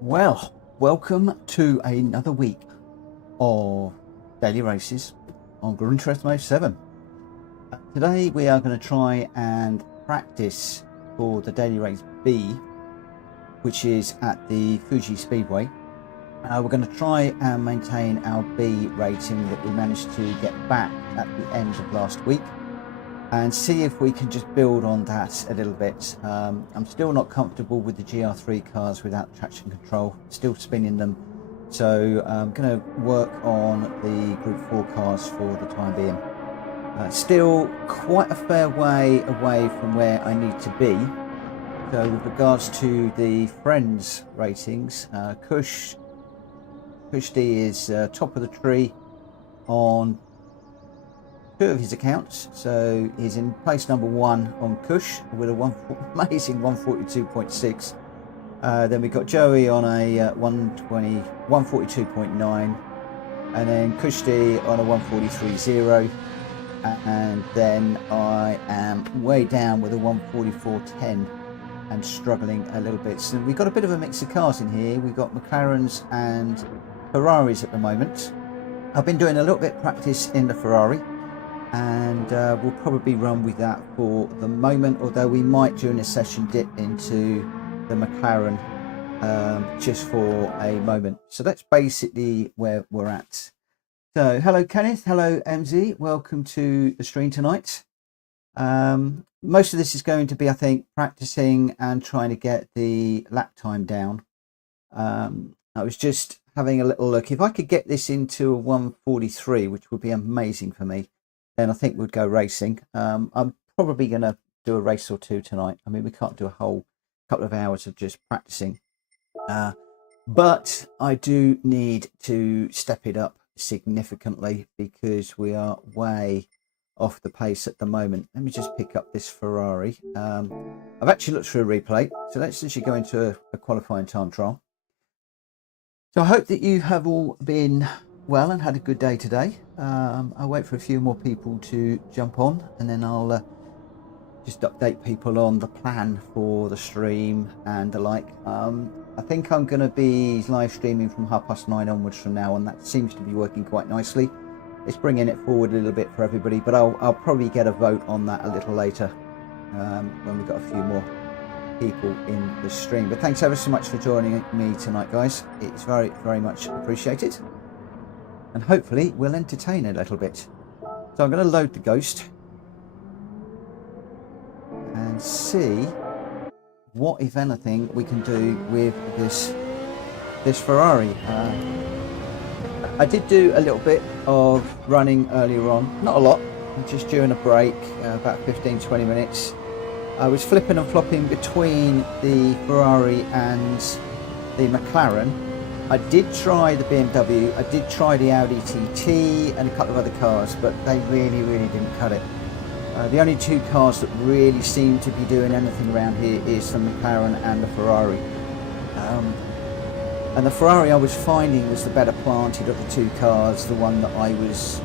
Well, welcome to another week of daily races on Gran Turismo 7. Today we are going to try and practice for the daily race B, which is at the Fuji Speedway. We're going to try and maintain our B rating that we managed to get back at the end of last week, and see if we can just build on that a little bit. I'm still not comfortable with the GR3 cars without traction control, still spinning them, so I'm going to work on the Group 4 cars for the time being. Still quite a fair way away from where I need to be. So with regards to the Friends ratings, Kush D is top of the tree on two of his accounts, so he's in place number 1 on Kush with a amazing 142.6. Then we've got Joey on a 142.9, and then Kush D on a 143.0, and then I am way down with a 144.10 and struggling a little bit. So we've got a bit of a mix of cars in here. We've got McLarens and Ferraris at the moment. I've been doing a little bit of practice in the Ferrari, and we'll probably run with that for the moment, although we might during this session dip into the McLaren just for a moment. So that's basically where we're at. So hello Kenneth, hello MZ, welcome to the stream tonight. Most of this is going to be, I think, practicing and trying to get the lap time down. I was just having a little look. If I could get this into a 143, which would be amazing for me, then I think we'd go racing. I'm probably going to do a race or two tonight. I mean, we can't do a whole couple of hours of just practicing. But I do need to step it up significantly because we are way off the pace at the moment. Let me just pick up this Ferrari. I've actually looked through a replay, so let's actually go into a qualifying time trial. So I hope that you have all been well and had a good day today. I'll wait for a few more people to jump on, and then I'll just update people on the plan for the stream and the like. I think I'm going to be live streaming from 9:30 onwards from now on. That seems to be working quite nicely. It's bringing it forward a little bit for everybody, but I'll probably get a vote on that a little later when we've got a few more people in the stream. But thanks ever so much for joining me tonight, guys. It's very, very much appreciated, and hopefully we'll entertain a little bit. So I'm going to load the Ghost and see what, if anything, we can do with this Ferrari. I did do a little bit of running earlier on, not a lot, just during a break, about 15-20 minutes. I was flipping and flopping between the Ferrari and the McLaren. I did try the BMW, I did try the Audi TT and a couple of other cars, but they really didn't cut it. The only two cars that really seem to be doing anything around here is the McLaren and the Ferrari. And the Ferrari I was finding was the better planted of the two cars, the one that I was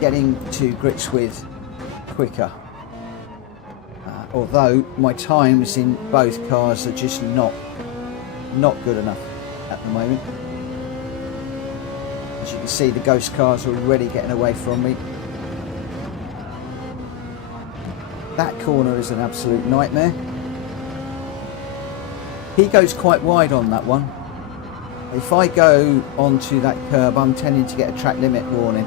getting to grips with quicker. Although my times in both cars are just not good enough at the moment. As you can see, the Ghost cars are already getting away from me. That corner is an absolute nightmare. He goes quite wide on that one. If I go onto that curb, I'm tending to get a track limit warning.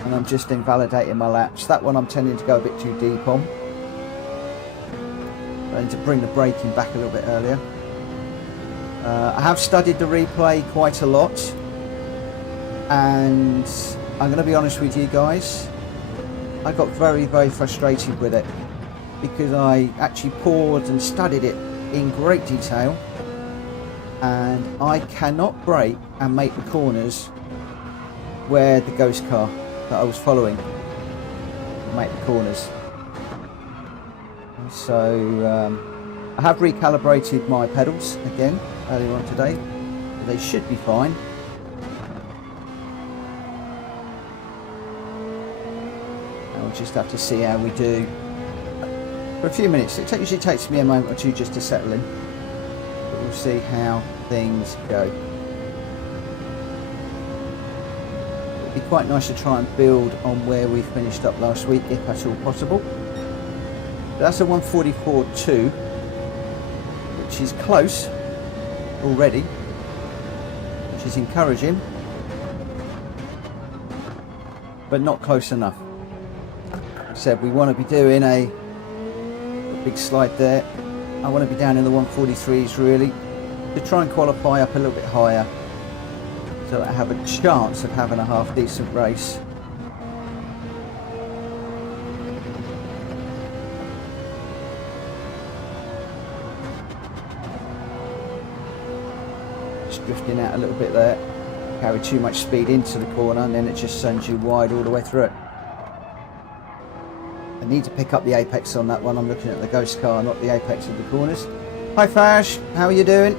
And I'm just invalidating my laps. That one I'm tending to go a bit too deep on. I need to bring the braking back a little bit earlier. I have studied the replay quite a lot. And I'm going to be honest with you guys. I got very frustrated with it, because I actually paused and studied it in great detail, and I cannot brake and make the corners where the Ghost car that I was following make the corners. So I have recalibrated my pedals again earlier on today. They should be fine. we'll just have to see how we do for a few minutes. It usually takes me a moment or two just to settle in, but we'll see how things go. It'd be quite nice to try and build on where we finished up last week, if at all possible. But that's a 144.2, which is close already, which is encouraging, but not close enough. Like I said, we want to be doing a big slide there. I want to be down in the 143s really, to try and qualify up a little bit higher, so that I have a chance of having a half decent race. Just drifting out a little bit there. Carry too much speed into the corner and then it just sends you wide all the way through it. I need to pick up the apex on that one. I'm looking at the ghost car, not the apex of the corners. Hi Fash, how are you doing?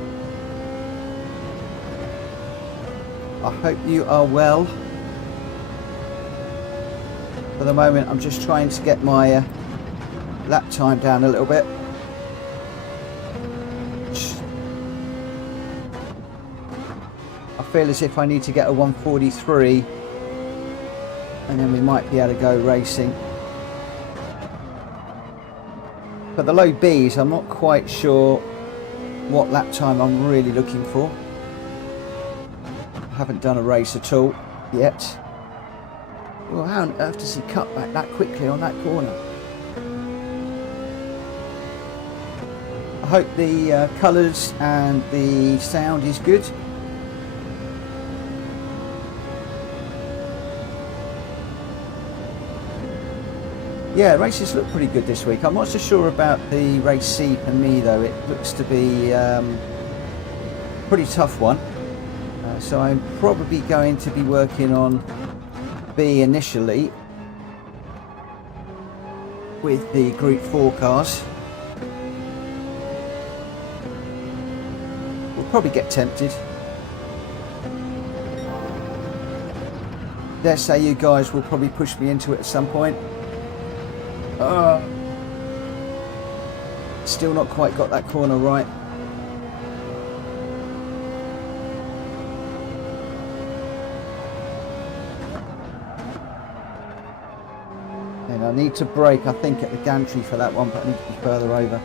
I hope you are well. For the moment I'm just trying to get my lap time down a little bit. I feel as if I need to get a 143 and then we might be able to go racing. For the low Bs, I'm not quite sure what lap time I'm really looking for. I haven't done a race at all yet. Well, how on earth does he cut back that quickly on that corner? I hope the colours and the sound is good. Yeah, races look pretty good this week. I'm not so sure about the race C for me though. It looks to be a pretty tough one. So I'm probably going to be working on B initially with the Group 4 cars. We'll probably get tempted. Dare say you guys will probably push me into it at some point. Still not quite got that corner right. And I need to brake, I think, at the gantry for that one, but I need to be further over.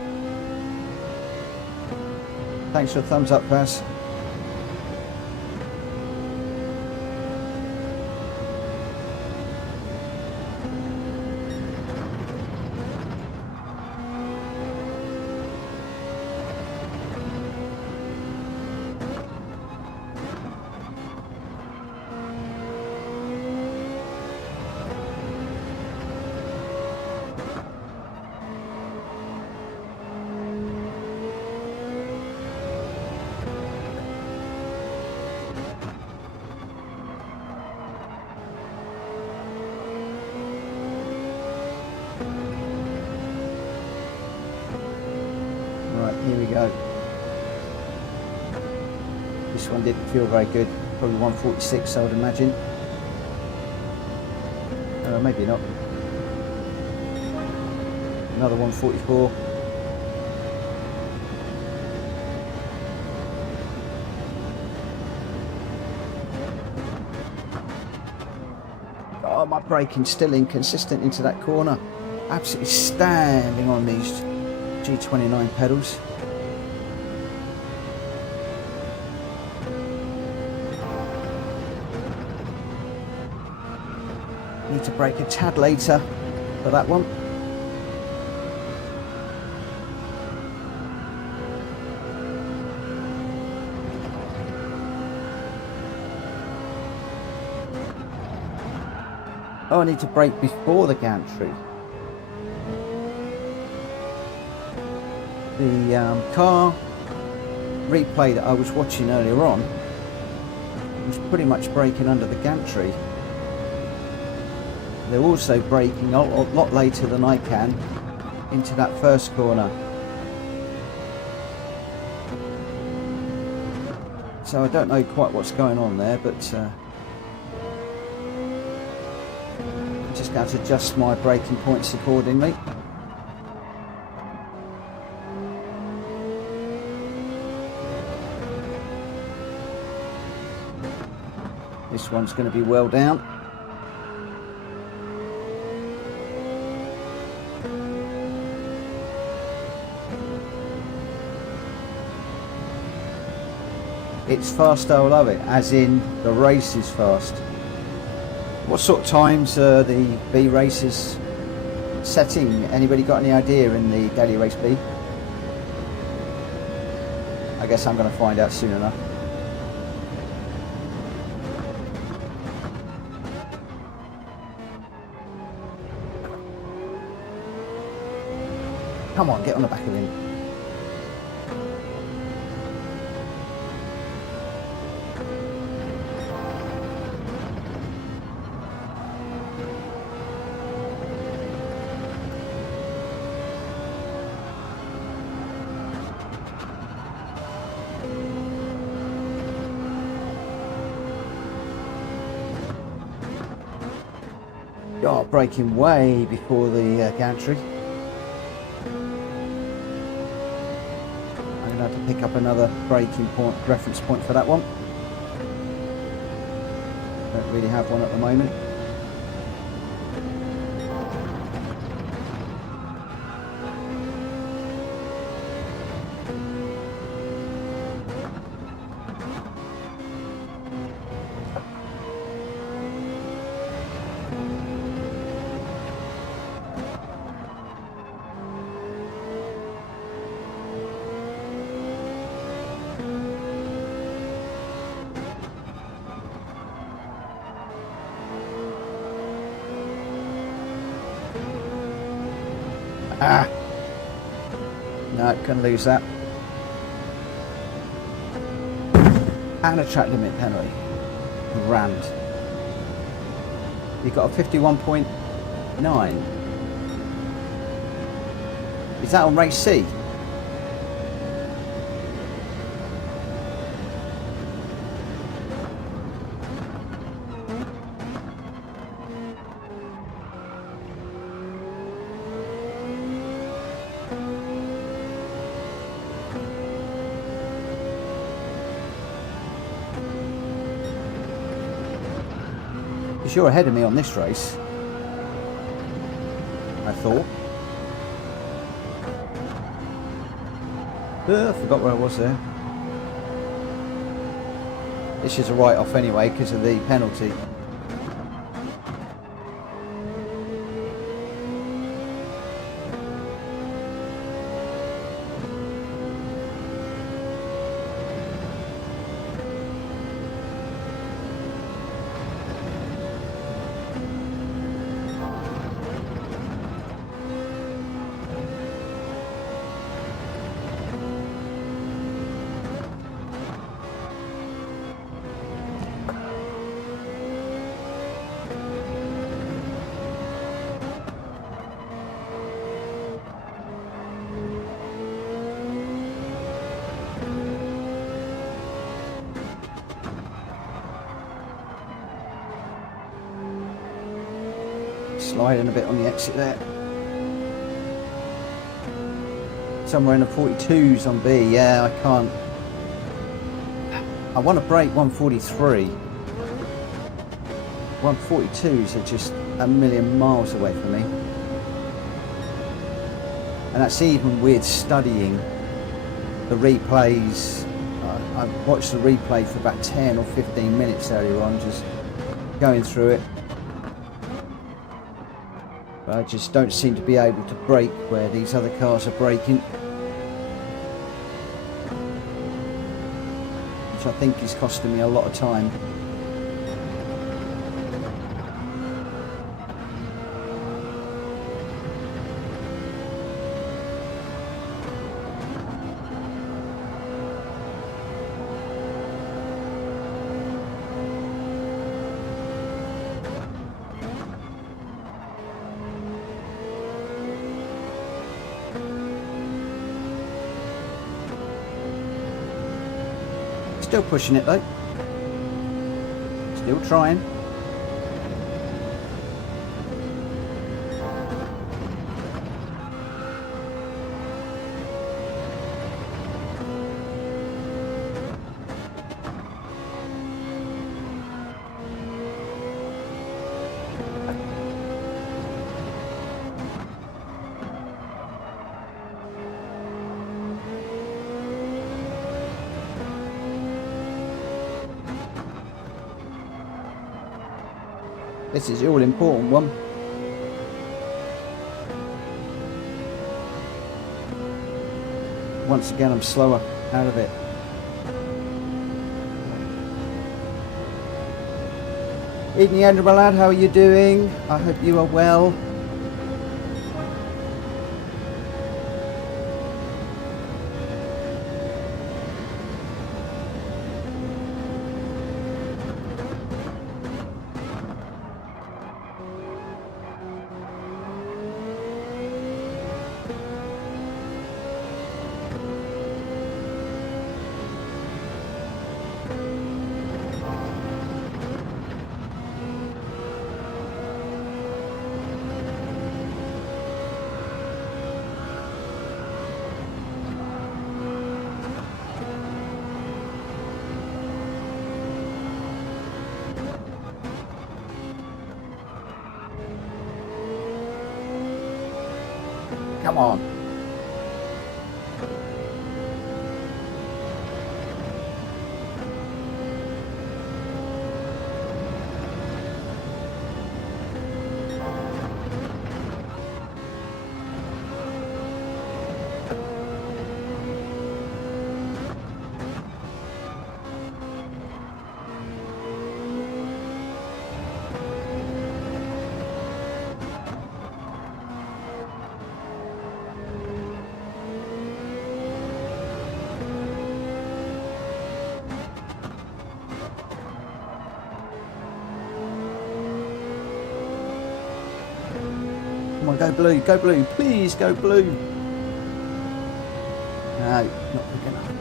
Thanks for the thumbs up, Vass. Here we go. This one didn't feel very good. Probably 146, I would imagine. Maybe not. Another 144. Oh, my braking's still inconsistent into that corner. Absolutely standing on these G29 pedals. Need to brake a tad later for that one. Oh, I need to brake before the gantry. The car replay that I was watching earlier on was pretty much braking under the gantry. They're also braking a lot later than I can into that first corner. So I don't know quite what's going on there, but Just going to adjust my braking points accordingly. This one's going to be well down. It's fast, I love it, as in the race is fast. What sort of times are the B races setting? Anybody got any idea in the daily race B? I guess I'm going to find out soon enough. Come on, get on the back of him. God, braking way before the gantry. I'm going to have to pick up another braking point, reference point for that one. Don't really have one at the moment. Ah! No, can lose that. And a track limit penalty. Grand. You got a 51.9. Is that on race C? You're ahead of me on this race, I thought. I forgot where I was there. This is a write-off anyway because of the penalty. Sliding a bit on the exit there. Somewhere in the 42s on B. Yeah, I can't. I want to break 143. 142s are just a million miles away from me. And that's even with studying the replays. I watched the replay for about 10 or 15 minutes earlier on, just going through it. But I just don't seem to be able to brake where these other cars are braking, which I think is costing me a lot of time. Still pushing it though. Still trying. This is the all important one. Once again, I'm slower out of it. Evening, Andrew, my lad. How are you doing? I hope you are well. Come on. Come on, go blue, please go blue. No, not quick enough.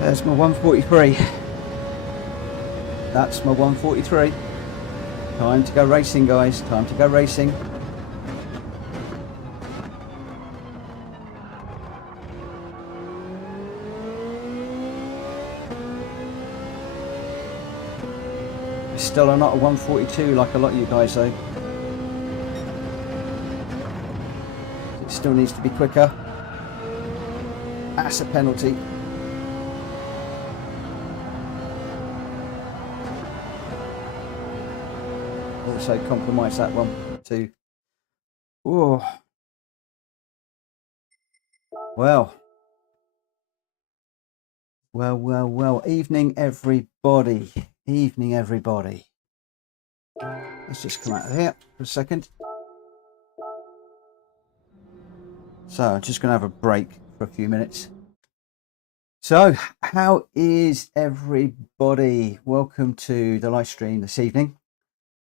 There's my 143. That's my 143. Time to go racing, guys. Time to go racing. Still are not a 142 like a lot of you guys though. It still needs to be quicker. That's a penalty. Also compromise that one too. Oh. Well. Evening everybody. Evening everybody. Let's just come out of here for a second. So I'm just going to have a break for a few minutes. So how is everybody? Welcome to the live stream this evening.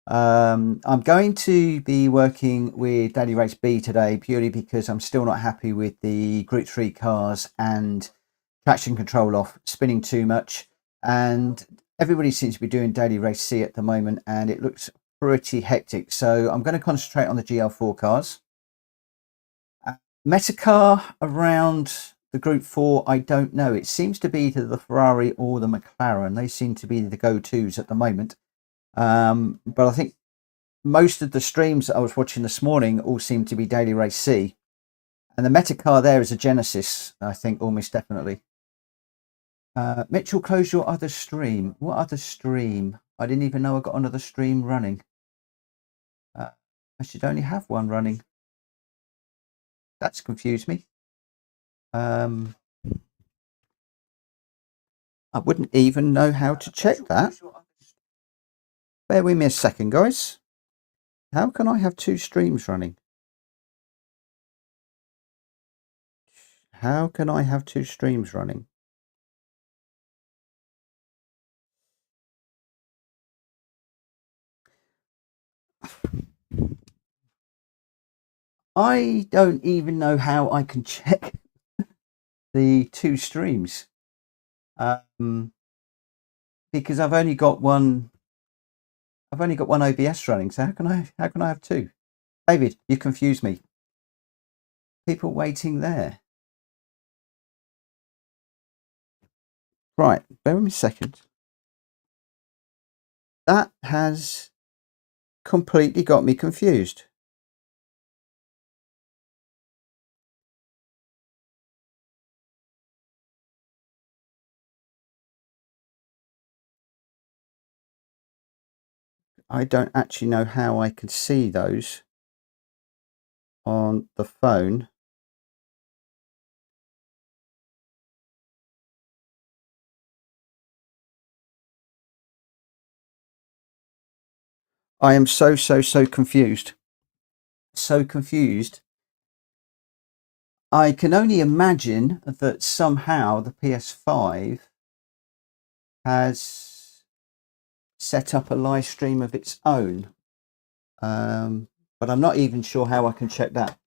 I'm going to be working with Daily Race B today purely because I'm still not happy with the Group 3 cars and traction control off, spinning too much, and everybody seems to be doing Daily Race C at the moment and it looks pretty hectic. So I'm going to concentrate on the GL4 cars. Metacar around the Group 4, I don't know. It seems to be either the Ferrari or the McLaren. They seem to be the go-tos at the moment. But I think most of the streams that I was watching this morning all seem to be Daily Race C. And the Metacar there is a Genesis, I think, almost definitely. Mitchell, close your other stream. What other stream? I didn't even know I got another stream running. I should only have one running. That's confused me. I wouldn't even know how to check that. Bear with me a second, guys. How can I have two streams running? How can I have two streams running? I don't even know how I can check the two streams. Because I've only got one OBS running, so how can I have two? David, you confused me. People waiting there. Right, bear with me a second. That has completely got me confused. I don't actually know how I can see those on the phone. I am so confused. So confused. I can only imagine that somehow the PS5 has set up a live stream of its own. But I'm not even sure how I can check that.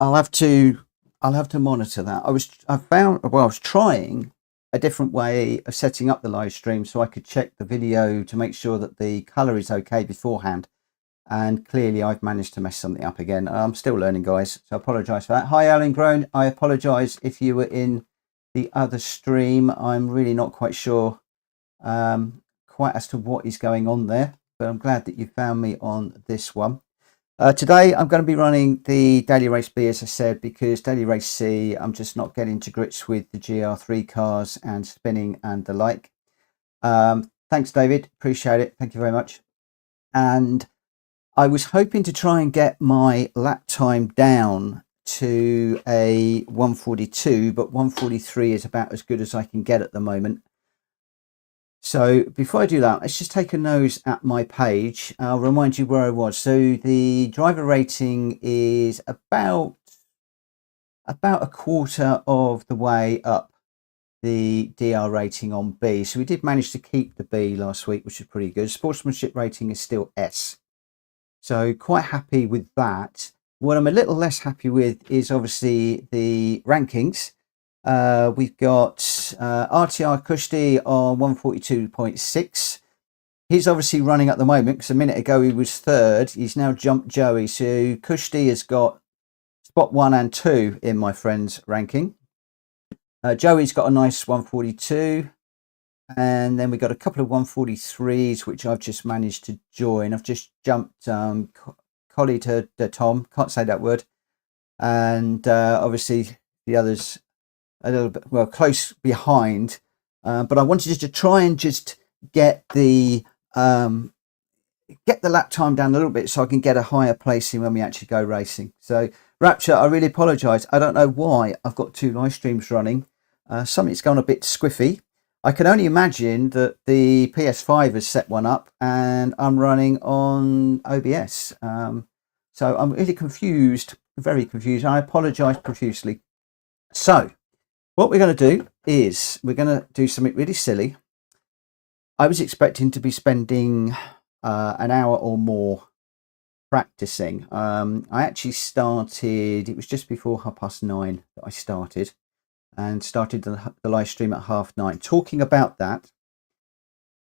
I'll have to monitor that. I was trying a different way of setting up the live stream so I could check the video to make sure that the color is okay beforehand. And clearly I've managed to mess something up again. I'm still learning, guys, so I apologize for that. Hi, Alan Groan. I apologize if you were in the other stream. I'm really not quite sure quite as to what is going on there, but I'm glad that you found me on this one. Today I'm going to be running the Daily Race B, as I said, because Daily Race C, I'm just not getting to grips with the GR3 cars and spinning and the like. Thanks, David. Appreciate it. Thank you very much. And I was hoping to try and get my lap time down to a 142, but 143 is about as good as I can get at the moment. So before I do that, let's just take a nose at my page. I'll remind you where I was. So the driver rating is about a quarter of the way up the DR rating on B. So we did manage to keep the B last week, which is pretty good. Sportsmanship rating is still S. So quite happy with that. What I'm a little less happy with is obviously the rankings. We've got RTR Kushti on 142.6. He's obviously running at the moment because a minute ago he was third. He's now jumped Joey. So Kushti has got spot 1 and 2 in my friend's ranking. Joey's got a nice 142. And then we got a couple of 143s, which I've just managed to join. I've just jumped Collie to Tom, can't say that word. And obviously the others a little bit, well, close behind. But I wanted just to try and just get the lap time down a little bit so I can get a higher placing when we actually go racing. So Rapture, I really apologise. I don't know why I've got 2 live streams running. Something's gone a bit squiffy. I can only imagine that the PS5 has set one up and I'm running on OBS. So I'm really confused, very confused. I apologise profusely. So what we're going to do is we're going to do something really silly. I was expecting to be spending an hour or more practicing. I actually started, it was just before 9:30 that I started. And started the live stream at 9:30. Talking about that,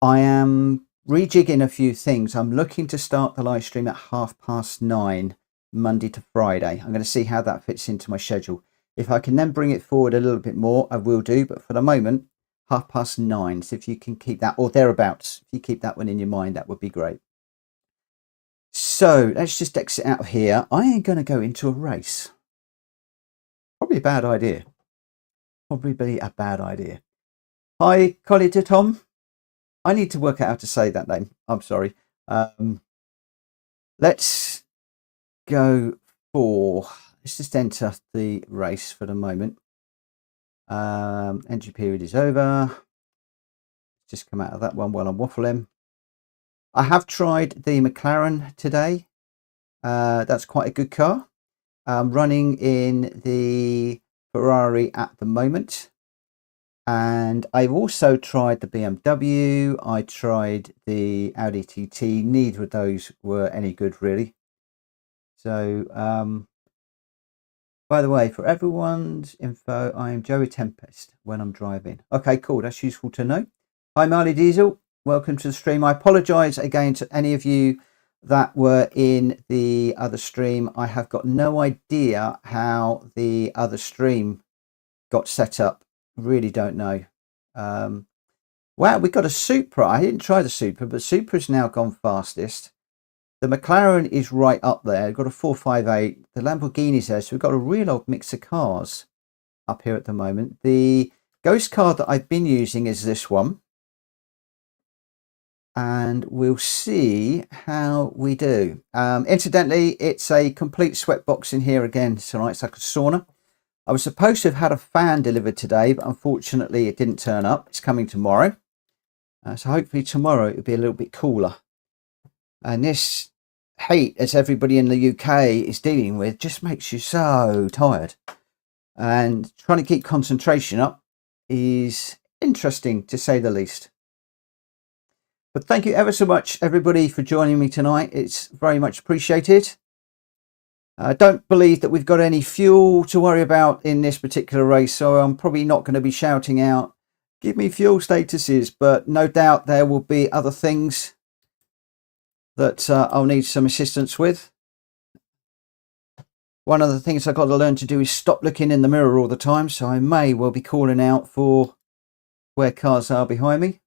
I am rejigging a few things. I'm looking to start the live stream at 9:30 Monday to Friday. I'm going to see how that fits into my schedule. If I can then bring it forward a little bit more, I will do. But for the moment, 9:30. So if you can keep that, or thereabouts, if you keep that one in your mind, that would be great. So let's just exit out of here. I am going to go into a race. Probably a bad idea. Probably be a bad idea. Hi, Collie to Tom. I need to work out how to say that name. I'm sorry. Let's go for, let's just enter the race for the moment. Entry period is over. Just come out of that one while I'm waffling. I have tried the McLaren today. That's quite a good car. I'm running in the Ferrari at the moment. And I've also tried the BMW. I tried the Audi TT. Neither of those were any good, really. So, by the way, for everyone's info, I am Joey Tempest when I'm driving. Okay, cool. That's useful to know. Hi, Marley Diesel. Welcome to the stream. I apologise again to any of you that were in the other stream. I have got no idea how the other stream got set up. Really don't know. Wow, we got a Supra. I didn't try the Supra, but Supra's now gone fastest. The McLaren is right up there. We've got a 458. The Lamborghini's there. So we've got a real old mix of cars up here at the moment. The ghost car that I've been using is this one. and we'll see how we do. Incidentally, it's a complete sweat box in here again tonight. It's like a sauna. I was supposed to have had a fan delivered today, but unfortunately it didn't turn up. It's coming tomorrow. So hopefully tomorrow it'll be a little bit cooler. And this heat, as everybody in the UK is dealing with, just makes you so tired. And trying to keep concentration up is interesting, to say the least. But thank you ever so much, everybody, for joining me tonight. It's very much appreciated. I don't believe that we've got any fuel to worry about in this particular race, so I'm probably not going to be shouting out, give me fuel statuses, but no doubt there will be other things that I'll need some assistance with. One of the things I've got to learn to do is stop looking in the mirror all the time, so I may well be calling out for where cars are behind me.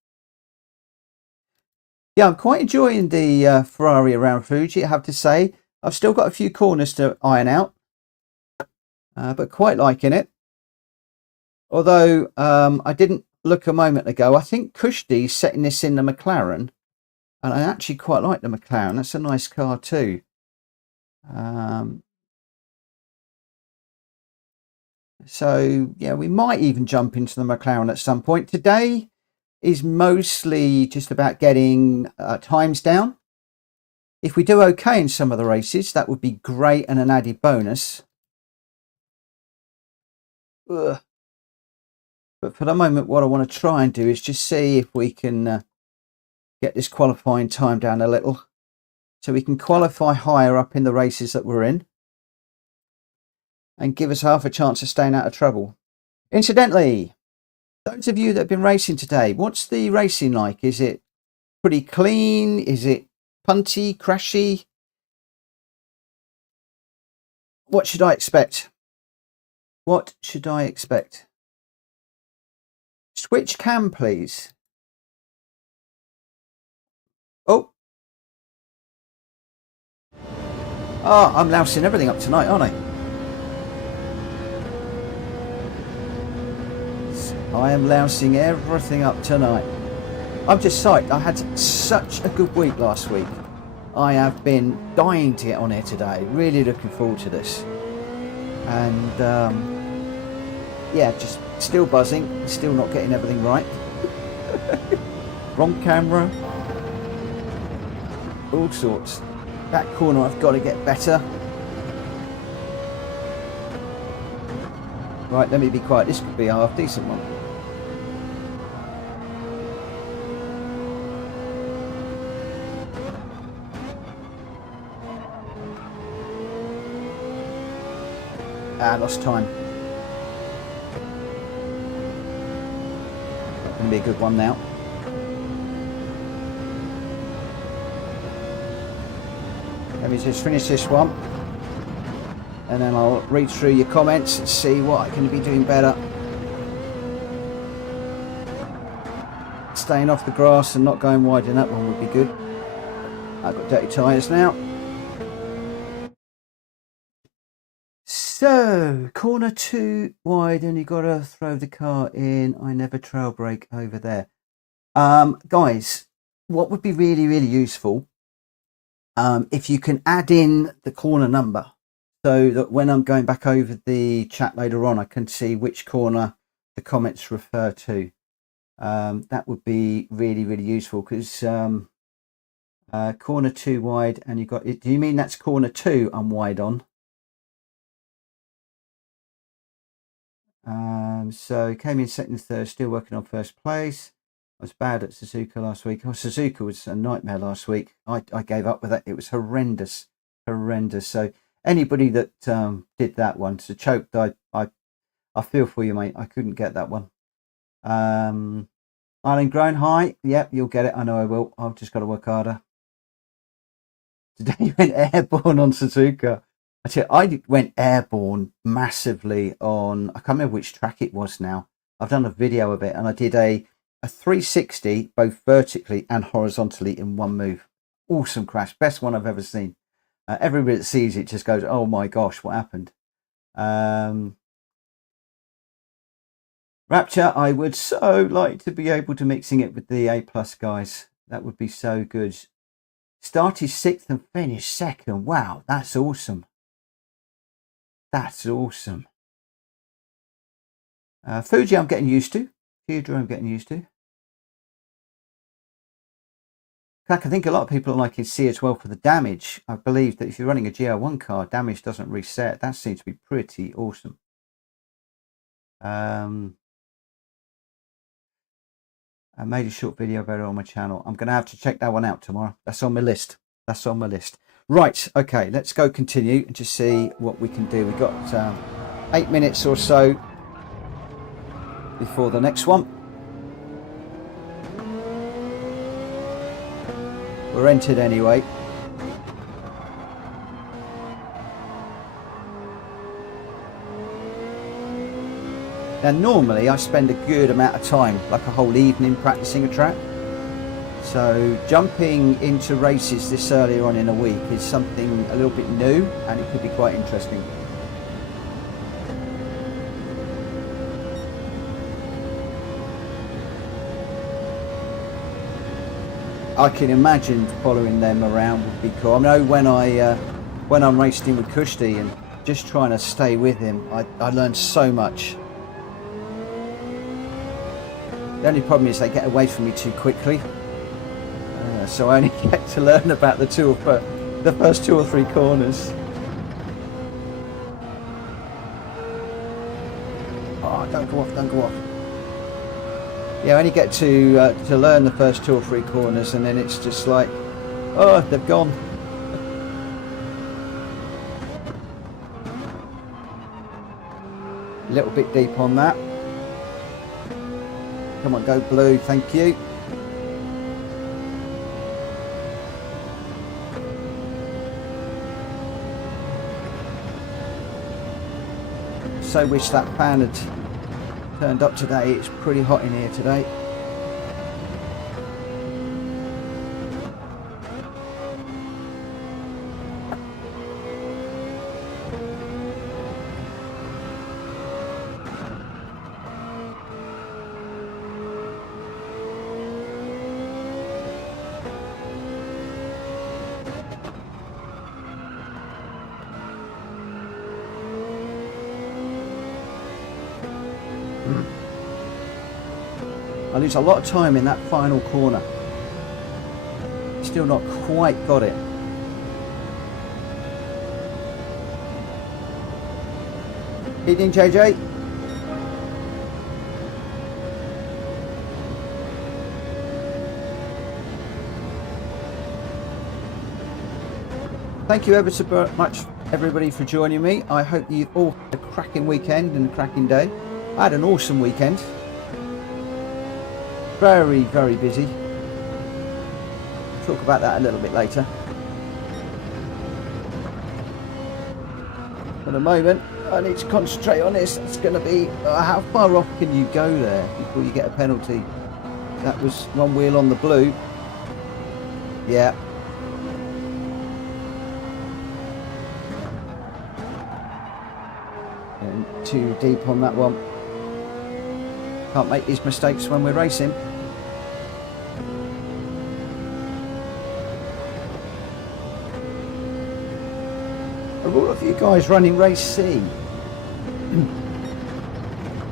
Yeah, I'm quite enjoying the Ferrari around Fuji, I have to say. I've still got a few corners to iron out, but quite liking it. Although I didn't look a moment ago, I think Kushti's setting this in the McLaren, and I actually quite like the McLaren. That's a nice car too. So yeah, we might even jump into the McLaren at some point. Today is mostly just about getting times down. If we do okay in some of the races, that would be great and an added bonus. Ugh. But for the moment, what I want to try and do is just see if we can get this qualifying time down a little, so we can qualify higher up in the races that we're in and give us half a chance of staying out of trouble. Incidentally, those of you that have been racing today, what's the racing like? Is it pretty clean? Is it punty, crashy? What should I expect? What should I expect? Switch cam, please. Oh, I'm lousing everything up tonight, aren't I am lousing everything up tonight. I'm just psyched. I had such a good week last week. I have been dying to get on here today. Really looking forward to this. And yeah, just still buzzing. Still not getting everything right. Wrong camera. All sorts. That corner I've got to get better. Right, let me be quiet. This could be a half decent one. Lost time. Gonna be a good one now. Let me just finish this one, and then I'll read through your comments and see what I can be doing better. Staying off the grass and not going wide in that one would be good. I've got dirty tyres now. So, corner 2 wide, and you've got to throw the car in. I never trail brake over there. Guys, what would be really, really useful, if you can add in the corner number, so that when I'm going back over the chat later on, I can see which corner the comments refer to. That would be really, really useful, because corner 2 wide, and you've got it. Do you mean that's corner 2 I'm wide on? So came in second and third, still working on first place. I was bad at Suzuka last week. Oh, Suzuka was a nightmare last week. I gave up with that. It was horrendous. So anybody that did that one, so choked, I feel for you, mate. I couldn't get that one. Island Grown high. Yep, you'll get it. I know I will. I've just got to work harder. Today you went airborne on Suzuka. I went airborne massively on, I can't remember which track it was now. I've done a video of it, and I did a 360 both vertically and horizontally in one move. Awesome crash, best one I've ever seen. Everybody that sees it just goes, oh my gosh, what happened? Rapture, I would so like to be able to mixing it with the A+ guys. That would be so good. Started 6th and finished 2nd. Wow, that's awesome. That's awesome. Fuji I'm getting used to. Fuji I'm getting used to. I think a lot of people are liking C as well for the damage. I believe that if you're running a GR1 car, damage doesn't reset. That seems to be pretty awesome. I made a short video about it on my channel. I'm going to have to check that one out tomorrow. That's on my list. That's on my list. Right, okay, let's go continue and just see what we can do. We've got 8 minutes or so before the next one. We're entered anyway. Now normally I spend a good amount of time, like a whole evening, practicing a track. So jumping into races this earlier on in the week is something a little bit new, and it could be quite interesting. I can imagine following them around would be cool. I know when I'm racing with Kushti and just trying to stay with him, I learned so much. The only problem is they get away from me too quickly, so I only get to learn about the first 2 or 3 corners. Oh, don't go off! Don't go off! Yeah, I only get to learn the first 2 or 3 corners, and then it's just like, oh, they've gone. A little bit deep on that. Come on, go blue, thank you. So wish that fan had turned up today. It's pretty hot in here today. I lose a lot of time in that final corner. Still not quite got it. Hit in, JJ. Thank you ever so much, everybody, for joining me. I hope you've all had a cracking weekend and a cracking day. I had an awesome weekend. Very, very busy. Talk about that a little bit later. For the moment, I need to concentrate on this. It's going to be, how far off can you go there before you get a penalty? That was one wheel on the blue. Yeah. And too deep on that one. Can't make these mistakes when we're racing. Are all of you guys running race C?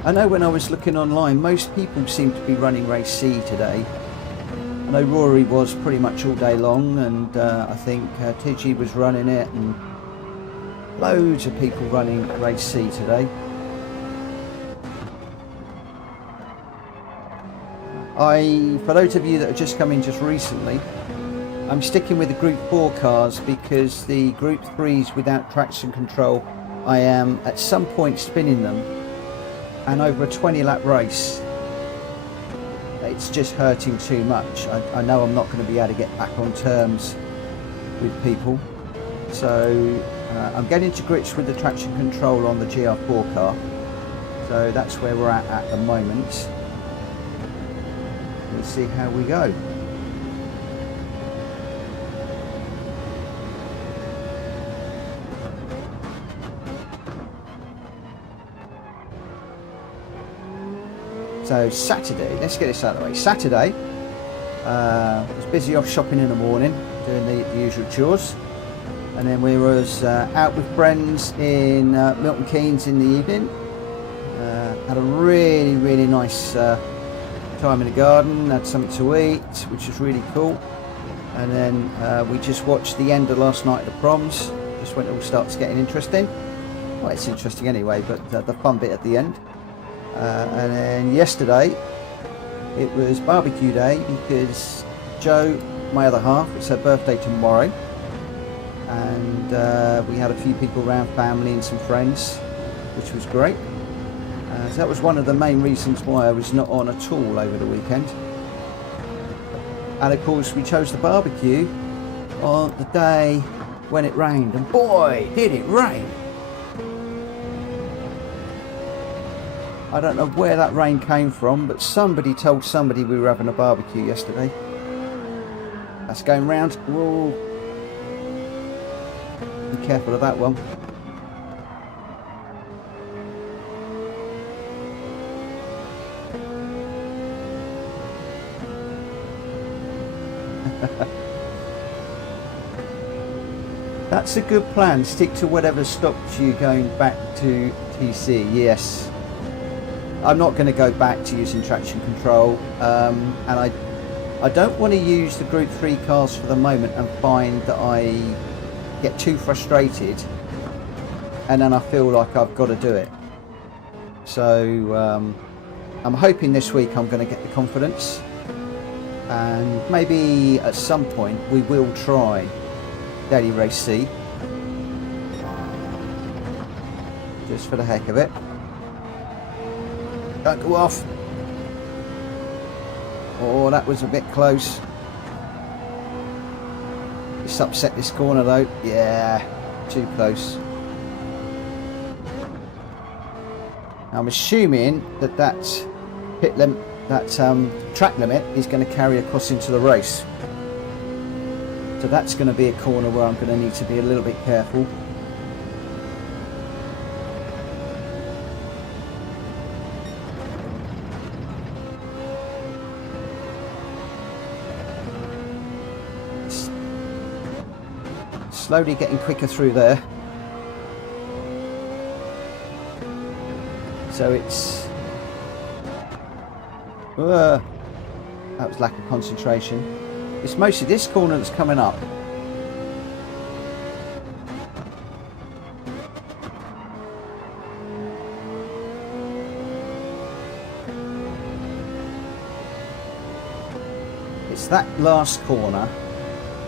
I know when I was looking online, most people seem to be running race C today. I know Rory was pretty much all day long, and I think Tiji was running it, and loads of people running race C today. For those of you that have just come in just recently, I'm sticking with the Group 4 cars because the Group 3s without traction control, I am at some point spinning them, and over a 20 lap race, it's just hurting too much. I know I'm not going to be able to get back on terms with people, so I'm getting to grips with the traction control on the GR4 car, so that's where we're at the moment. Let's see how we go. So Saturday, let's get this out of the way. Saturday, Was busy off shopping in the morning, doing the usual chores, and then we was out with friends in Milton Keynes in the evening. Had a really nice time in the garden, had something to eat, which was really cool. And then we just watched the end of last night of the proms, just when it all starts getting interesting. Well, it's interesting anyway, but the fun bit at the end. And then yesterday, it was barbecue day because Jo, my other half, it's her birthday tomorrow. And we had a few people around, family and some friends, which was great. So that was one of the main reasons why I was not on at all over the weekend. And of course we chose the barbecue on the day when it rained, and boy did it rain. I don't know where that rain came from, but somebody told somebody we were having a barbecue yesterday. That's going round. Whoa. Be careful of that one. That's a good plan. Stick to whatever stops you going back to TC. Yes, I'm not going to go back to using traction control, and I don't want to use the Group 3 cars for the moment and find that I get too frustrated and then I feel like I've got to do it. So I'm hoping this week I'm going to get the confidence, and maybe at some point we will try Daily Race C, just for the heck of it. Don't go off. Oh, that was a bit close. Just upset this corner though. Yeah, too close. I'm assuming that track limit is going to carry across into the race. So that's going to be a corner where I'm going to need to be a little bit careful. Slowly getting quicker through there. So it's... that was lack of concentration. It's mostly this corner that's coming up. It's that last corner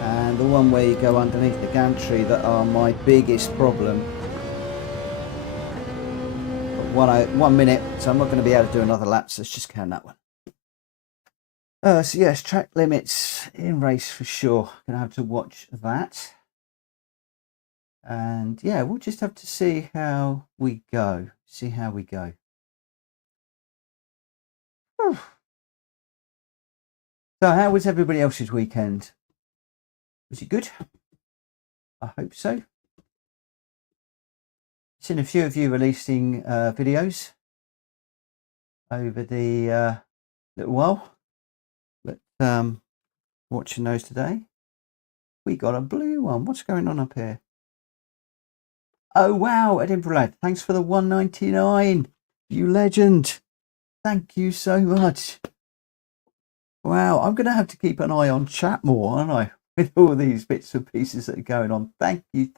and the one where you go underneath the gantry that are my biggest problem. But 1 minute, so I'm not going to be able to do another lap, so let's just count that one. So yes, track limits in race for sure. Gonna have to watch that, and yeah, we'll just have to see how we go. See how we go. Whew. So, how was everybody else's weekend? Was it good? I hope so. I've seen a few of you releasing videos over the little while. But watching those today, we got a blue one. What's going on up here? Oh wow, Edinburgh lad, thanks for the 199, you legend. Thank you so much. Wow, I'm gonna have to keep an eye on chat more, aren't I, with all these bits and pieces that are going on. Thank you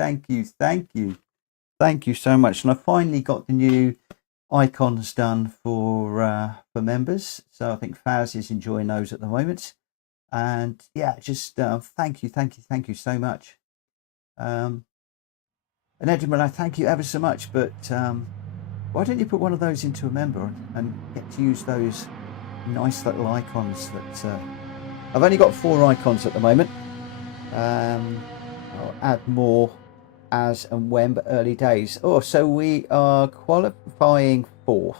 so much. And I finally got the new icons done for members, so I think Faz is enjoying those at the moment. And yeah, just thank you so much. And Edinburgh, thank you ever so much. But why don't you put one of those into a member and get to use those nice little icons that I've only got 4 icons at the moment. I'll add more as and when, but early days. Oh, so we are qualifying 4th.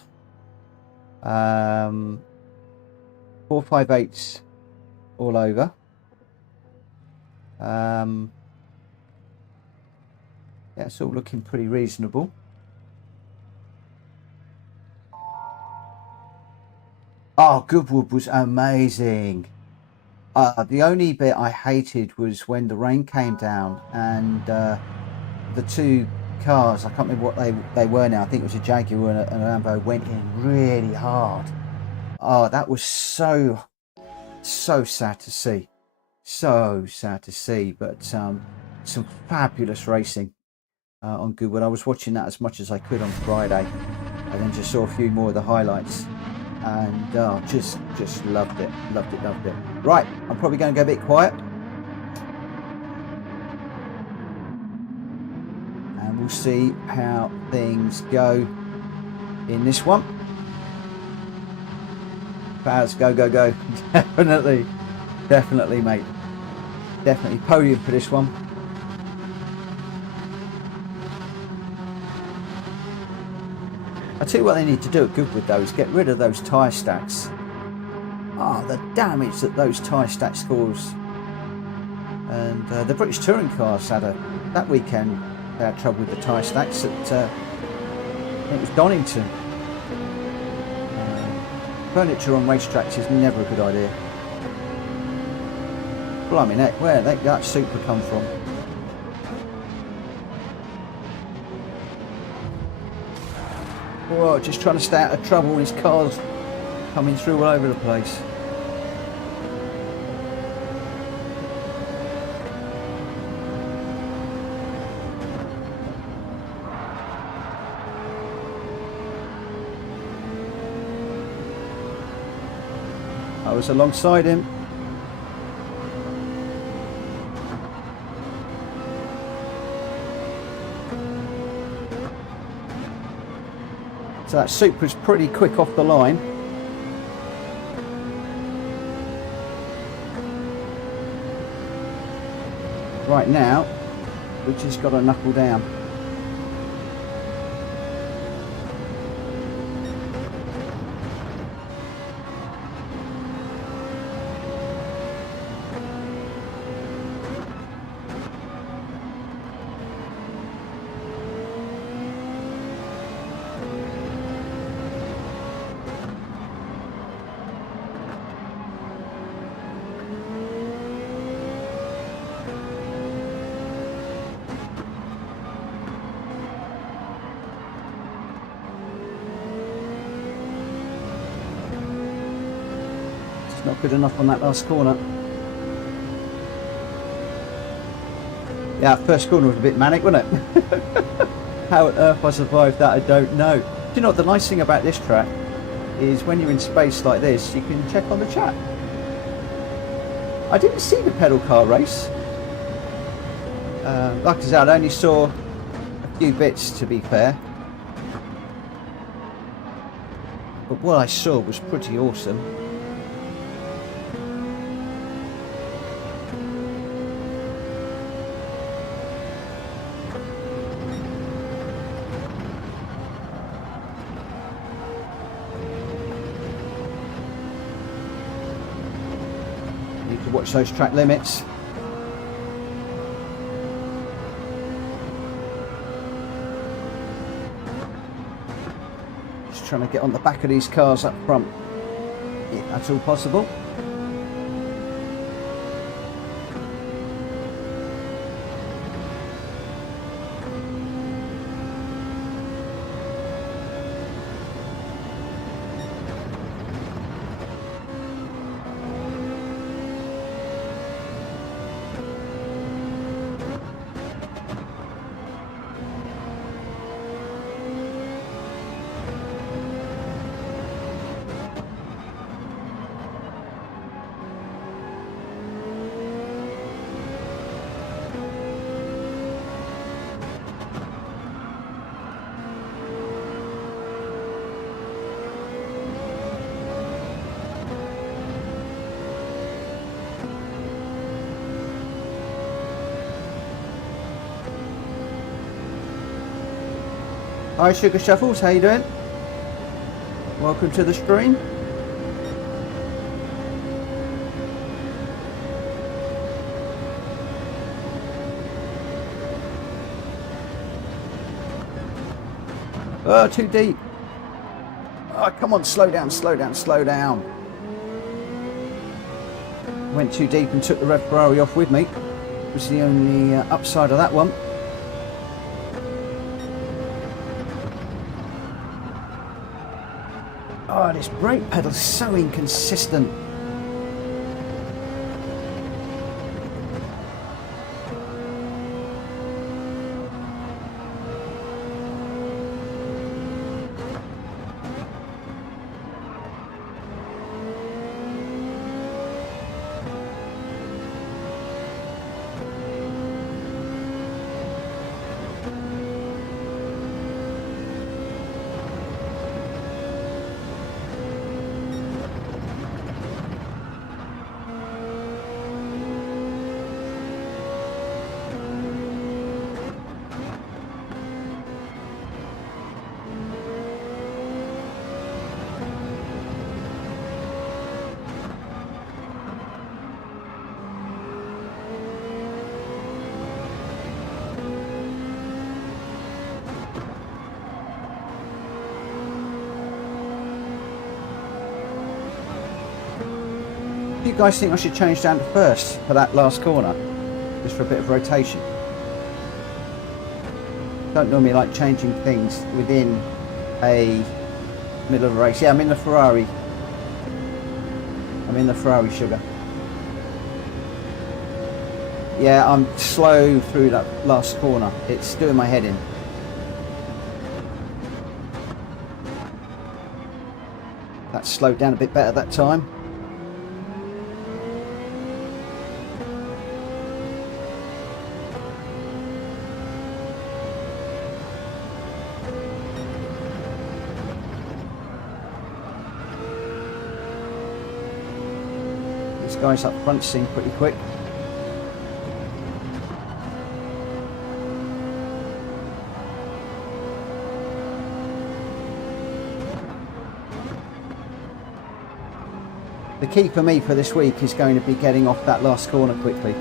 458s all over. Yeah, it's all looking pretty reasonable. Oh, Goodwood was amazing. The only bit I hated was when the rain came down and the two cars, I can't remember what they were now, I think it was a Jaguar and a Lambo, went in really hard. Oh, that was so sad to see. So sad to see, but some fabulous racing on Goodwood. I was watching that as much as I could on Friday, and then just saw a few more of the highlights, and just loved it. Right, I'm probably going to go a bit quiet, and we'll see how things go in this one. Faz, go definitely mate, definitely podium for this one. I tell you what they need to do at Goodwood though is get rid of those tyre stacks. The damage that those tyre stacks cause. And the British touring cars had that weekend they had trouble with the tyre stacks at it was Donington. Furniture on racetracks is never a good idea. Blimey neck, where did that super come from? Whoa, just trying to stay out of trouble when his car's coming through all over the place. I was alongside him. So that Supra's pretty quick off the line. Right now, we've just got to knuckle down. Not good enough on that last corner. Yeah, first corner was a bit manic, wasn't it? How on earth I survived that, I don't know. Do you know what the nice thing about this track is when you're in space like this, you can check on the chat. I didn't see the pedal car race. Like I said, I only saw a few bits to be fair. But what I saw was pretty awesome. Watch those track limits. Just trying to get on the back of these cars up front, if that's all possible. Hi Sugar Shuffles, how you doing? Welcome to the stream. Oh, too deep. Oh, come on, slow down. Went too deep and took the red Ferrari off with me. Was the only upside of that one. Oh, this brake pedal is so inconsistent. Do you guys think I should change down to first for that last corner? Just for a bit of rotation. Don't normally like changing things within a middle of a race. Yeah, I'm in the Ferrari. I'm in the Ferrari, sugar. Yeah, I'm slow through that last corner. It's doing my head in. That slowed down a bit better that time. These guys up front seem pretty quick. The key for me for this week is going to be getting off that last corner quickly.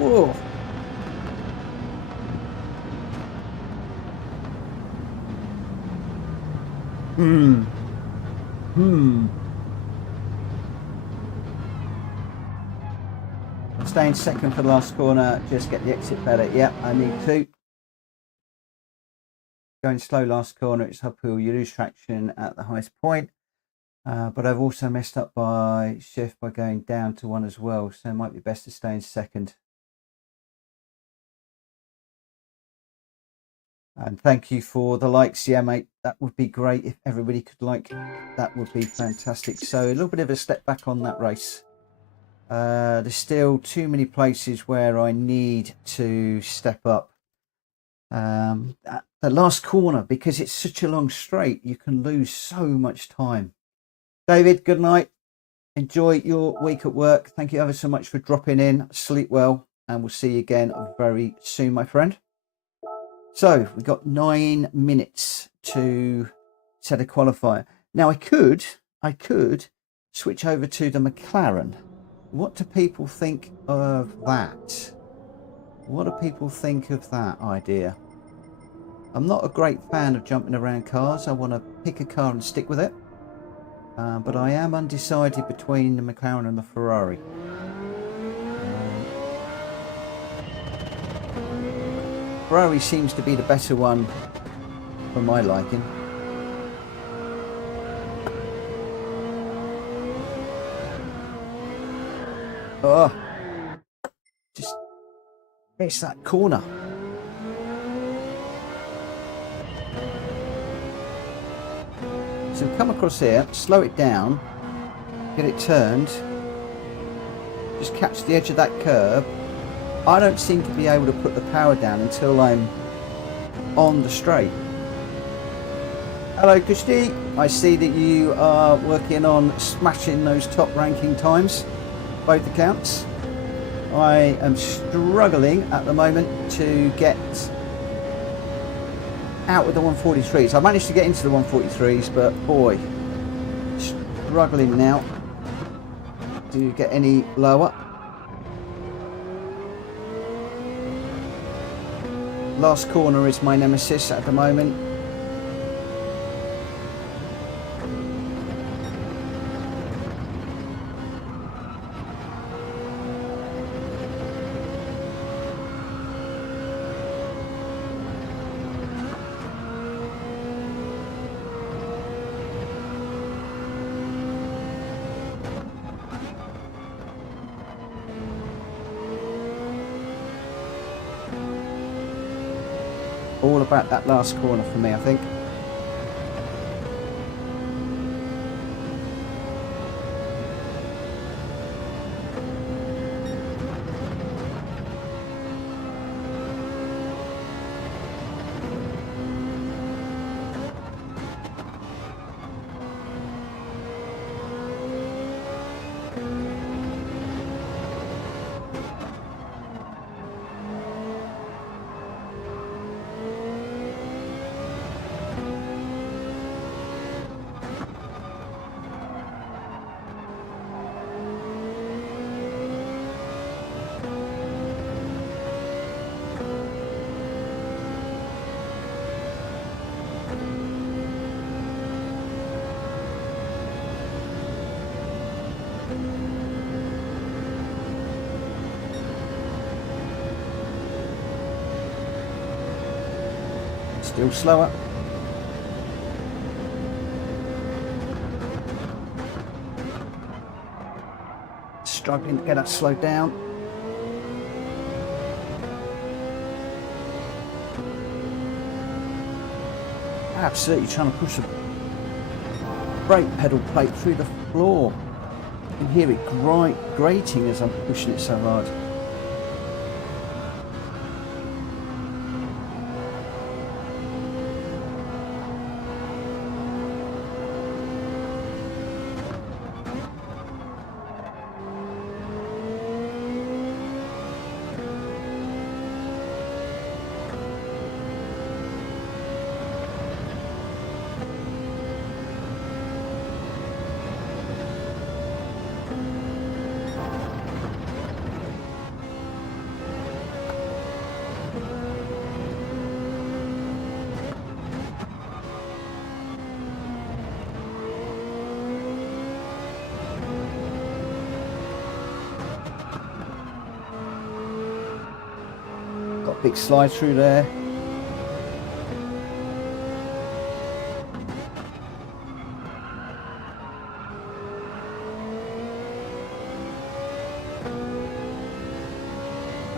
Whoa. I'm staying second for the last corner, just get the exit better. Yep, I need to. Going slow last corner, it's uphill, you lose traction at the highest point. But I've also messed up by shift by going down to one as well, so it might be best to stay in second. And thank you for the likes. Yeah, mate, that would be great if everybody could like. That would be fantastic. So a little bit of a step back on that race. There's still too many places where I need to step up. At the last corner, because it's such a long straight, you can lose so much time. David, good night. Enjoy your week at work. Thank you ever so much for dropping in. Sleep well, and we'll see you again very soon, my friend. So we've got 9 minutes to set a qualifier. Now I could switch over to the McLaren. What do people think of that? What do people think of that idea? I'm not a great fan of jumping around cars. I want to pick a car and stick with it. But I am undecided between the McLaren and the Ferrari. Ferrari seems to be the better one for my liking. Oh, just It's that corner. So come across here, slow it down, get it turned, just catch the edge of that curb. I don't seem to be able to put the power down until I'm on the straight. Hello Kushti, I see that you are working on smashing those top ranking times, both accounts. I am struggling at the moment to get out with the 143s. I managed to get into the 143s, but boy, struggling now to get any lower. Last corner is my nemesis at the moment. All about that last corner for me, I think. Still slower. Struggling to get that slowed down. Absolutely trying to push the brake pedal plate through the floor. You can hear it grating as I'm pushing it so hard. Big slide through there.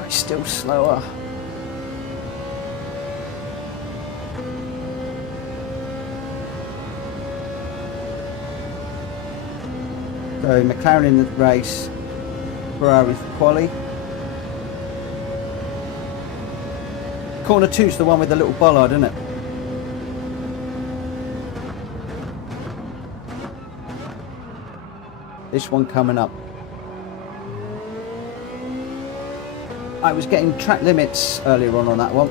It's still slower. So McLaren in the race, Ferrari for quali. Corner 2's the one with the little bollard, isn't it? This one coming up. I was getting track limits earlier on that one,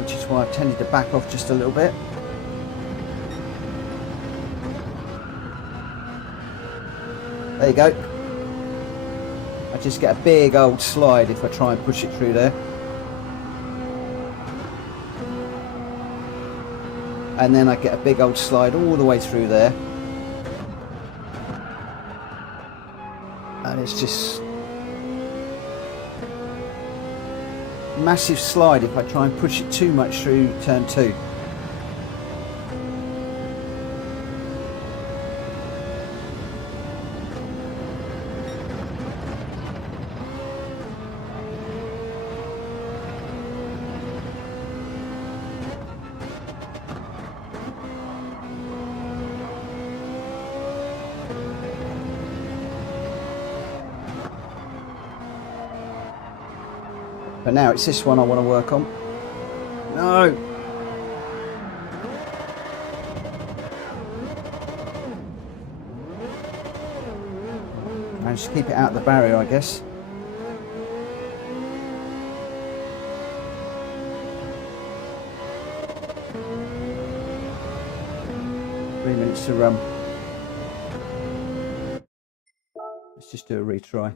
which is why I tended to back off just a little bit. There you go. I just get a big old slide if I try and push it through there. And then I get a big old slide all the way through there. And it's just massive slide if I try and push it too much through turn 2. But now it's this one I want to work on. No! Managed to keep it out of the barrier, I guess. To let's just do a retry.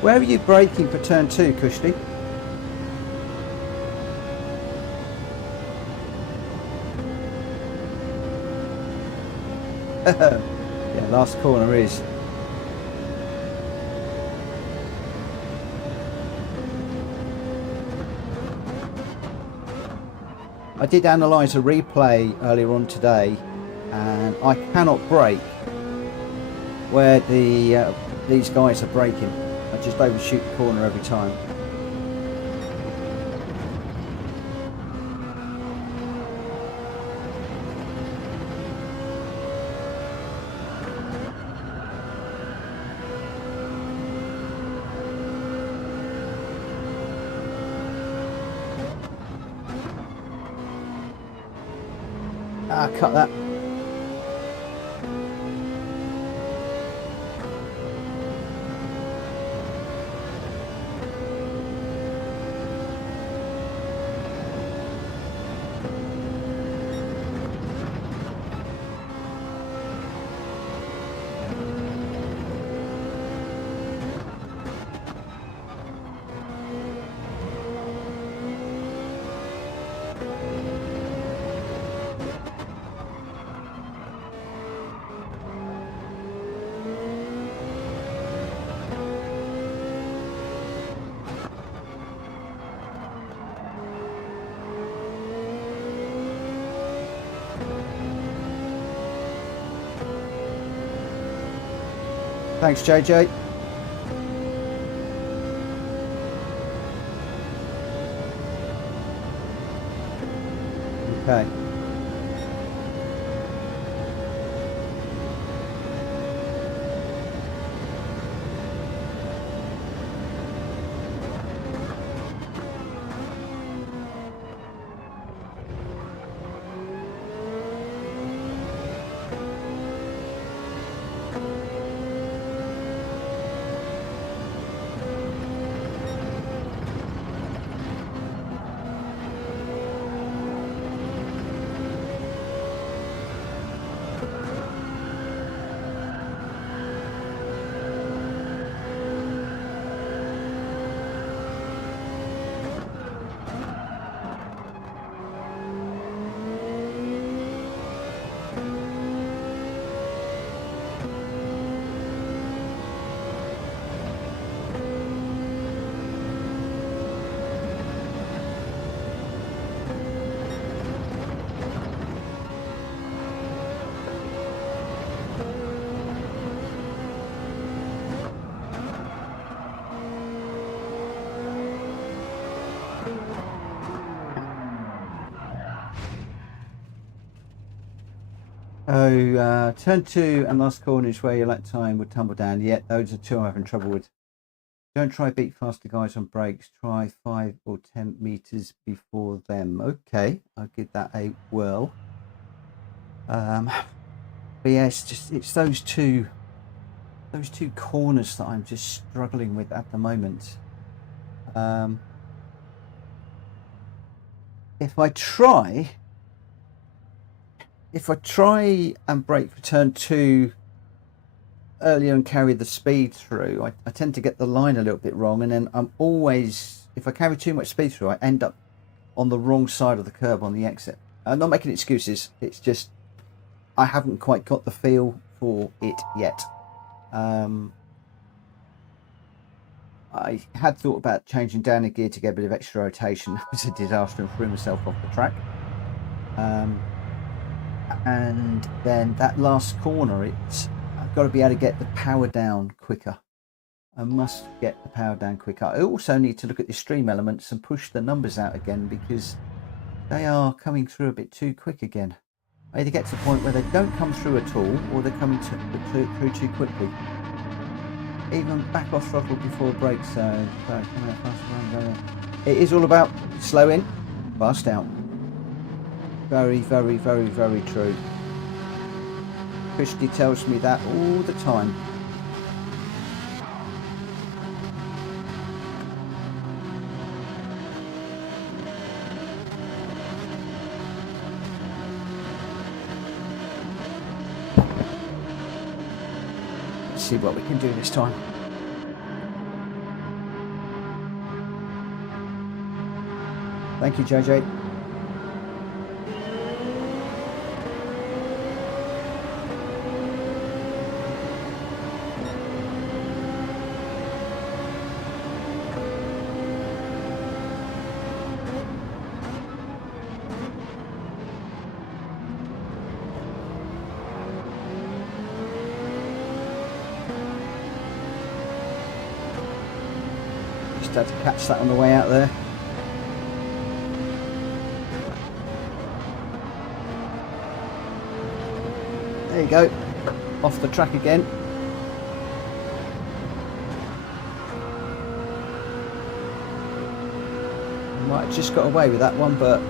Where are you braking for turn 2, Kushti? Yeah, last corner is. I did analyse a replay earlier on today, and I cannot brake where these guys are braking. I just overshoot the corner every time. Cut that. Thanks, JJ. Okay. Oh, turn 2 and last corner is where your lap time would tumble down. Yeah, those are two I'm having trouble with. Don't try beat faster guys on brakes. Try 5 or 10 meters before them. Okay, I'll give that a whirl. But yeah, it's those two corners that I'm just struggling with at the moment. If I try and brake for turn 2 earlier and carry the speed through, I tend to get the line a little bit wrong, and then I'm always, if I carry too much speed through, I end up on the wrong side of the curb on the exit. I'm not making excuses, it's just I haven't quite got the feel for it yet. I had thought about changing down a gear to get a bit of extra rotation. It was a disaster and threw myself off the track. And then that last corner, got to be able to get the power down quicker. I must get the power down quicker. I also need to look at the stream elements and push the numbers out again, because they are coming through a bit too quick again. I either get to the point where they don't come through at all, or they're coming through too quickly. Even back off throttle before brakes, so coming out faster. It is all about slow in, fast out. Very, very, very, very true. Christy tells me that all the time. Let's see what we can do this time. Thank you, JJ. Just had to catch that on the way out there. There you go, off the track again. Might have just got away with that one, but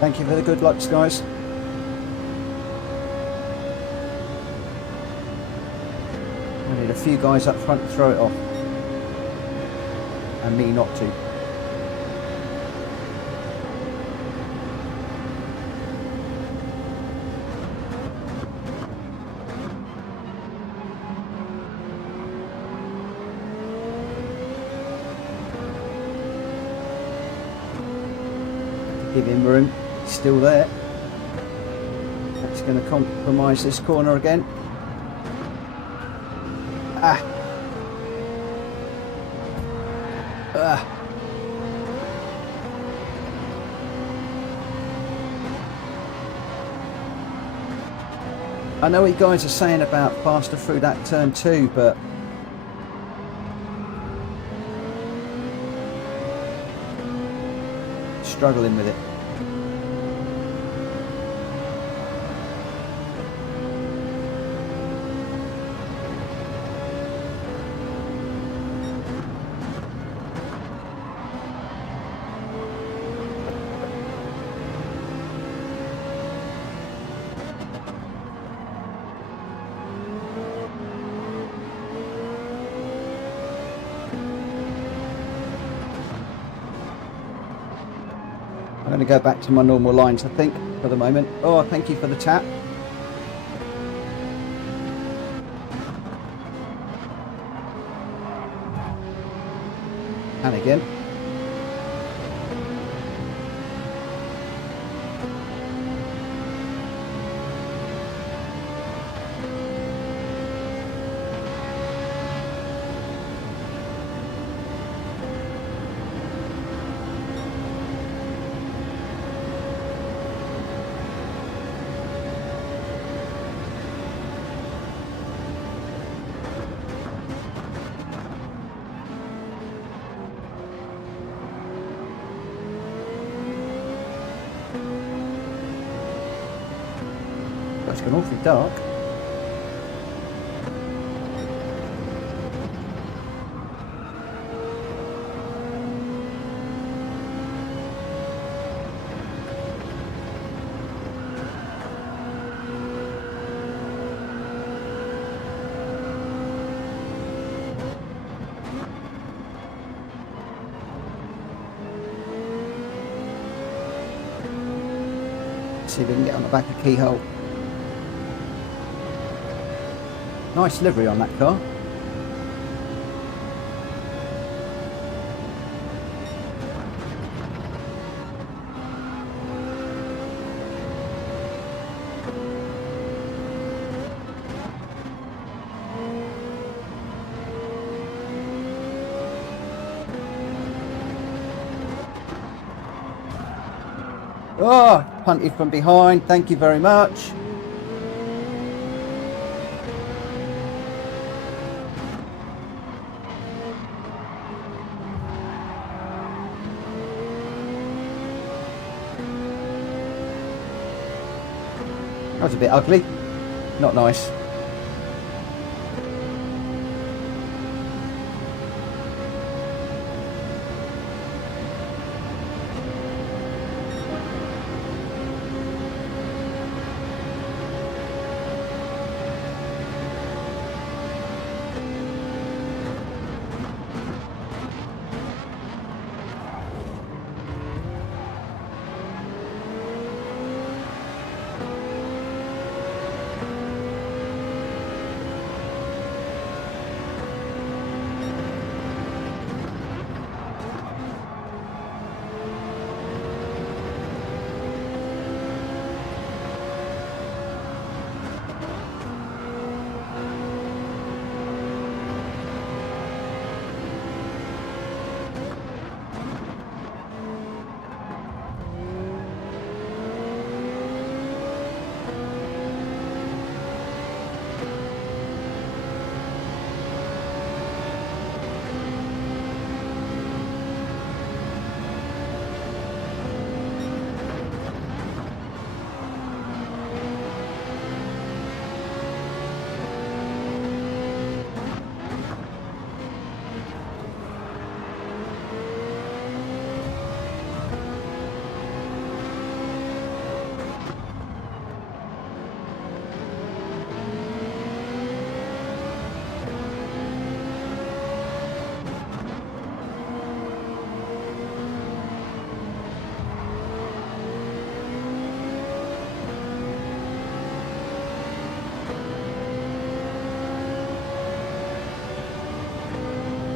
thank you for the good lucks, guys. I need a few guys up front to throw it off, and me not to. Give him room. Still there. That's going to compromise this corner again. Ah. I know what you guys are saying about faster through that turn too, but struggling with it. I'm going to go back to my normal lines, I think, for the moment. Oh, thank you for the tap. And again. It's gone awfully dark. see if we can get on the back of keyhole. Nice livery on that car. Oh, punted from behind. Thank you very much. That was a bit ugly. Not nice.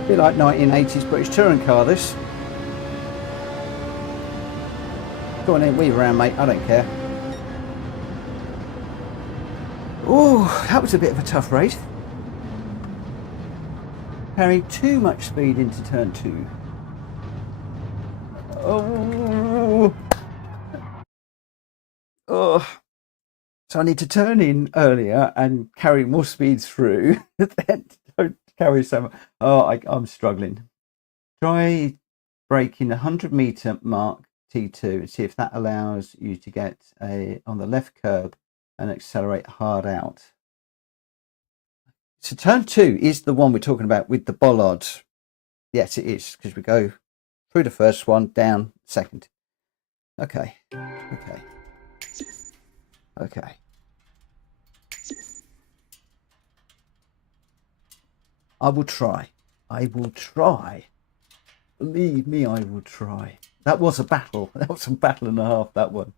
A bit like 1980s British touring car, this. Go on in, weave around, mate. I don't care. Oh, that was a bit of a tough race. Carrying too much speed into turn 2. Oh. Oh. So I need to turn in earlier and carry more speed through. Then don't carry so much. Oh, I'm struggling. Try braking 100-meter mark T2 and see if that allows you to get on the left curb and accelerate hard out. So turn 2 is the one we're talking about with the bollards. Yes, it is, because we go through the first one, down second. Okay. I will try. Believe me, I will try. That was a battle. That was a battle and a half, that one.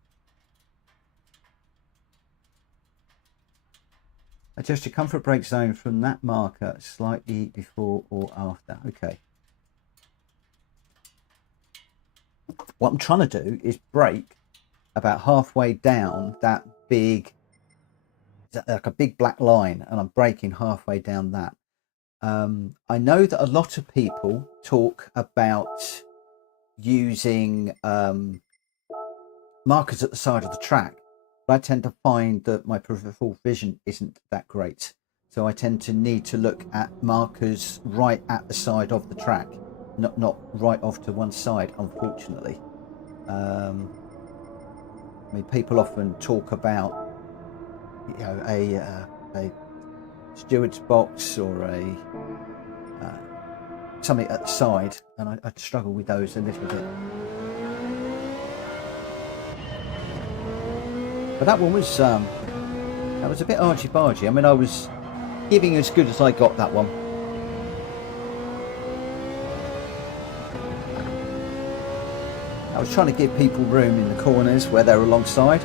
Adjust your comfort brake zone from that marker slightly before or after. Okay. What I'm trying to do is brake about halfway down that big, like a big black line, and I'm braking halfway down that. I know that a lot of people talk about using markers at the side of the track, but I tend to find that my peripheral vision isn't that great, so I tend to need to look at markers right at the side of the track, not right off to one side, unfortunately. I mean, people often talk about, you know, a steward's box or a something at the side, and I struggle with those a little bit. But that one was a bit argy-bargy. I mean, I was giving as good as I got that one. I was trying to give people room in the corners where they're alongside.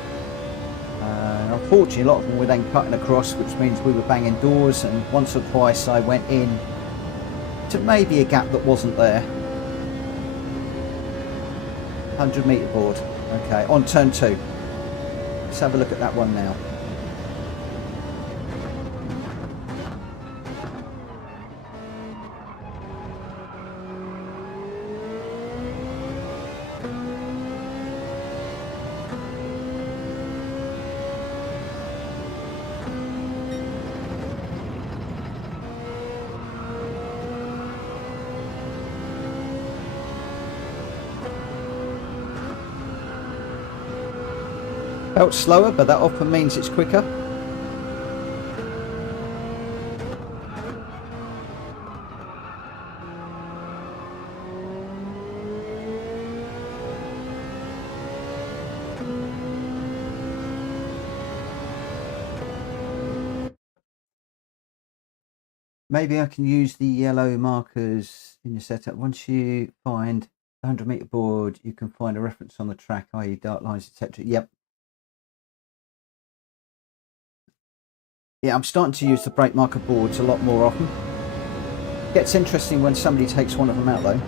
unfortunately, a lot of them were then cutting across, which means we were banging doors, and once or twice I went in to maybe a gap that wasn't there. 100-metre board. Okay, on turn 2. Let's have a look at that one now. Felt slower, but that often means it's quicker. Maybe I can use the yellow markers in your setup. Once you find the 100-metre board, you can find a reference on the track, i.e. dark lines, etc. Yep. Yeah, I'm starting to use the brake marker boards a lot more often. Gets interesting when somebody takes one of them out though.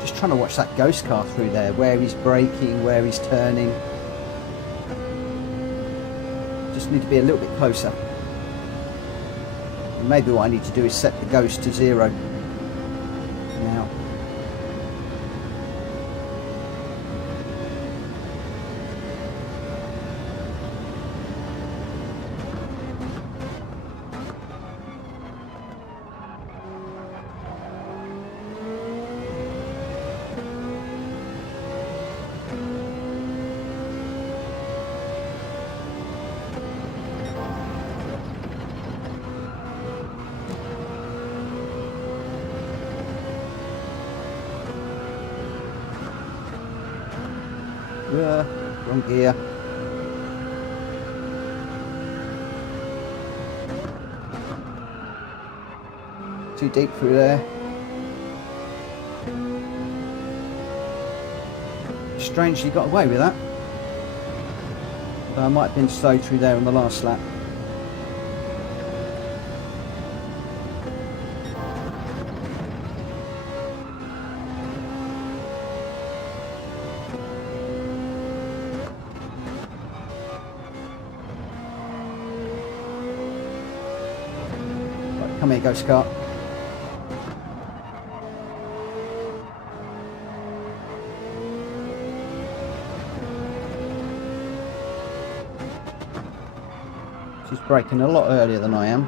Just trying to watch that ghost car through there, where he's braking, where he's turning. Just need to be a little bit closer. And maybe what I need to do is set the ghost to 0 now. Wrong gear. Too deep through there. Strangely got away with that. But I might have been slow through there on the last lap. Come here, Ghost Car. She's braking a lot earlier than I am.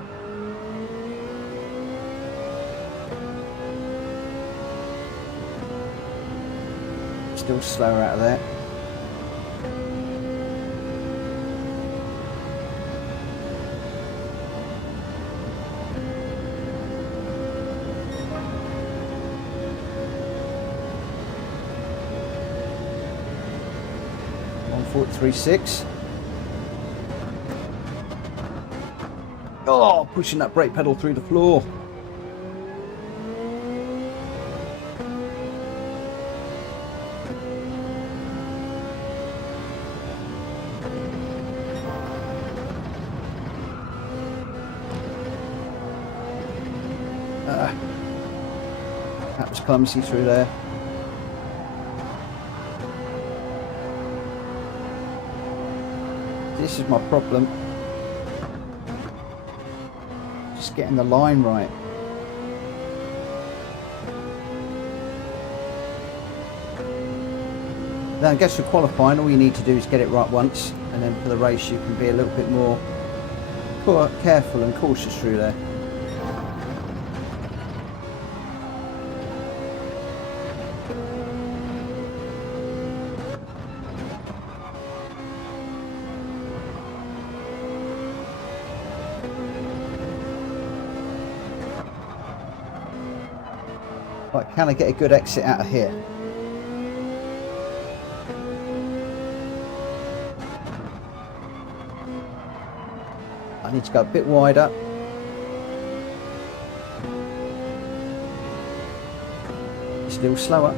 Still slower out of there. Foot 3.6. Oh, pushing that brake pedal through the floor. That was clumsy through there. This is my problem. Just getting the line right. Then I guess for qualifying, all you need to do is get it right once, and then for the race you can be a little bit more careful and cautious through there. Right, can I get a good exit out of here? I need to go a bit wider. Still slower.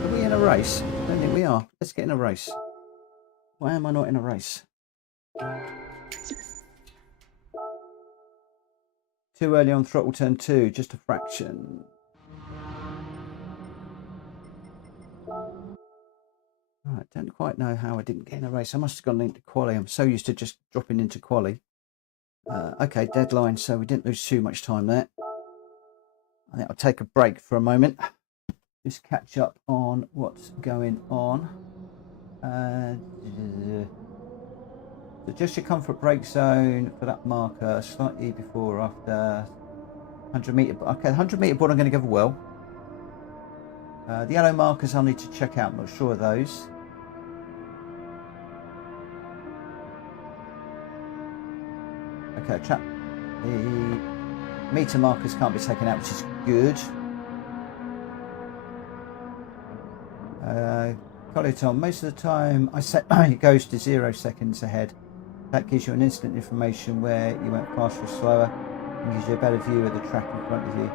Are we in a race? I don't think we are. Let's get in a race. Why am I not in a race? Too early on throttle turn 2, just a fraction. Right, don't quite know how I didn't get in a race. I must have gone into quali. I'm so used to just dropping into quali. Okay, deadline, so we didn't lose too much time there. I think I'll take a break for a moment. Just catch up on what's going on. So just your comfort brake zone for that marker, slightly before or after 100 metre. Okay, 100 metre board I'm going to go well. The yellow markers I'll need to check out, I'm not sure of those. Okay, trap. The meter markers can't be taken out, which is good. Tom, most of the time I set it goes to 0 seconds ahead. That gives you an instant information where you went faster or slower and gives you a better view of the track in front of you.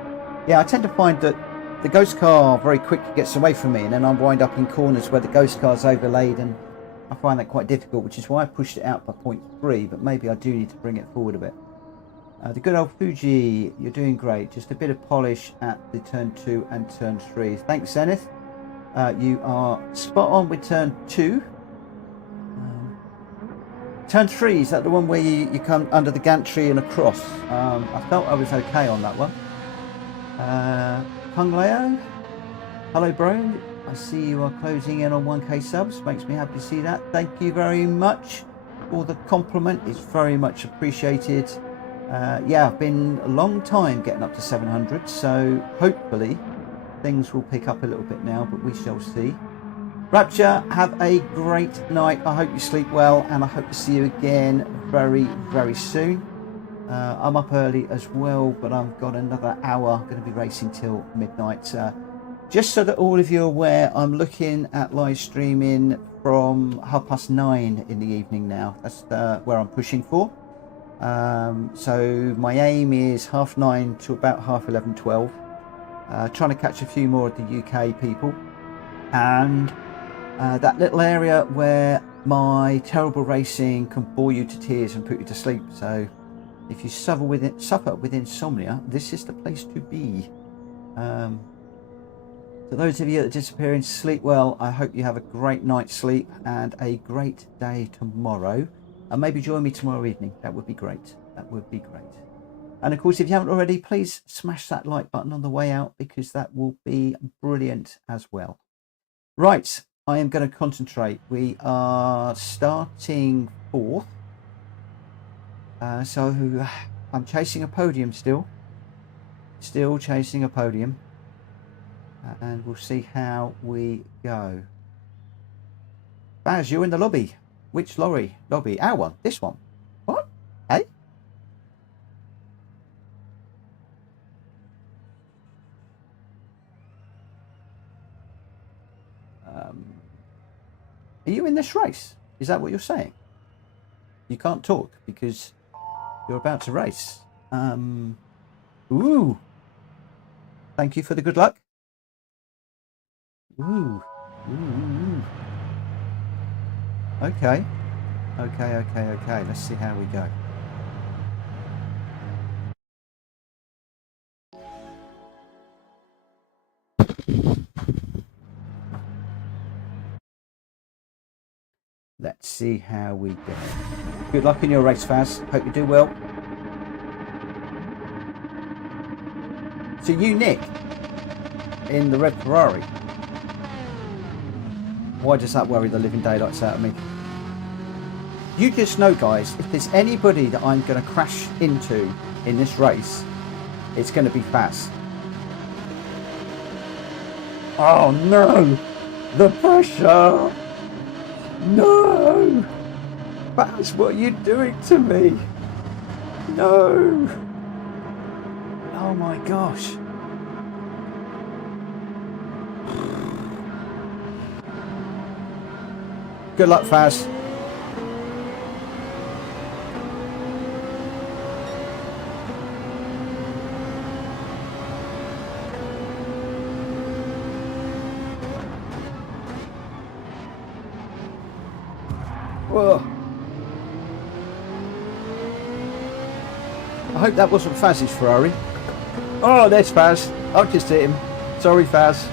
Yeah, I tend to find that the ghost car very quickly gets away from me, and then I wind up in corners where the ghost car's overlaid, and I find that quite difficult, which is why I pushed it out by 0.3, but maybe I do need to bring it forward a bit. The good old Fuji, you're doing great. Just a bit of polish at the turn 2 and turn 3. Thanks, Zenith. You are spot on with turn 2. Turn 3, is that the one where you come under the gantry and across? I felt I was okay on that one. Kung Leo, hello bro. I see you are closing in on 1k subs. Makes me happy to see that. Thank you very much for the compliment. It's very much appreciated. Yeah, I've been a long time getting up to 700, so hopefully things will pick up a little bit now, but we shall see. Rapture, have a great night. I hope you sleep well, and I hope to see you again very, very soon. I'm up early as well, but I've got another hour. I'm going to be racing till midnight. Just so that all of you are aware, I'm looking at live streaming from 9:30 in the evening now. That's where I'm pushing for. So my aim is 9:30 to about 11:30, 12. Trying to catch a few more of the UK people, and that little area where my terrible racing can bore you to tears and put you to sleep. So if you suffer with insomnia, this is the place to be. So those of you that are disappearing, sleep well. I hope you have a great night's sleep and a great day tomorrow, and maybe join me tomorrow evening. That would be great. That would be great. And of course, if you haven't already, please smash that like button on the way out, because that will be brilliant as well. Right, I am going to concentrate. We are starting 4th. So I'm chasing a podium still. Still chasing a podium. And we'll see how we go. Baz, you're in the lobby. Which lobby? Our one. This one. What? Hey? Are you in this race? Is that what you're saying? You can't talk because you're about to race. Ooh. Thank you for the good luck. Ooh. Ooh. Okay. Okay. Let's see how we go. Let's see how we go. Good luck in your race, Faz. Hope you do well. So you, Nick, in the red Ferrari. Why does that worry the living daylights out of me? You just know, guys, if there's anybody that I'm going to crash into in this race, it's going to be fast. Oh no! The pressure! No! Baz, what are you doing to me? No! Oh my gosh. Good luck, Faz. Whoa. I hope that wasn't Faz's Ferrari. Oh, there's Faz. I've just hit him. Sorry, Faz.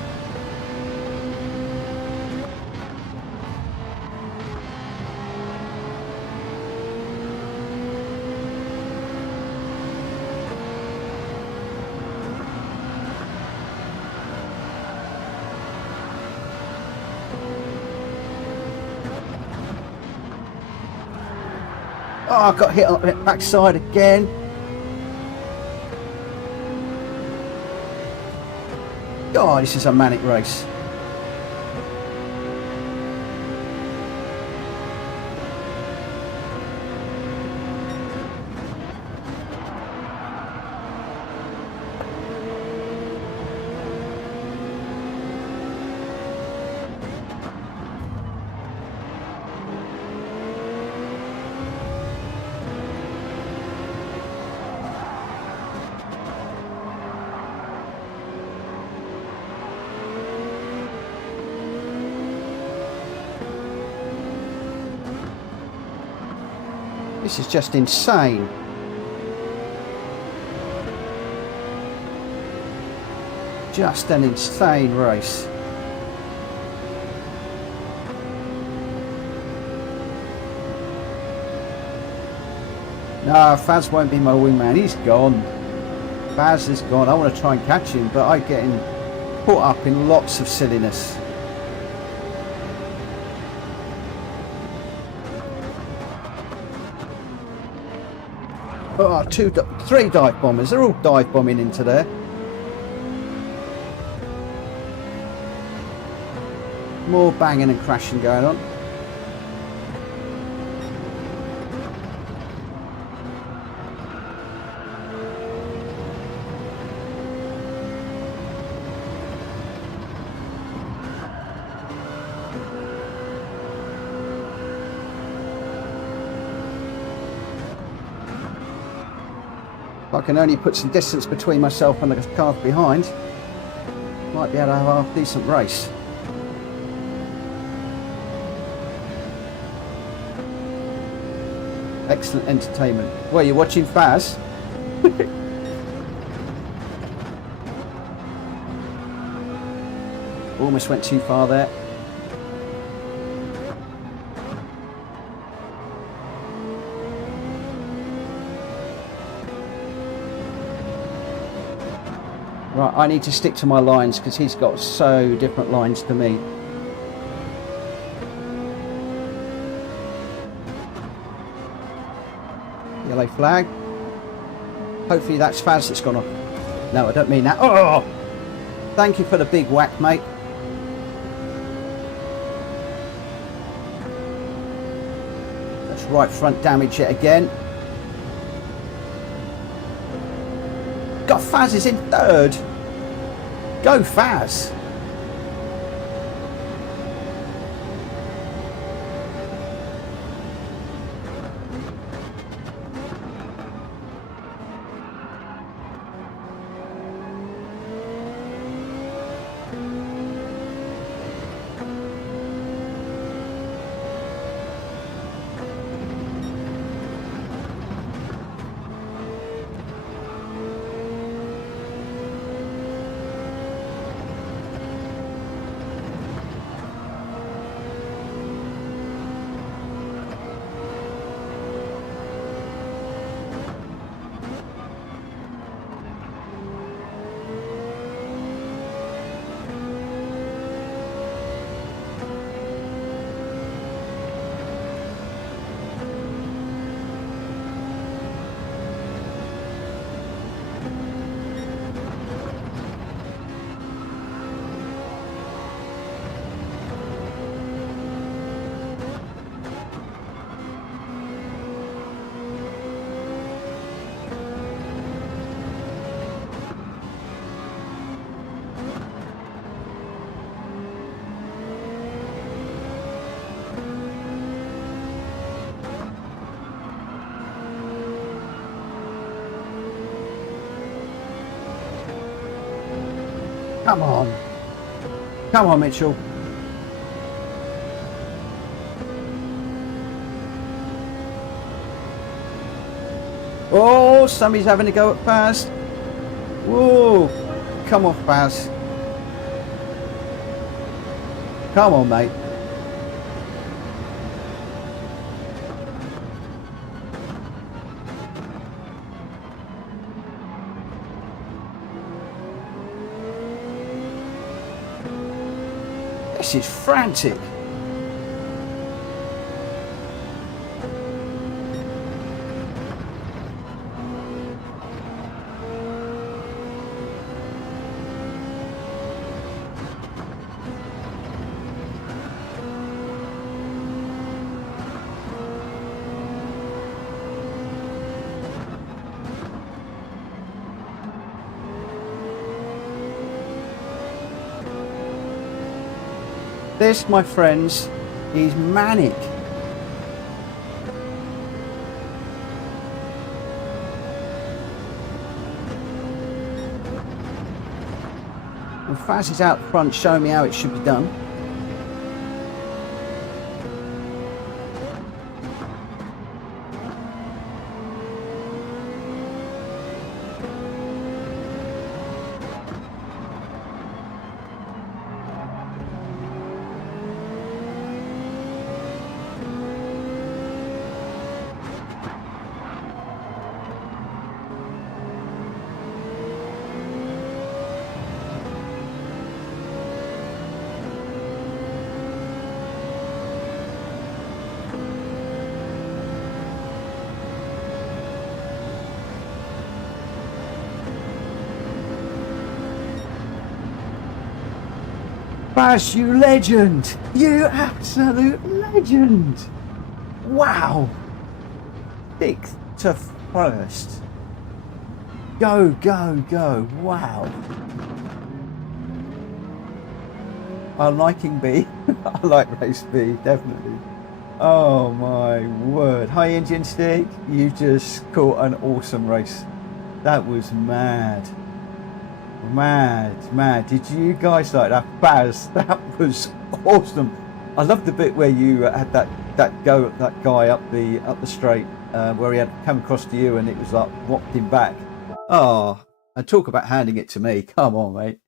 Oh, I got hit on the backside again. Oh, this is a manic race. This is just insane. Just an insane race. No, Faz won't be my wingman. He's gone. Faz is gone. I want to try and catch him, but I get him caught up in lots of silliness. Oh, three dive bombers. They're all dive bombing into there. More banging and crashing going on. I can only put some distance between myself and the cars behind. Might be able to have a half decent race. Excellent entertainment. Well, you're watching Faz. Almost went too far there. Right, I need to stick to my lines because he's got so different lines to me. Yellow flag. Hopefully that's Faz that's gone off. No, I don't mean that. Oh! Thank you for the big whack, mate. That's right front damage yet again. God, Faz is in third. Go Faz. Come on. Come on, Mitchell. Oh, somebody's having to go at Baz. Whoa. Come on, Baz. Come on, mate. This is frantic. This, my friends, is manic. And Faz is out front showing me how it should be done. Bash, you legend! You absolute legend! Wow! 6th to 1st. Go, go, go. Wow. I'm liking B. I like race B, definitely. Oh my word. Hi, Engine Stick. You just caught an awesome race. That was mad. Mad. Did you guys like that? Baz, that was awesome. I love the bit where you had that go at that guy up the straight, where he had come across to you and it was like whopped him back. Oh, and talk about handing it to me. Come on, mate.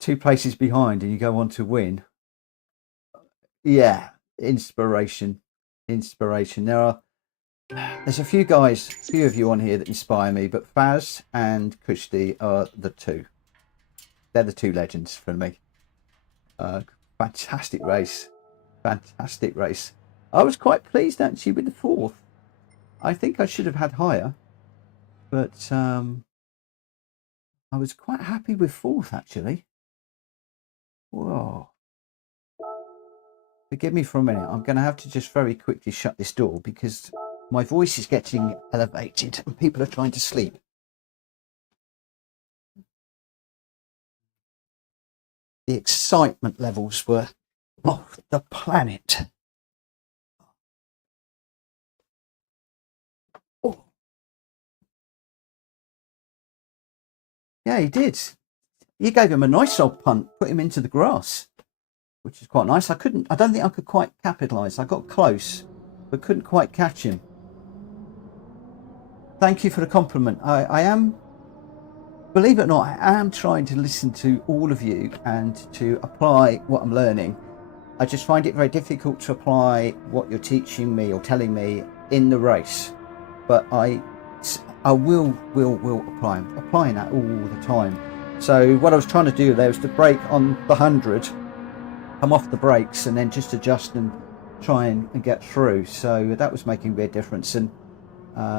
2 places behind and you go on to win. Yeah, inspiration. There's a few of you on here that inspire me, but Faz and Kushti are the two. They're the 2 legends for me. Fantastic race. I was quite pleased actually with the 4th. I think I should have had higher, but I was quite happy with 4th actually. Whoa. Forgive me for a minute. I'm going to have to just very quickly shut this door because my voice is getting elevated and people are trying to sleep. The excitement levels were off the planet. Oh. Yeah, he did. He gave him a nice old punt, put him into the grass, which is quite nice. I don't think I could quite capitalise. I got close, but couldn't quite catch him. Thank you for the compliment. I am, believe it or not, I am trying to listen to all of you and to apply what I'm learning. I just find it very difficult to apply what you're teaching me or telling me in the race. But I will apply. I'm applying that all the time. So what I was trying to do there was to brake on the 100, come off the brakes and then just adjust and try and get through. So that was making a big difference. And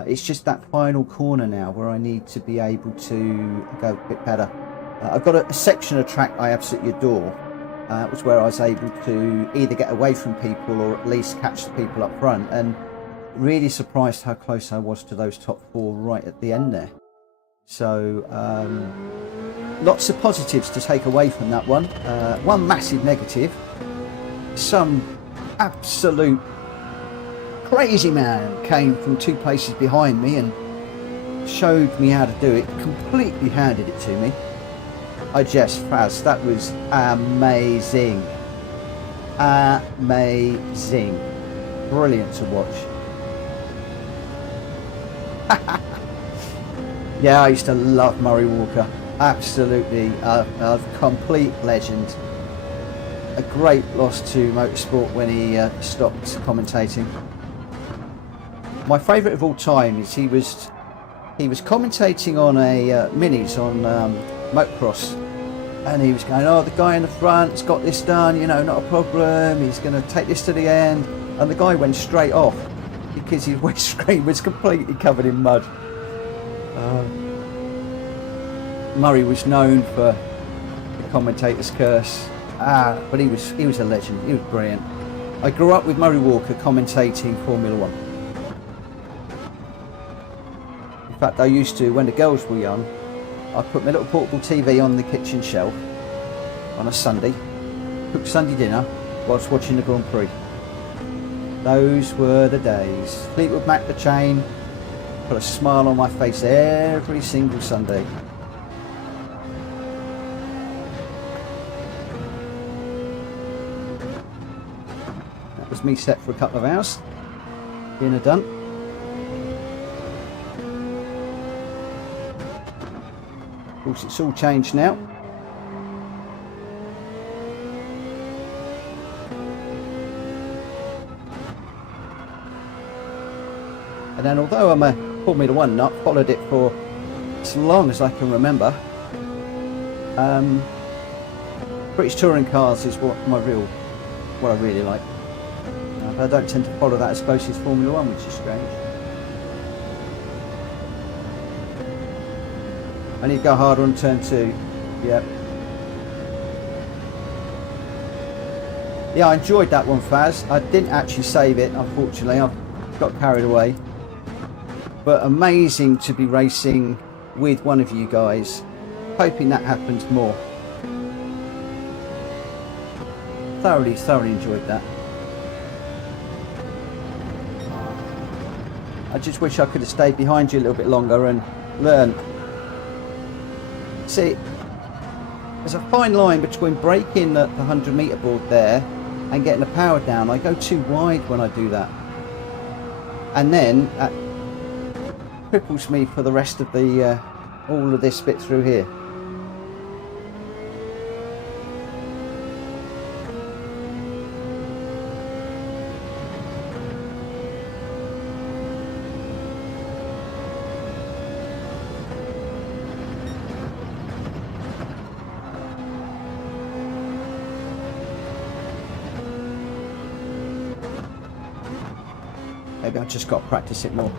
it's just that final corner now where I need to be able to go a bit better. I've got a section of track I absolutely adore. It was where I was able to either get away from people or at least catch the people up front, and really surprised how close I was to those top 4 right at the end there. So lots of positives to take away from that one. One massive negative: some absolute crazy man came from 2 places behind me and showed me how to do it, completely handed it to me. I just, Faz, that was amazing. Amazing. Brilliant to watch. Yeah, I used to love Murray Walker. Absolutely a complete legend. A great loss to motorsport when he stopped commentating. My favourite of all time is he was commentating on a minis on motocross, and he was going, oh, the guy in the front's got this done, you know, not a problem, he's going to take this to the end, and the guy went straight off because his windscreen was completely covered in mud. Murray was known for the commentator's curse, but he was a legend. He was brilliant. I grew up with Murray Walker commentating Formula One. In fact, I used to, when the girls were young, I put my little portable TV on the kitchen shelf on a Sunday, cook Sunday dinner whilst watching the Grand Prix. Those were the days. Fleetwood Mac the chain, put a smile on my face every single Sunday. That was me set for a couple of hours. Dinner done. Of course, it's all changed now. And then, although I'm a Formula One nut, followed it for as long as I can remember. British touring cars is what I really like. But I don't tend to follow that as closely as Formula One, which is strange. I need to go harder on turn 2. Yep. Yeah, I enjoyed that one, Faz. I didn't actually save it, unfortunately. I got carried away. But amazing to be racing with one of you guys. Hoping that happens more. Thoroughly enjoyed that. I just wish I could have stayed behind you a little bit longer and learned. See, there's a fine line between braking the 100-metre board there and getting the power down. I go too wide when I do that. And then that cripples me for the rest of the all of this bit through here. Maybe I've just got to practice it more.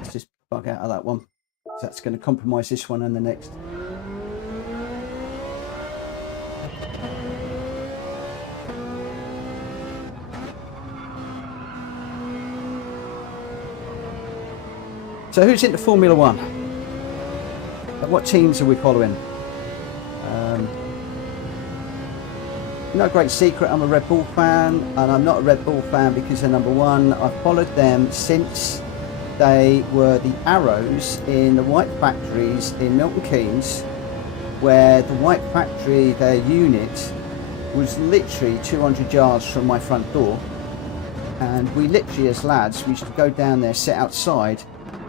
Let's just bug out of that one. That's going to compromise this one and the next. So who's into Formula One? What teams are we following? No great secret, I'm a Red Bull fan, and I'm not a Red Bull fan because they're number one. I've followed them since they were the arrows in the White factories in Milton Keynes, where the White factory, their unit, was literally 200 yards from my front door. And we literally, as lads, we used to go down there, sit outside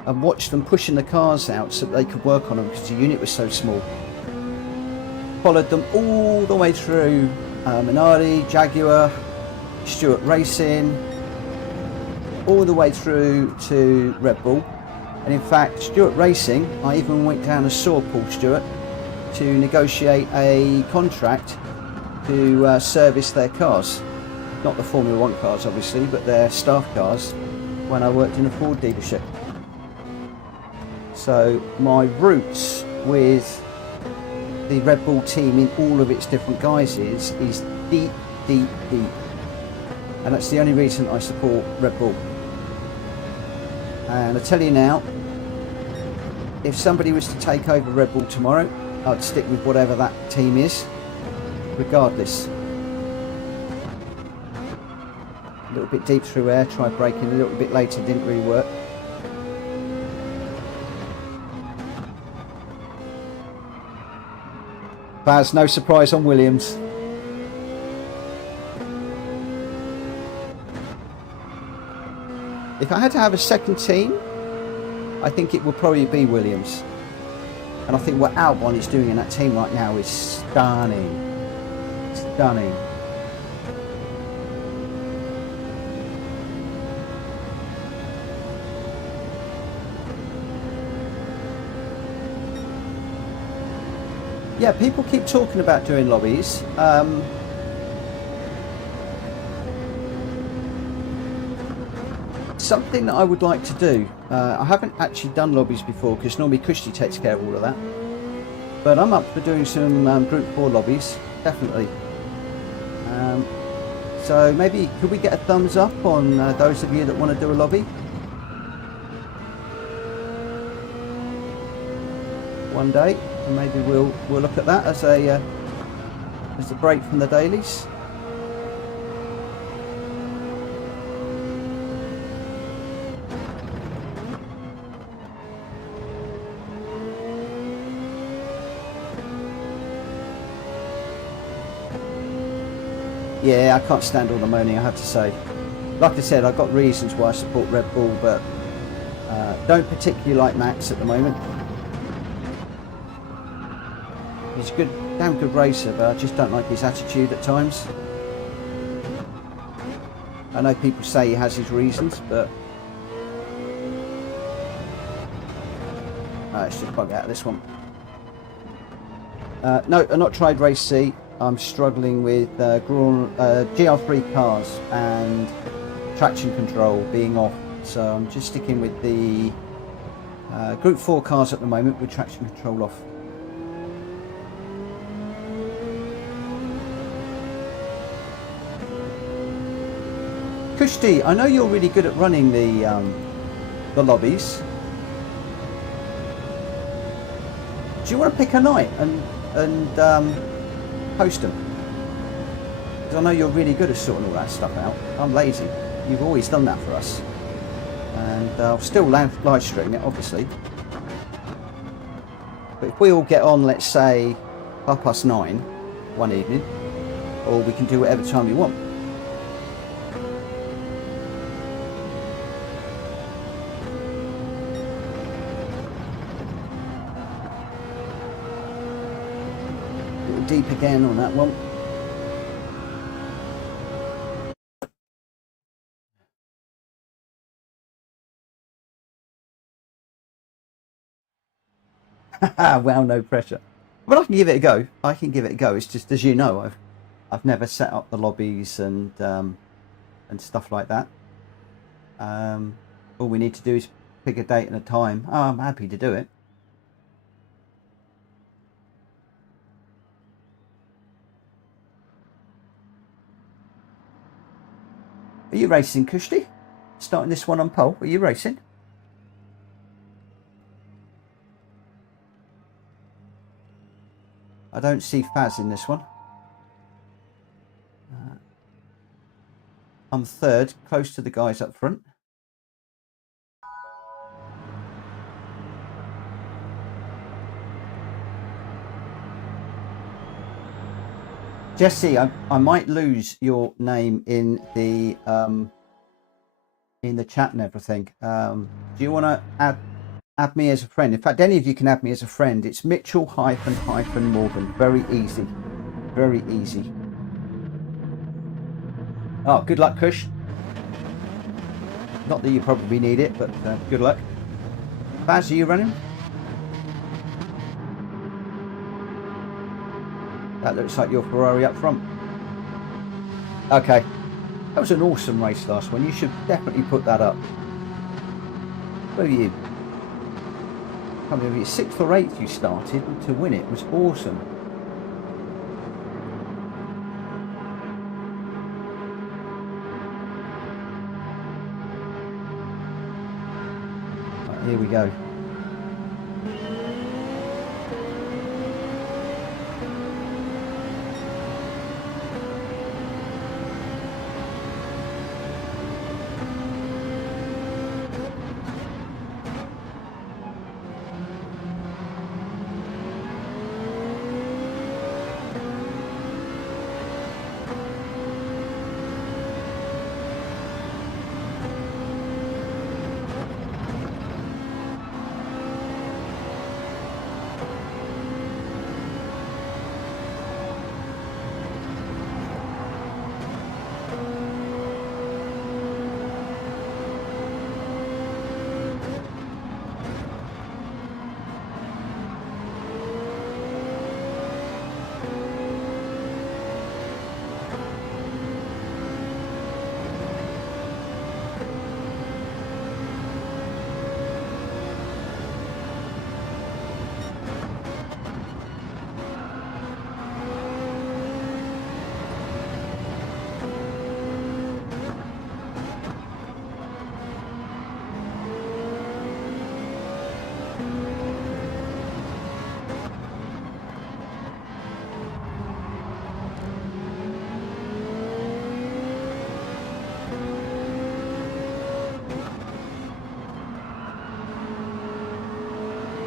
and watch them pushing the cars out so that they could work on them because the unit was so small. Followed them all the way through Minardi, Jaguar, Stewart Racing, all the way through to Red Bull. And in fact, Stewart Racing, I even went down and saw Paul Stewart to negotiate a contract to service their cars. Not the Formula One cars, obviously, but their staff cars when I worked in a Ford dealership. So my roots with the Red Bull team in all of its different guises is deep. And that's the only reason I support Red Bull. And I tell you now, if somebody was to take over Red Bull tomorrow, I'd stick with whatever that team is, regardless. A little bit deep through air, tried braking a little bit later, didn't really work. Baz, no surprise on Williams. If I had to have a second team, I think it would probably be Williams. And I think what Albon is doing in that team right now is stunning. Stunning. Yeah, people keep talking about doing lobbies. Something that I would like to do. I haven't actually done lobbies before because normally Kushti takes care of all of that. But I'm up for doing some Group 4 lobbies, definitely. So maybe could we get a thumbs up on those of you that want to do a lobby? One day, and maybe we'll look at that as a break from the dailies. Yeah, I can't stand all the moaning, I have to say. Like I said, I've got reasons why I support Red Bull, but don't particularly like Max at the moment. He's a damn good racer, but I just don't like his attitude at times. I know people say he has his reasons, but let's just bug out of this one. No, I've not tried Race C. I'm struggling with GR3 cars and traction control being off, so I'm just sticking with the Group 4 cars at the moment with traction control off. Kushti, I know you're really good at running the lobbies. Do you want to pick a night and host them? Because I know you're really good at sorting all that stuff out. I'm lazy. You've always done that for us, and I'll still live stream it, obviously. But if we all get on, let's say 9:30 one evening, or we can do whatever time we want. Deep again on that one. Well, no pressure. But I can give it a go. I can give it a go. It's just, as you know, I've never set up the lobbies and stuff like that. All we need to do is pick a date and a time. Oh, I'm happy to do it. Are you racing, Kushti? Starting this one on pole. Are you racing? I don't see Faz in this one. I'm third, close to the guys up front. Jesse, I might lose your name in the chat and everything. Do you want to add me as a friend? In fact, any of you can add me as a friend. It's Mitchell-Morgan. Very easy. Very easy. Oh, good luck, Kush. Not that you probably need it, but good luck. Baz, are you running? That looks like your Ferrari up front. Okay. That was an awesome race last one. You should definitely put that up. Where are you? I can't remember, 6th or 8th you started to win it. It was awesome. Right, here we go.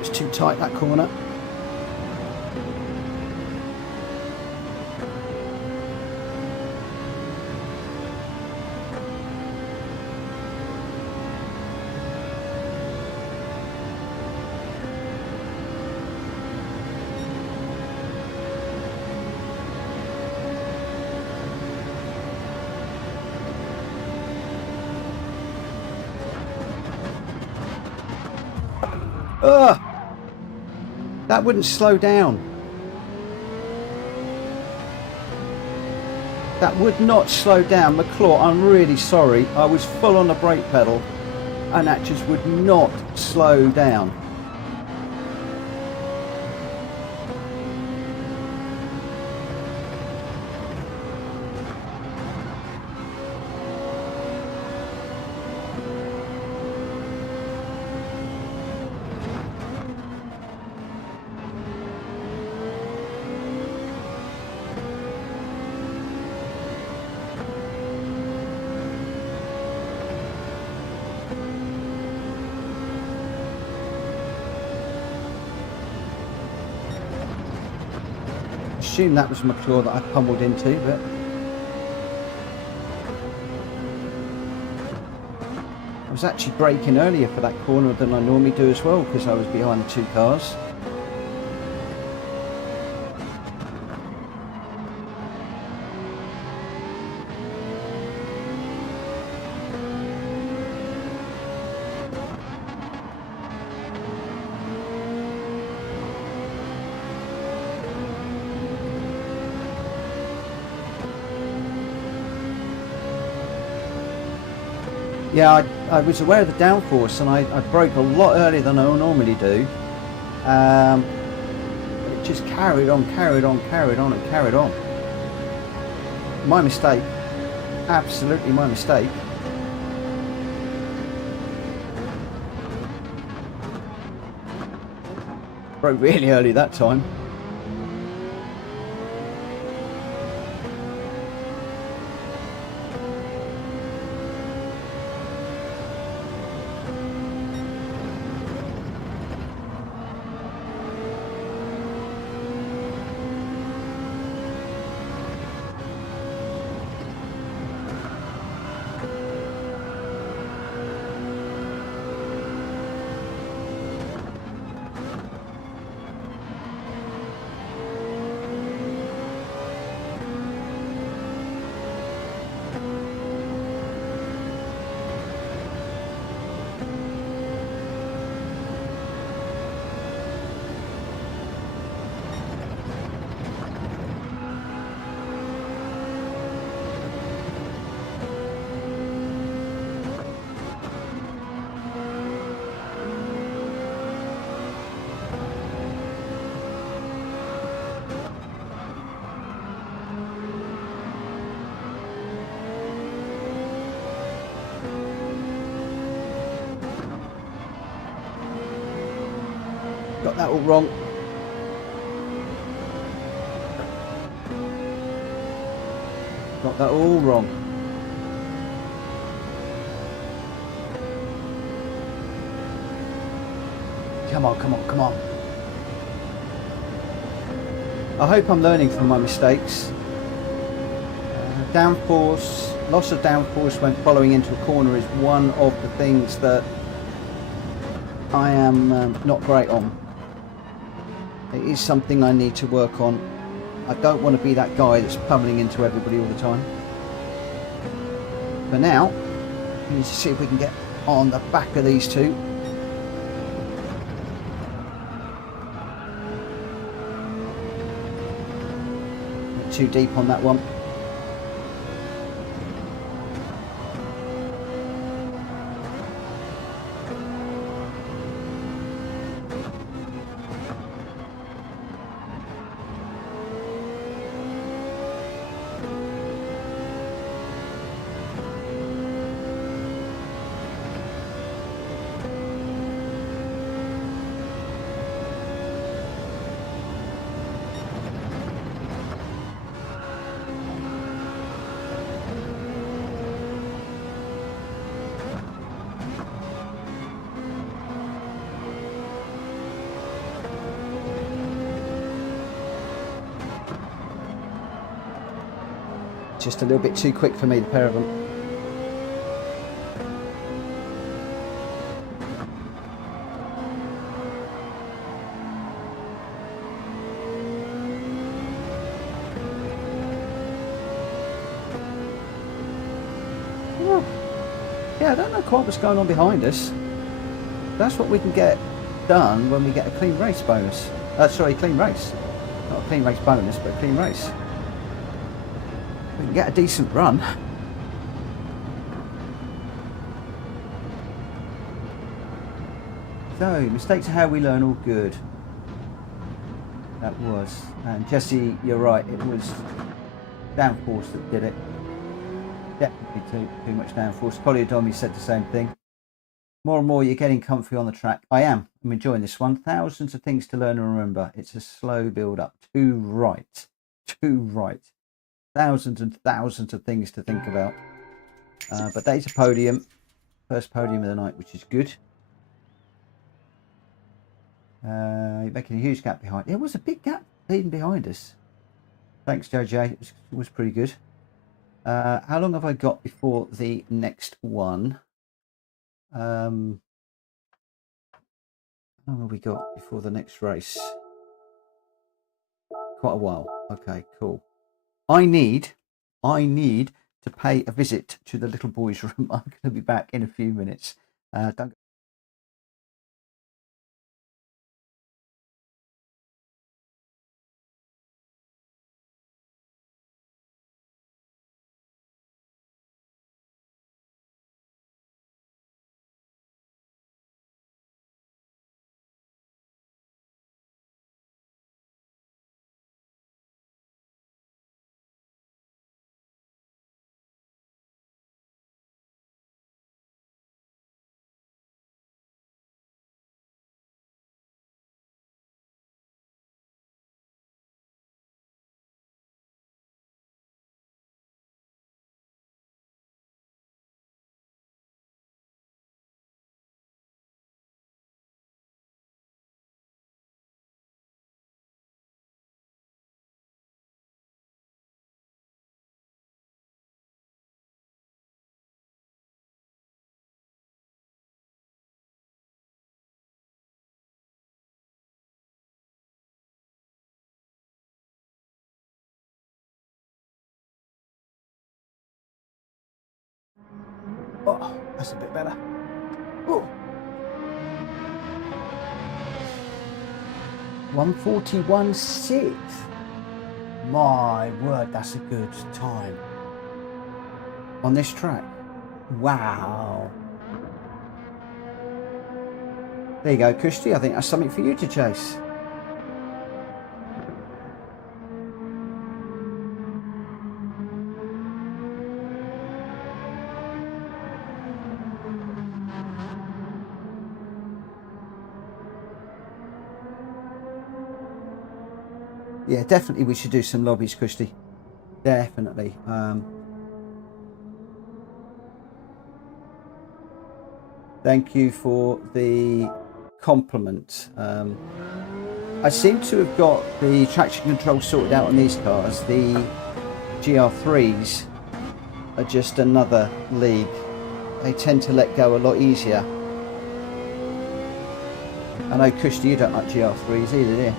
It's too tight, that corner. Ugh! That wouldn't slow down. That would not slow down. McClaw, I'm really sorry. I was full on the brake pedal and that just would not slow down. I assume that was McClaw that I pummeled into, but I was actually braking earlier for that corner than I normally do as well because I was behind the two cars. Yeah, I was aware of the downforce and I broke a lot earlier than I normally do. It just carried on and carried on. My mistake. Absolutely my mistake. Broke really early that time. Got that all wrong. Got that all wrong. Come on, come on, come on. I hope I'm learning from my mistakes. Downforce, loss of downforce when following into a corner is one of the things that I am not great on. It is something I need to work on. I don't want to be that guy that's pummeling into everybody all the time. For now, we need to see if we can get on the back of these two. too deep on that one. Just a little bit too quick for me, the pair of them. Yeah, I don't know quite what's going on behind us. That's what we can get done when we get a clean race bonus. Sorry, clean race. Not a clean race bonus, but a clean race. We can get a decent run. So, mistakes are how we learn, all good. That was. And Jesse, you're right, it was downforce that did it. Definitely too much downforce. Polyodomi said the same thing. More and more you're getting comfy on the track. I am. I'm enjoying this one. Thousands of things to learn and remember. It's a slow build up. Too right. Too right. Thousands and thousands of things to think about. But that is a podium. First podium of the night, which is good. You're making a huge gap behind. There was a big gap leading behind us. Thanks, JJ. It was pretty good. How long have I got before the next one? How long have we got before the next race? Quite a while. Okay, cool. I need to pay a visit to the little boys' room. I'm going to be back in a few minutes. Don't. Oh, that's a bit better. Oh. 1:41.6. My word, that's a good time on this track. Wow. There you go, Kushti. I think that's something for you to chase. Yeah, definitely we should do some lobbies, Kushti. Definitely. Thank you for the compliment. I seem to have got the traction control sorted out on these cars. The GR3s are just another league. They tend to let go a lot easier. I know, Kushti, you don't like GR3s either, do you?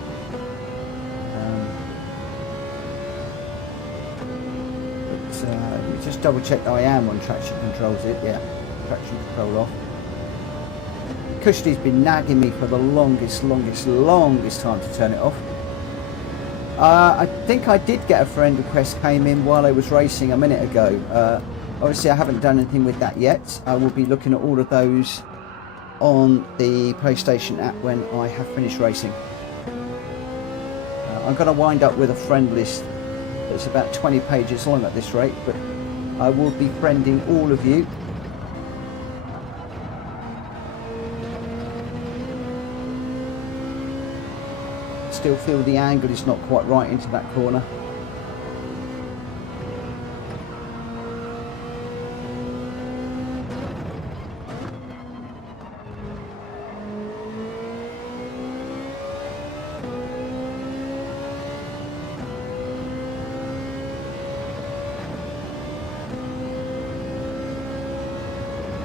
Let me just double check that I am on traction controls. Yeah, traction control off. Kushti's been nagging me for the longest time to turn it off. I think I did get a friend request came in while I was racing a minute ago. Obviously, I haven't done anything with that yet. I will be looking at all of those on the PlayStation app when I have finished racing. I'm going to wind up with a friend list that's about 20 pages long at this rate, but I will be friending all of you. Still feel the angle is not quite right into that corner.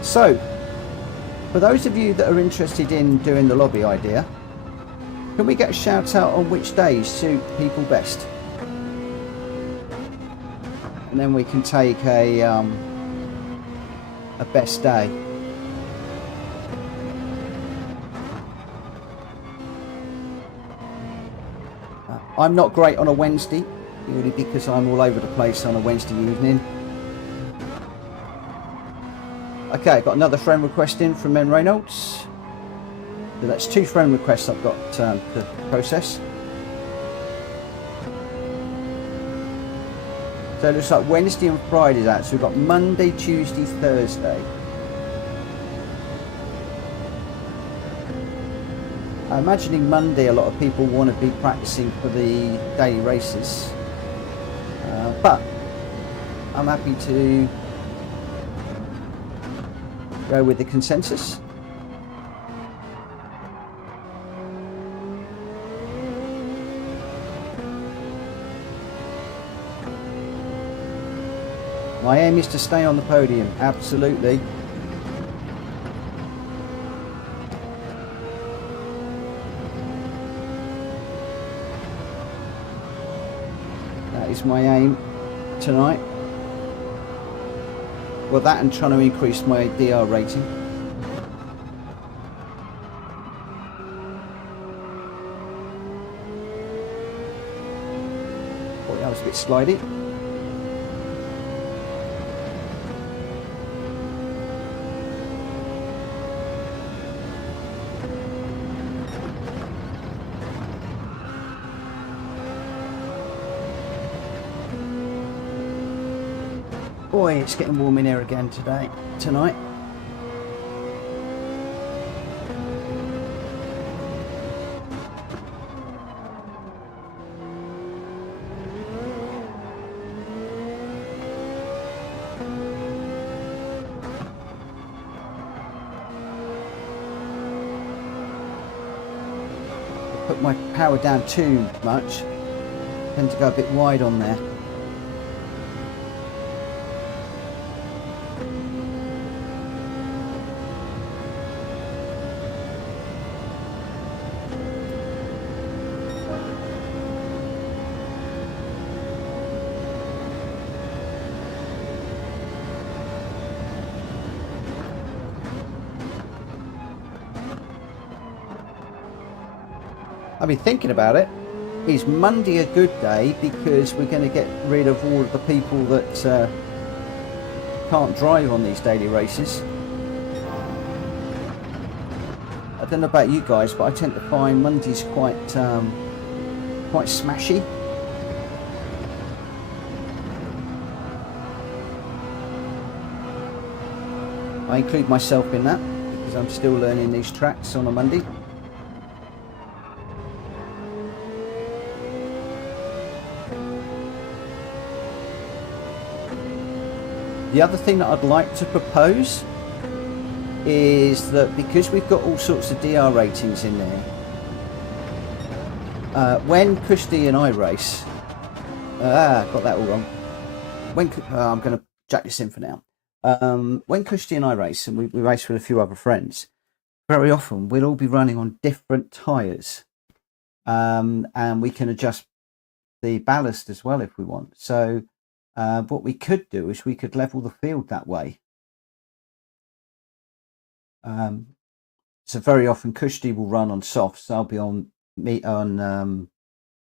So, for those of you that are interested in doing the lobby idea, can we get a shout out on which days suit people best? And then we can take a best day. I'm not great on a Wednesday, purely because I'm all over the place on a Wednesday evening. Okay, got another friend request in from Men Reynolds. So that's 2 friend requests I've got to process. So it looks like Wednesday and Friday's out. So we've got Monday, Tuesday, Thursday. I'm imagining Monday a lot of people want to be practicing for the daily races. But I'm happy to go with the consensus. My aim is to stay on the podium, absolutely. That is my aim tonight. Well, that and trying to increase my DR rating. Oh, that was a bit slidey. Boy, it's getting warm in here again tonight. Put my power down too much. Tend to go a bit wide on there. I've been thinking about it. Is Monday a good day because we're going to get rid of all of the people that can't drive on these daily races? I don't know about you guys, but I tend to find Mondays quite smashy. I include myself in that because I'm still learning these tracks on a Monday. The other thing that I'd like to propose is that because we've got all sorts of DR ratings in there, when Kushti and I race, got that all wrong. I'm going to jack this in for now. When Kushti and I race, and we race with a few other friends, very often we'll all be running on different tyres, and we can adjust the ballast as well if we want. So what we could do is we could level the field that way. So very often Kushti will run on softs. I'll be on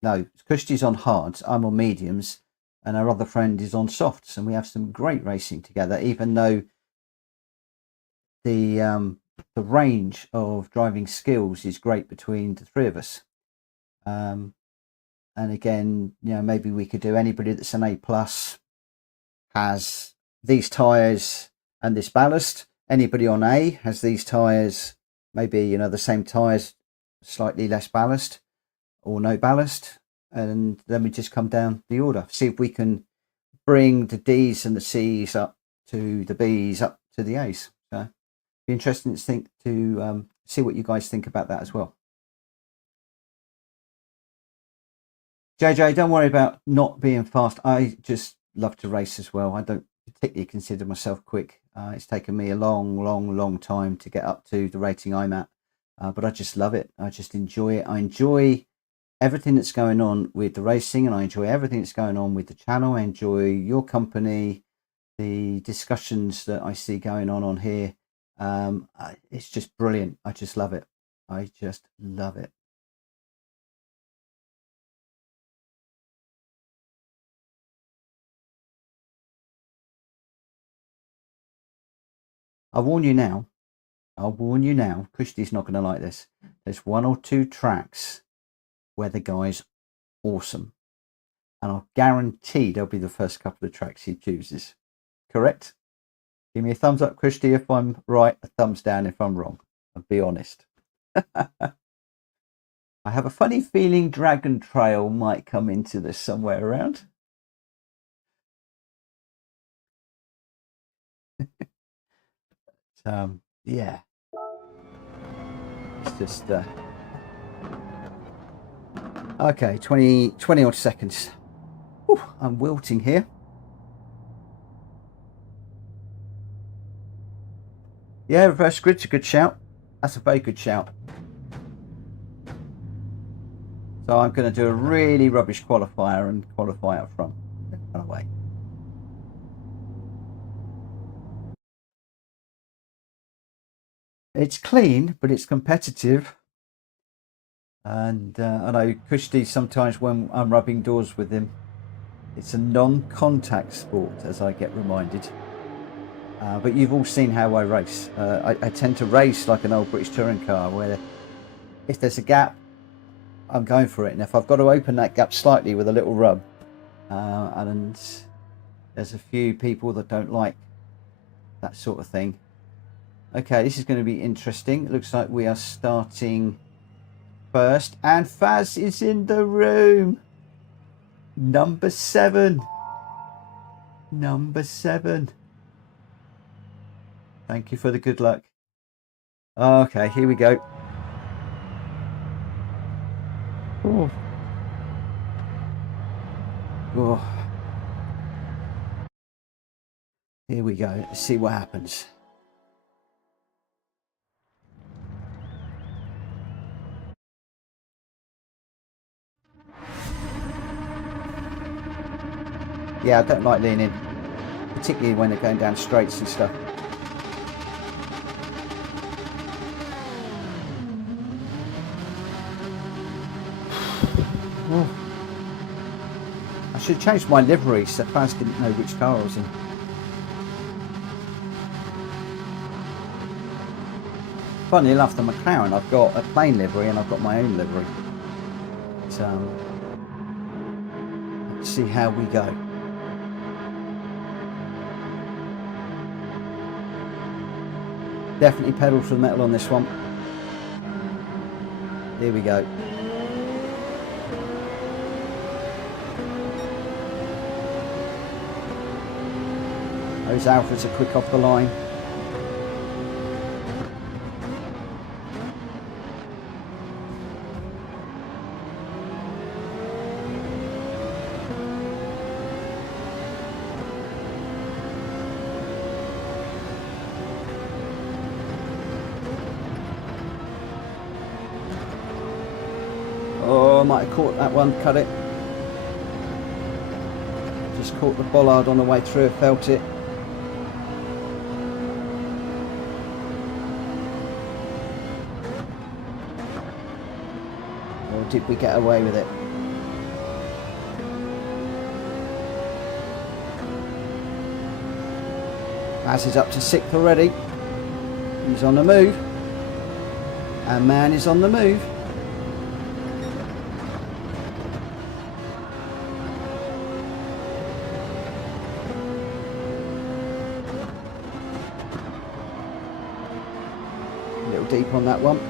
no, Kushti's on hards, I'm on mediums, and our other friend is on softs, and we have some great racing together, even though the range of driving skills is great between the three of us. And again, you know, maybe we could do anybody that's an A plus has these tires and this ballast. Anybody on A has these tires, maybe, you know, the same tires, slightly less ballast or no ballast, and then we just come down the order, see if we can bring the D's and the C's up to the B's up to the A's. So be interesting to see what you guys think about that as well. JJ, don't worry about not being fast. I just love to race as well. I don't particularly consider myself quick. It's taken me a long time to get up to the rating I'm at, but I just love it. I just enjoy it. I enjoy everything that's going on with the racing, and I enjoy everything that's going on with the channel. I enjoy your company, the discussions that I see going on here. It's just brilliant. I just love it. I just love it. I'll warn you now. Kushti's not going to like this. There's 1 or 2 tracks where the guy's awesome, and I'll guarantee they'll be the first couple of tracks he chooses. Correct? Give me a thumbs up, Kushti, if I'm right, a thumbs down if I'm wrong. I'll be honest. I have a funny feeling Dragon Trail might come into this somewhere around. Yeah, it's just okay. 20 odd seconds. Whew, I'm wilting here. Yeah, reverse grid's a good shout. That's a very good shout. So I'm going to do a really rubbish qualifier and qualify up front. Run away. It's clean, but it's competitive. And I know Kushti, sometimes when I'm rubbing doors with him, it's a non-contact sport, as I get reminded. But you've all seen how I race. I tend to race like an old British touring car, where if there's a gap, I'm going for it. And if I've got to open that gap slightly with a little rub, and there's a few people that don't like that sort of thing. Okay, this is going to be interesting. It looks like we are starting first, and Faz is in the room. Number 7. Number 7. Thank you for the good luck. Okay, here we go. Oh. Oh. Here we go. Let's see what happens. Yeah, I don't like leaning, particularly when they're going down straights and stuff. Oh. I should change my livery so Faz didn't know which car I was in. Funny enough, the McLaren, I've got a plain livery and I've got my own livery. So, let's see how we go. Definitely pedal to the metal on this one. Here we go. Those Alphas are quick off the line. Oh, I might have caught that one, cut it. Just caught the bollard on the way through, felt it. Or did we get away with it? As is up to 6th already. He's on the move. And Man is on the move. A little deep on that one.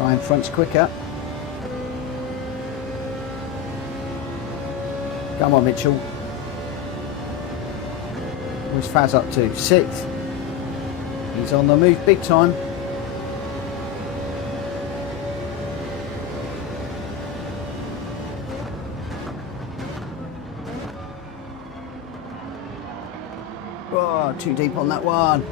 Iron front's quicker. Come on, Mitchell. Where's Faz up to? 6th. He's on the move big time. Oh, too deep on that one.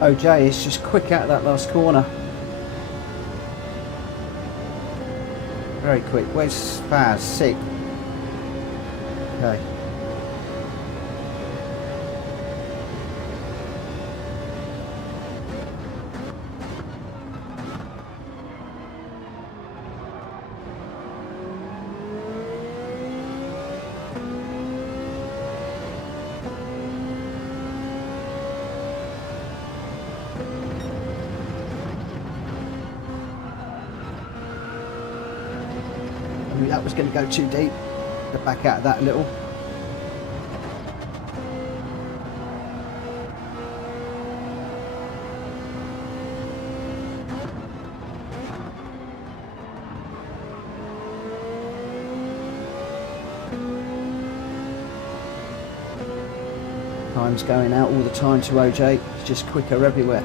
OJ is just quick out of that last corner. Very quick. Where's Faz? 6th. Okay. That was going to go too deep. Get back out of that a little. Time's going out all the time to OJ. It's just quicker everywhere.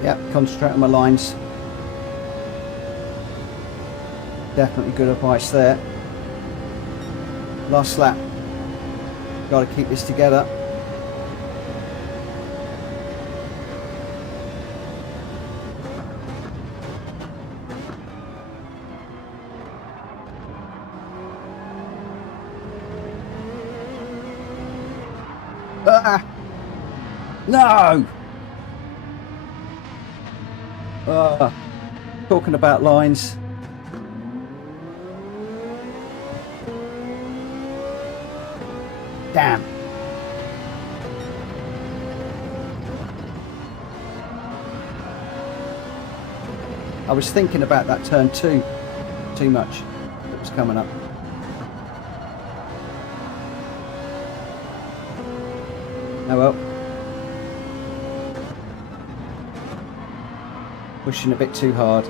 Yep, concentrate on my lines. Definitely good advice there. Last lap. Got to keep this together. Ah! No! Talking about lines. Damn. I was thinking about that turn two too much that was coming up. Oh well. Pushing a bit too hard.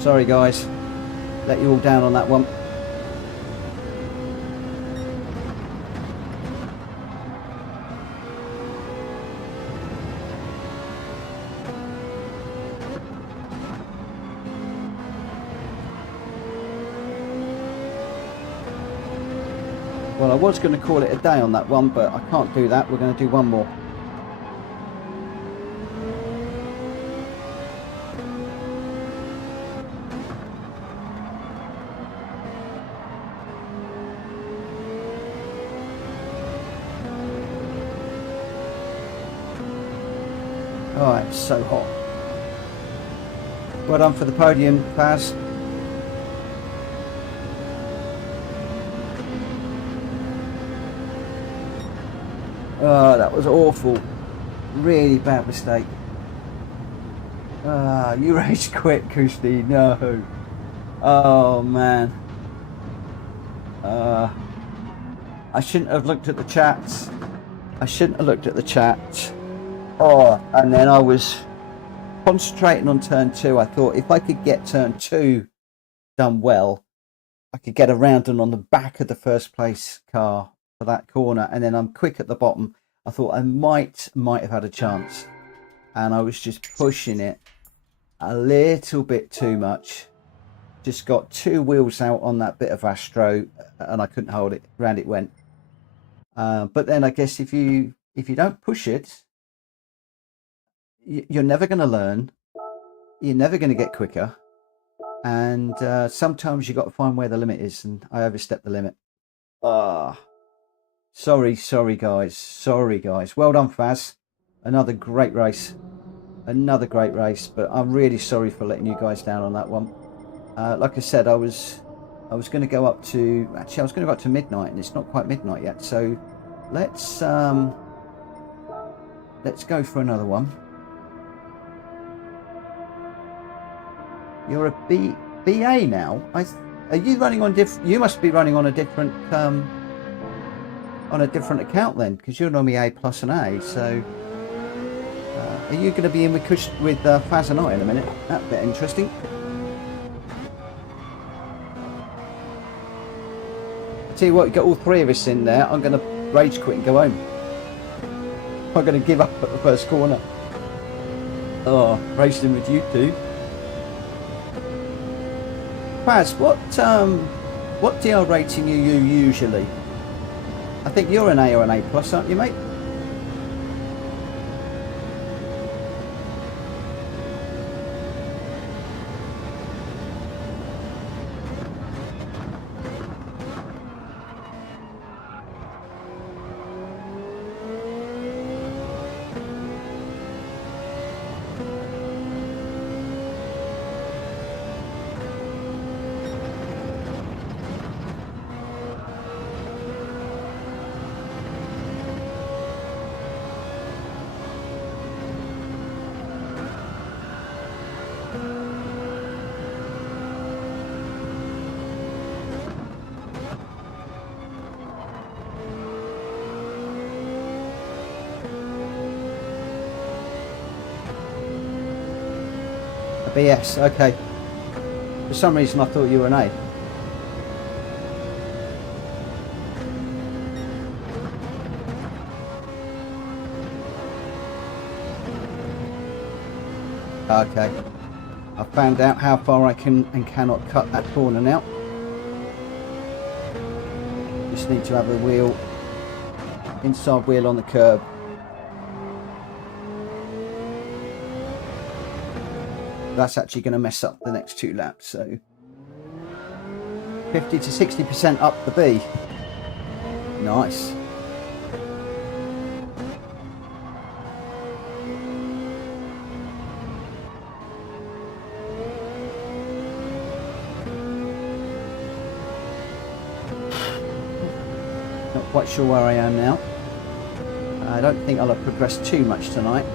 Sorry guys, let you all down on that one. Well, I was going to call it a day on that one, but I can't do that. We're going to do one more. Oh, it's so hot. Well done for the podium, Paz. Oh, that was awful. Really bad mistake. You rage quit, Kushti. No. Oh, man. I shouldn't have looked at the chats. I shouldn't have looked at the chat. Oh, and then I was concentrating on turn two. I thought if I could get turn two done well, I could get around and on the back of the first place car for that corner, and then I'm quick at the bottom. I thought I might have had a chance, and I was just pushing it a little bit too much. Just got two wheels out on that bit of Astro, and I couldn't hold it. Round it went. But then I guess if you don't push it, you're never going to learn. You're never going to get quicker, and sometimes you got to find where the limit is, and I overstepped the limit. Sorry guys. Well done, Faz. Another great race, but I'm really sorry for letting you guys down on that one. Like I said, I was going to go up to, actually I was going to go up to midnight, and it's not quite midnight yet, so let's go for another one. You're a BA now. Are you running on you must be running on a different account then, because you're normally A plus an A. So are you going to be in with Faz and I in a minute? That's a bit interesting. Tell you what, you got all three of us in there. I'm going to rage quit and go home. I'm going to give up at the first corner. Oh, racing with you two. Faz, what DR rating are you usually? I think you're an A or an A plus, aren't you, mate? BS, okay. For some reason I thought you were an A. Okay. I found out how far I can and cannot cut that corner now. Just need to have a wheel, inside wheel on the curb. That's actually going to mess up the next two laps, so 50 to 60% up the B. Nice. quite sure where I am now. I don't think I'll have progressed too much tonight.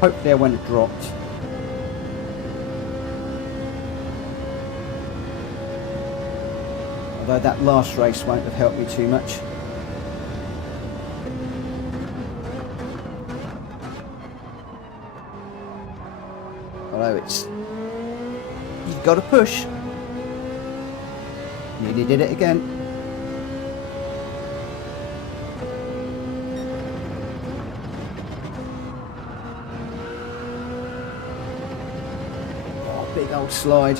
Hopefully I won't have dropped. Although that last race won't have helped me too much. Although you've got to push. Nearly did it again. Oh, big old slide.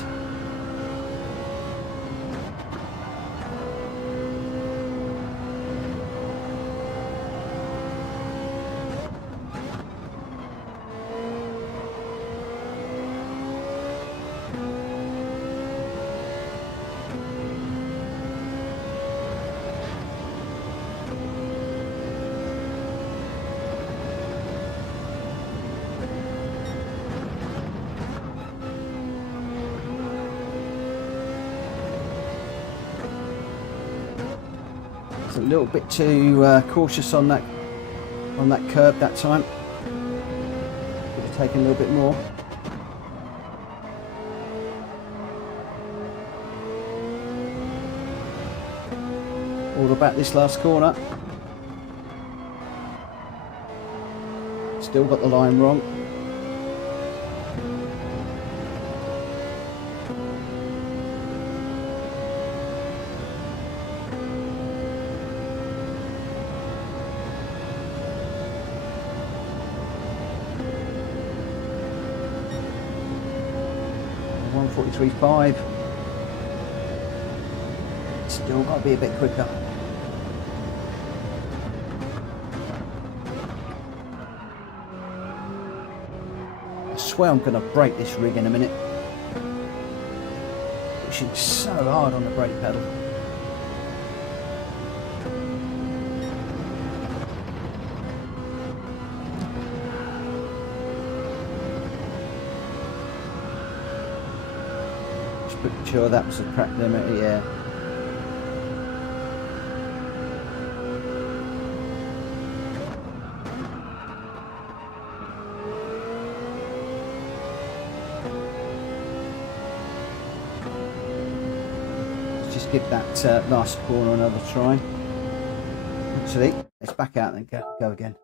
A little bit too cautious on that curb that time. Could have taken a little bit more. All about this last corner. Still got the line wrong. .143.5. Still got to be a bit quicker. I swear I'm going to break this rig in a minute. Pushing so hard on the brake pedal. Pretty sure that was the track limit, yeah. Let's just give that last corner another try. Actually, let's back out and go again.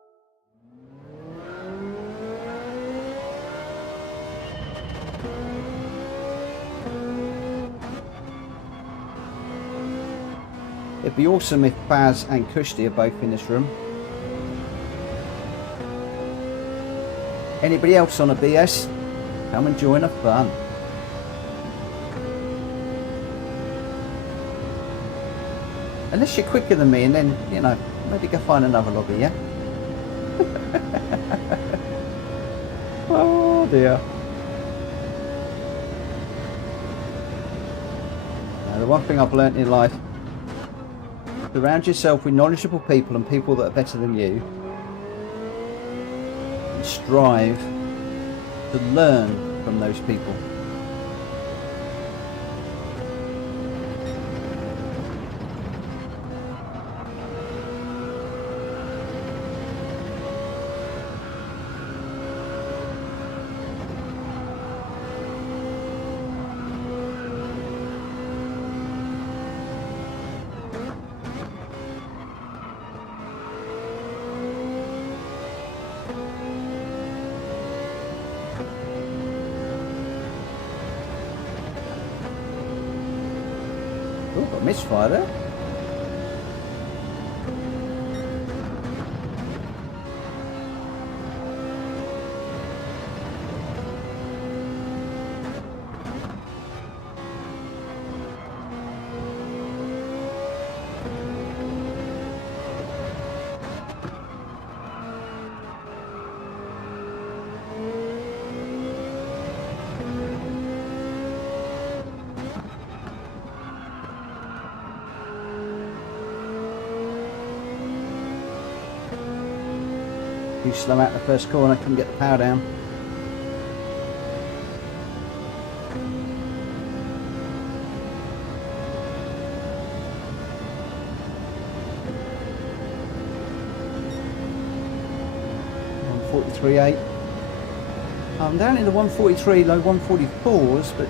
It'd be awesome if Baz and Kushti are both in this room. Anybody else on a BS? Come and join the fun. Unless you're quicker than me, and then, you know, maybe go find another lobby, yeah? Oh dear. Now, the one thing I've learnt in life: surround yourself with knowledgeable people and people that are better than you, and strive to learn from those people. Oh, got a misfire there. You slow out the first corner, couldn't get the power down. 143.8. I'm down in the 143, low 144s, but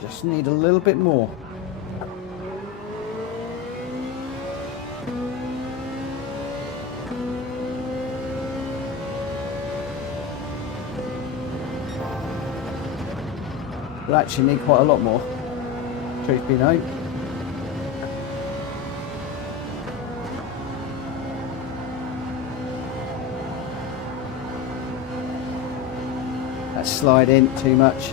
just need a little bit more. We'll actually need quite a lot more, truth be known. That's slide in too much.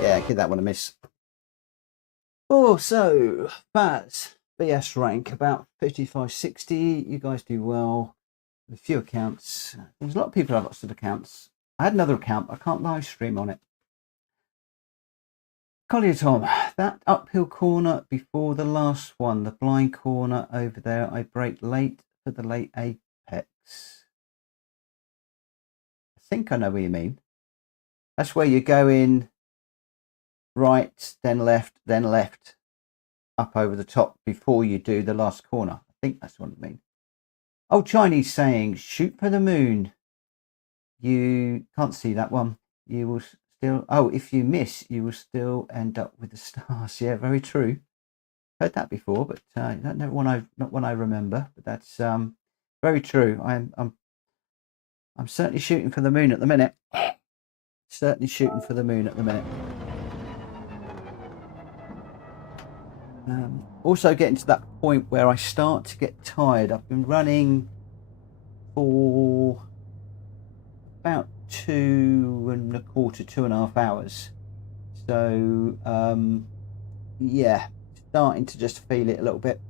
Yeah, give that one a miss. Oh, so Baz, BS rank about 55-60. You guys do well. A few accounts. There's a lot of people who have lots of accounts. I had another account, but I can't live stream on it. Collier Tom, that uphill corner before the last one, the blind corner over there, I brake late for the late apex. I think I know what you mean. That's where you go in right, then left, up over the top before you do the last corner. I think that's what I mean. Oh, Chinese saying, shoot for the moon. You can't see that one. You will still, oh, if you miss, you will still end up with the stars. Yeah, very true. Heard that before, but not one I remember. But that's very true. I'm certainly shooting for the moon at the minute. Certainly shooting for the moon at the minute. Also getting to that point where I start to get tired. I've been running for about 2.25 hours. So yeah, starting to just feel it a little bit.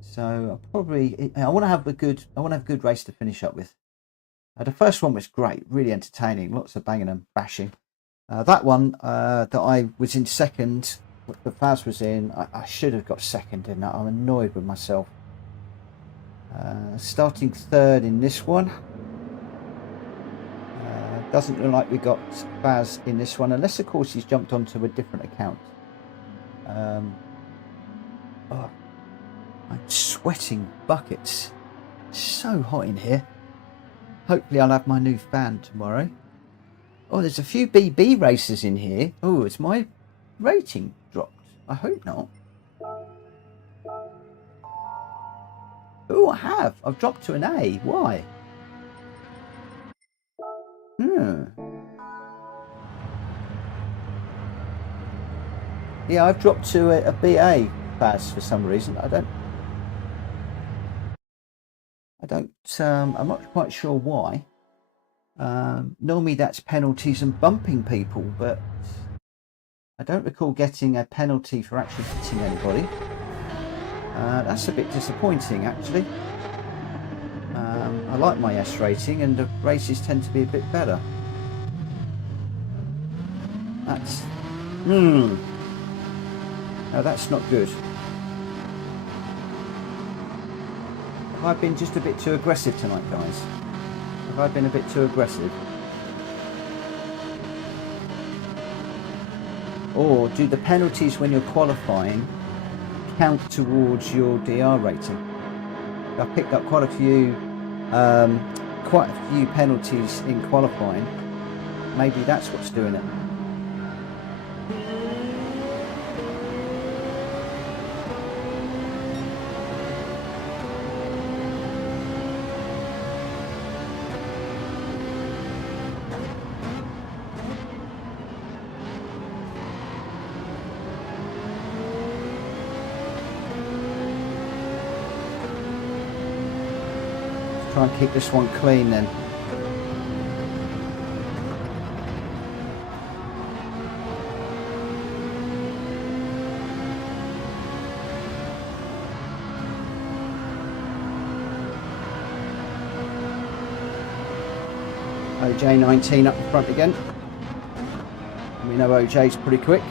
So I want to have a good race to finish up with. The first one was great, really entertaining, lots of banging and bashing. That one that I was in second, the Faz was in, I should have got second in that. I'm annoyed with myself. Starting third in this one. Doesn't look like we got Faz in this one, unless of course he's jumped onto a different account. Oh, I'm sweating buckets. It's so hot in here. Hopefully I'll have my new fan tomorrow. Oh, there's a few BB racers in here. Oh, is my rating dropped? I hope not. Oh, I have. I've dropped to an A. Why? Yeah, I've dropped to a BA pass for some reason. I'm not quite sure why. Normally that's penalties and bumping people, but I don't recall getting a penalty for actually hitting anybody. That's a bit disappointing, actually. I like my S rating, and the races tend to be a bit better. That's no, that's not good. Have I been just a bit too aggressive tonight, guys? Have I been a bit too aggressive? Or do the penalties when you're qualifying count towards your DR rating? I picked up quite a few penalties in qualifying. Maybe that's what's doing it. Try and keep this one clean then. OJ19 up the front again. We know OJ's pretty quick.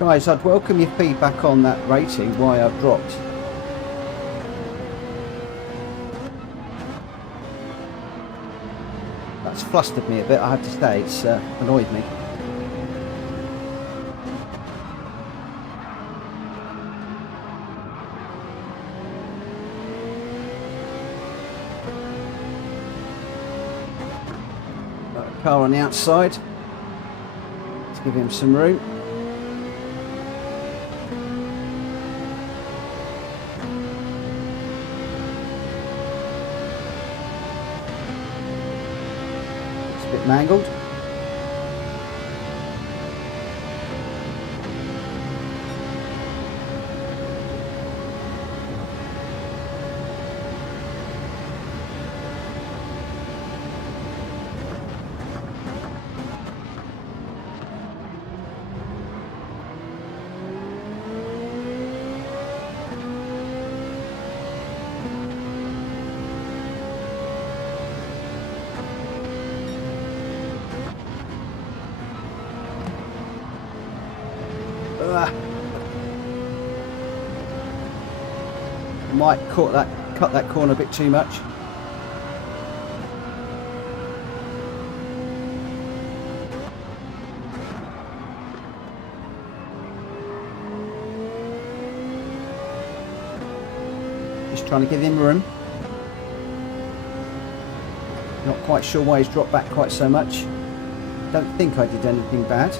Guys, I'd welcome your feedback on that rating, why I've dropped. That's flustered me a bit, I have to say. It's annoyed me. Got a car on the outside. Let's give him some room. Bit mangled. Might cut that corner a bit too much. Just trying to give him room. Not quite sure why he's dropped back quite so much. Don't think I did anything bad.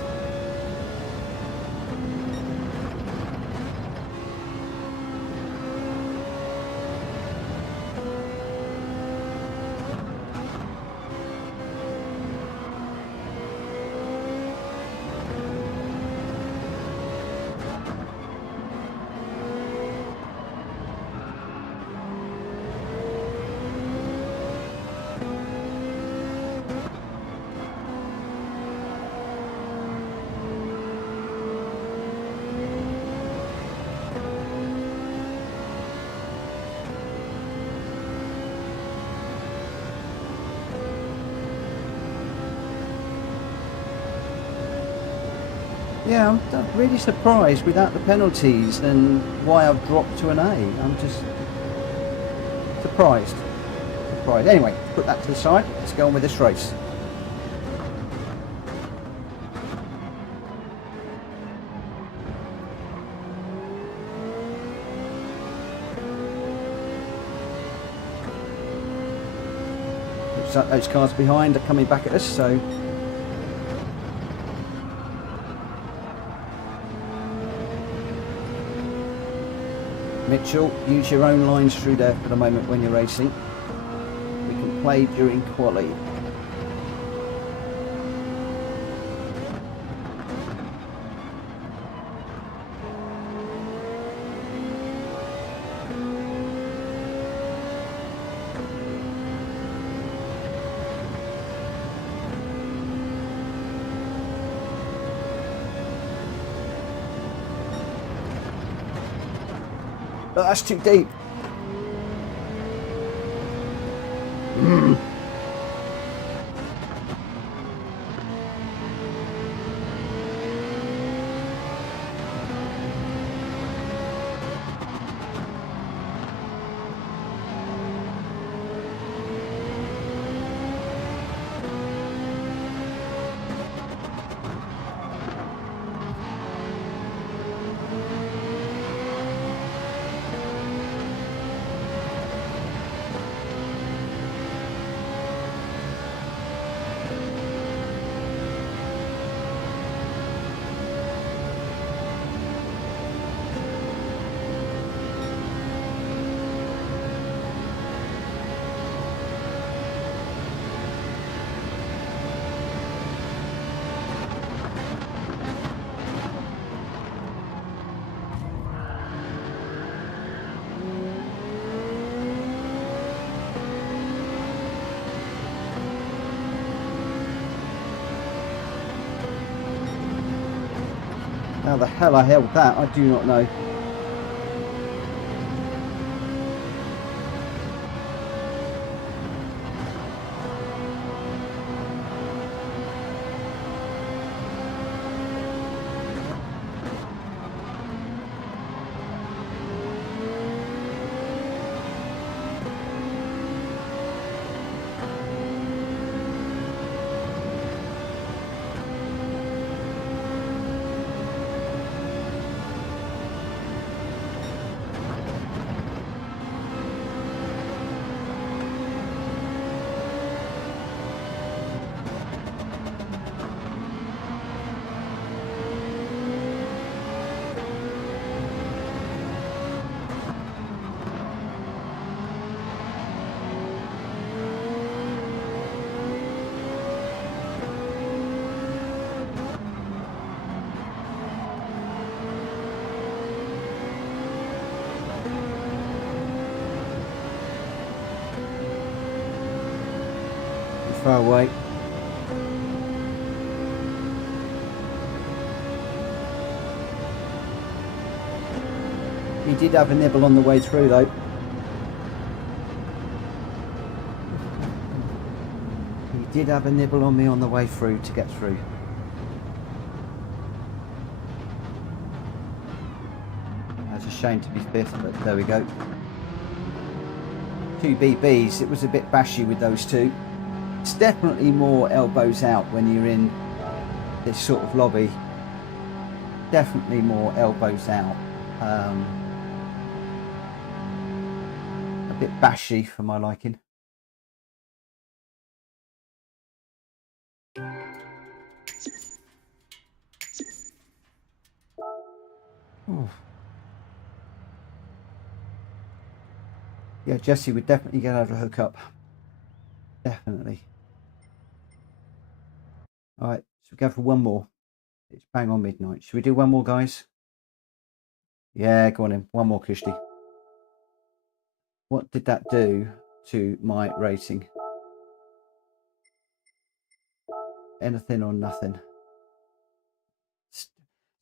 Yeah, I'm really surprised without the penalties and why I've dropped to an A. I'm just surprised. Anyway, put that to the side. Let's go on with this race. Looks like those cars behind are coming back at us, so Mitchell, use your own lines through there for the moment when you're racing. We can play during quali. But that's too deep. How the hell I held that, I do not know. far away. He did have a nibble on the way through though. He did have a nibble on me on the way through to get through. That's a shame to be fifth, but there we go. 2 BBs, it was a bit bashy with those two. It's definitely more elbows out when you're in this sort of lobby. Definitely more elbows out. A bit bashy for my liking. Ooh. Yeah, Jesse would definitely get out of hook up. Definitely. Alright, so we go for one more. It's bang on midnight. Should we do one more, guys? Yeah, go on in. One more, Kushti. What did that do to my rating? Anything or nothing?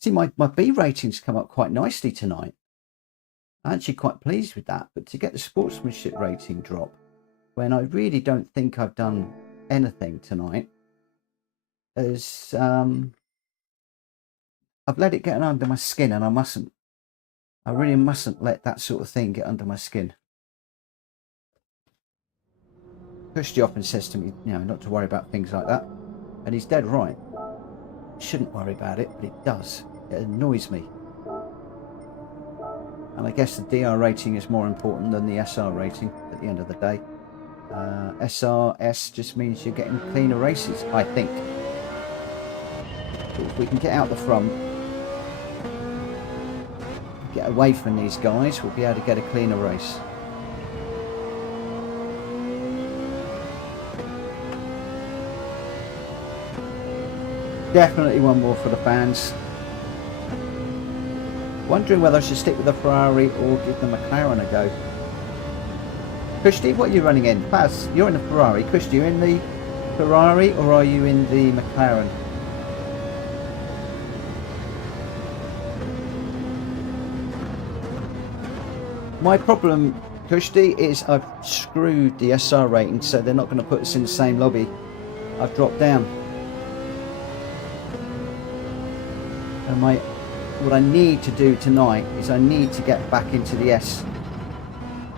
See, my B ratings come up quite nicely tonight. I'm actually quite pleased with that. But to get the sportsmanship rating drop, when I really don't think I've done anything tonight, is I've let it get under my skin, and I mustn't. I really mustn't let that sort of thing get under my skin. Kushti often says to me, you know, not to worry about things like that, and he's dead right. I shouldn't worry about it, but it does. It annoys me. And I guess the DR rating is more important than the SR rating at the end of the day. SRS just means you're getting cleaner races, I think. But if we can get out the front, get away from these guys, we'll be able to get a cleaner race. Definitely one more for the fans. Wondering whether I should stick with the Ferrari or give the McLaren a go. Kushti, what are you running in? Paz, you're in the Ferrari. Kushti, you in the Ferrari or are you in the McLaren? My problem, Kushti, is I've screwed the SR rating, so they're not going to put us in the same lobby. I've dropped down. And what I need to do tonight is I need to get back into the S,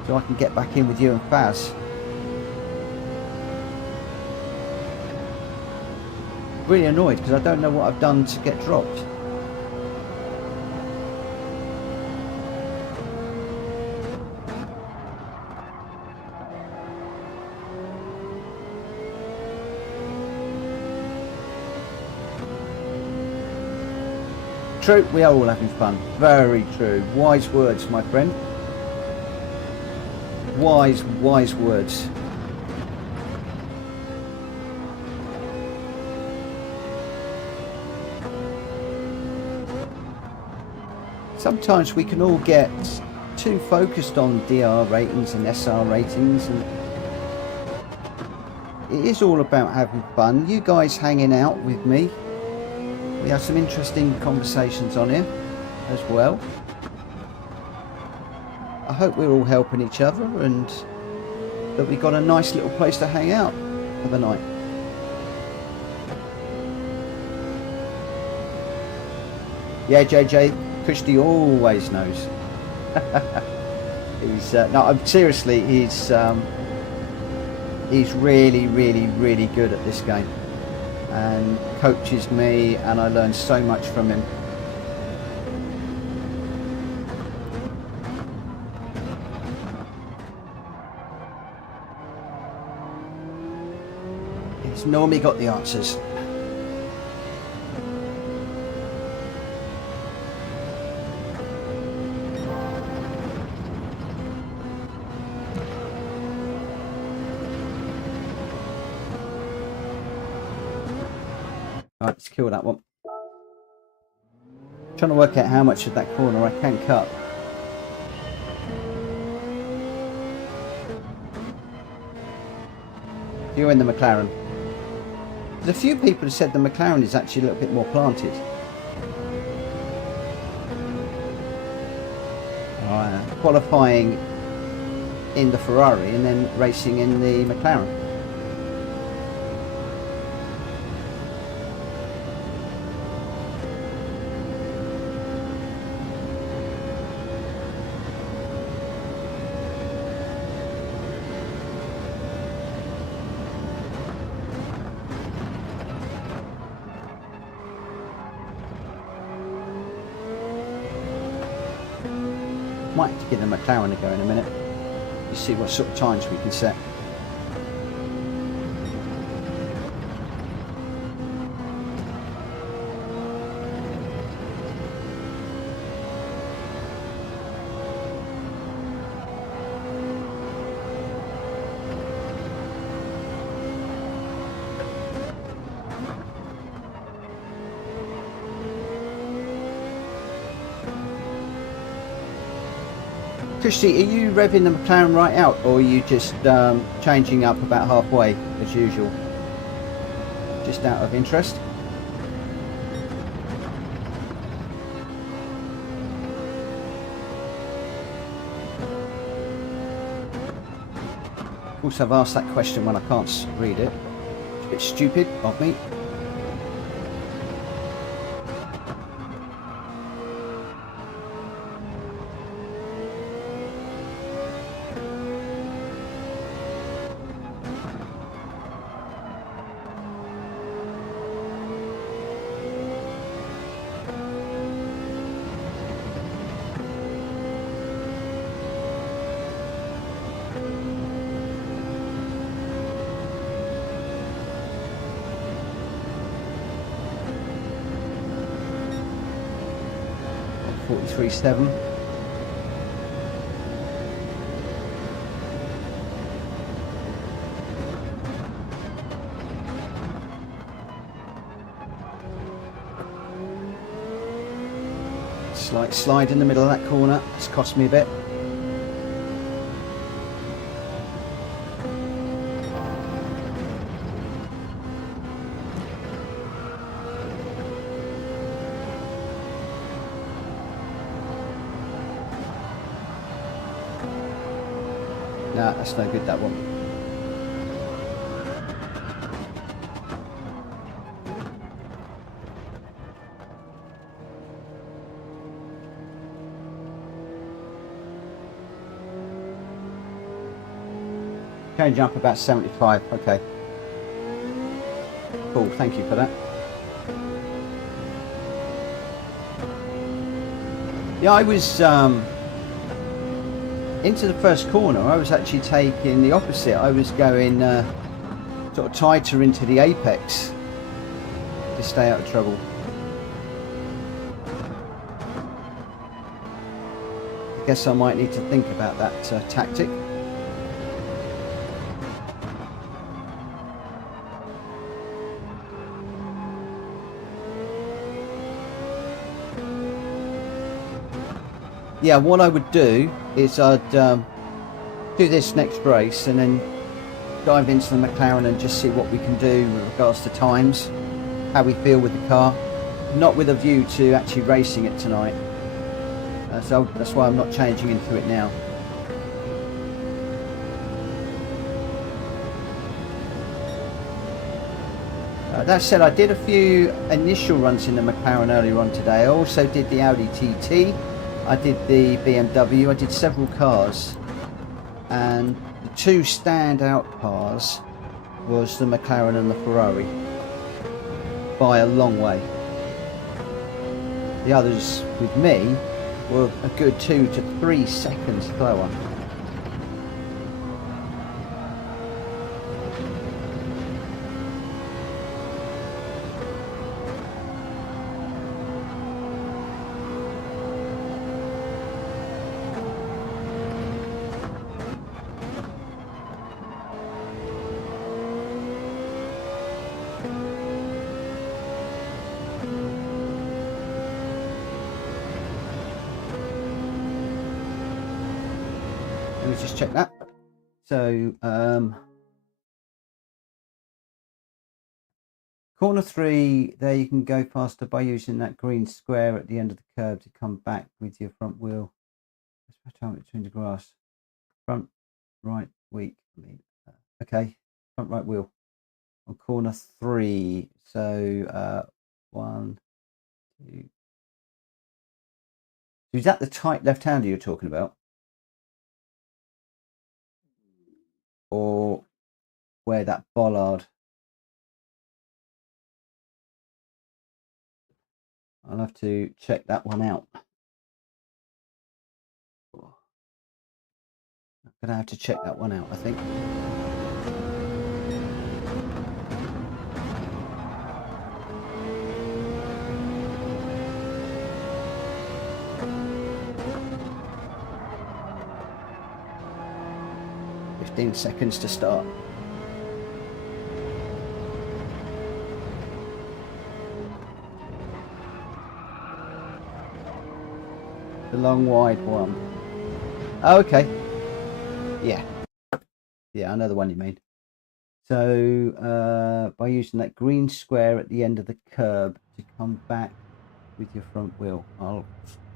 so I can get back in with you and Faz. Really annoyed because I don't know what I've done to get dropped. True, we are all having fun. Very true. Wise words, my friend. Wise words. Sometimes we can all get too focused on DR ratings and SR ratings, and it is all about having fun. You guys hanging out with me. We have some interesting conversations on here as well. I hope we're all helping each other and that we've got a nice little place to hang out for the night. Yeah, JJ, Kushti always knows. He's no, I'm seriously, he's really good at this game. And coaches me, and I learn so much from him. He's normally got the answers. Right, let's kill that one. I'm trying to work out how much of that corner I can cut. You're in the McLaren. There's a few people who said the McLaren is actually a little bit more planted. Qualifying in the Ferrari and then racing in the McLaren. Might have to get the McLaren to go in a minute. You see what sort of times we can set. Christy, are you revving the McLaren right out, or are you just changing up about halfway as usual? Just out of interest. Also, I've asked that question when I can't read it. It's a bit stupid of me. .43.7. Slight slide in the middle of that corner. It's cost me a bit. Nah, that's no good, that one. Change up about 75, okay. Cool, thank you for that. Yeah, I was into the first corner. I was actually taking the opposite. I was going sort of tighter into the apex to stay out of trouble. I guess I might need to think about that tactic. Yeah, what I would do is I'd do this next race and then dive into the McLaren and just see what we can do with regards to times, how we feel with the car, not with a view to actually racing it tonight. So that's why I'm not changing into it now. That said, I did a few initial runs in the McLaren earlier on today. I also did the Audi TT. I did the BMW, I did several cars, and the two standout cars was the McLaren and the Ferrari, by a long way. The others with me were a good 2 to 3 seconds slower. Let me just check that. So Corner 3, there you can go faster by using that green square at the end of the curb to come back with your front wheel. Let's time between the grass. Front right weak. Okay, front right wheel on corner 3. So 1, 2. Is that the tight left-hander you're talking about? Or where that bollard? I'll have to check that one out. I'm going to have to check that one out, I think. Seconds to start. The long wide one. Oh, okay. Yeah, I know the one you mean. So by using that green square at the end of the curb to come back with your front wheel. I'll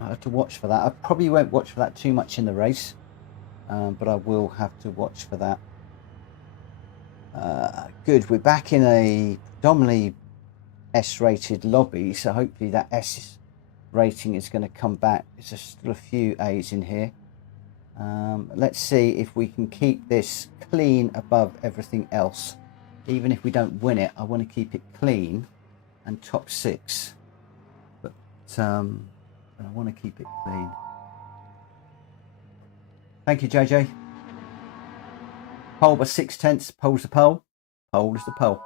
have to watch for that. I probably won't watch for that too much in the race, but I will have to watch for that. Good, we're back in a predominantly S-rated lobby, so hopefully that S rating is going to come back. There's still a few A's in here. Let's see if we can keep this clean above everything else. Even if we don't win it, I want to keep it clean and top 6. But I want to keep it clean. Thank you, JJ. Pole by 6/10. Pole's the pole. Pole is the pole.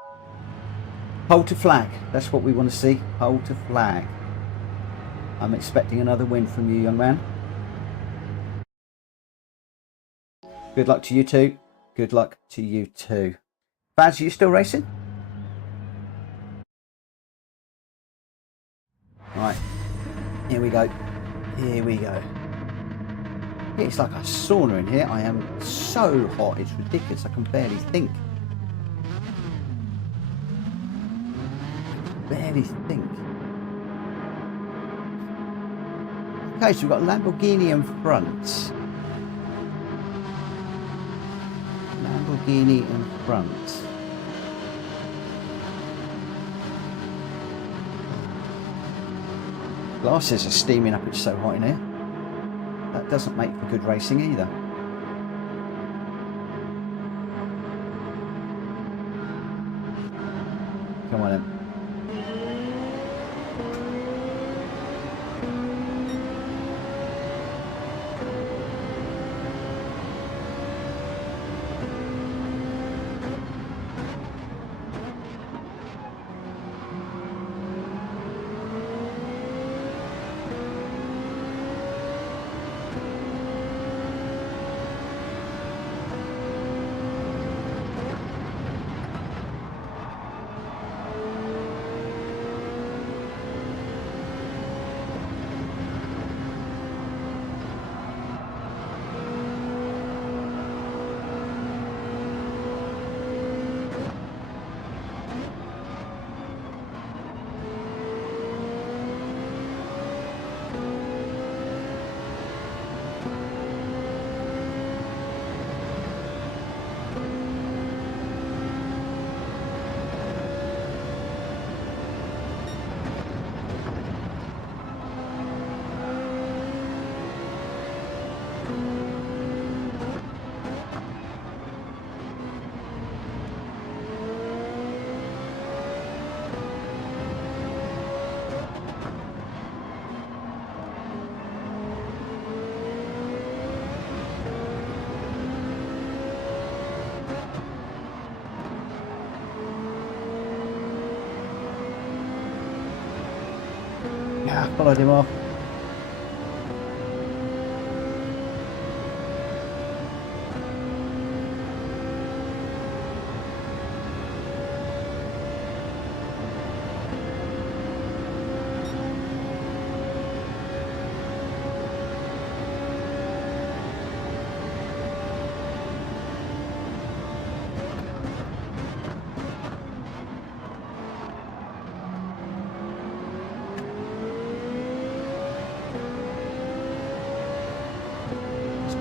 Pole to flag. That's what we want to see. Pole to flag. I'm expecting another win from you, young man. Good luck to you too. Good luck to you too. Baz, are you still racing? Right. Here we go. Here we go. It's like a sauna in here. I am so hot. It's ridiculous. I can barely think. Barely think. Okay, so we've got Lamborghini in front. Lamborghini in front. Glasses are steaming up. It's so hot in here. That doesn't make for good racing either. Come on then. Yeah, followed him off.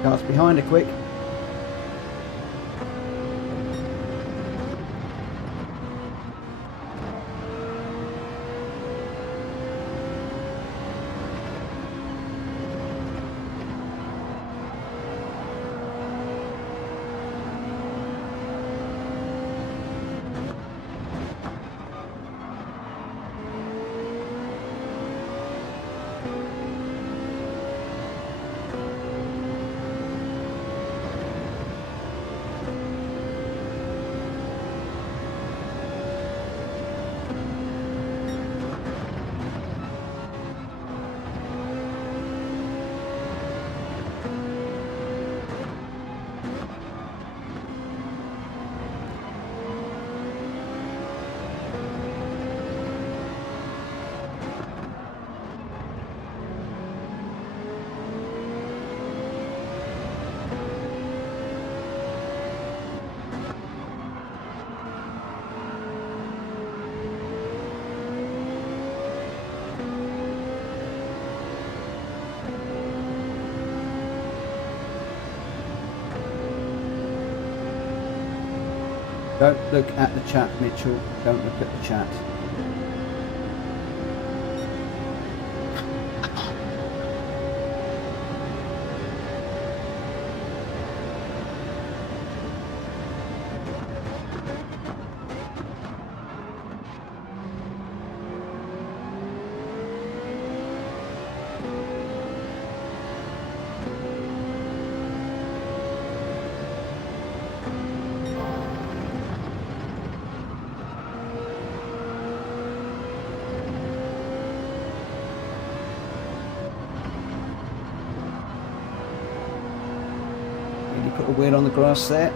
Cars behind are quick. Don't look at the chat, Mitchell. Don't look at the chat. Put a wheel on the grass there.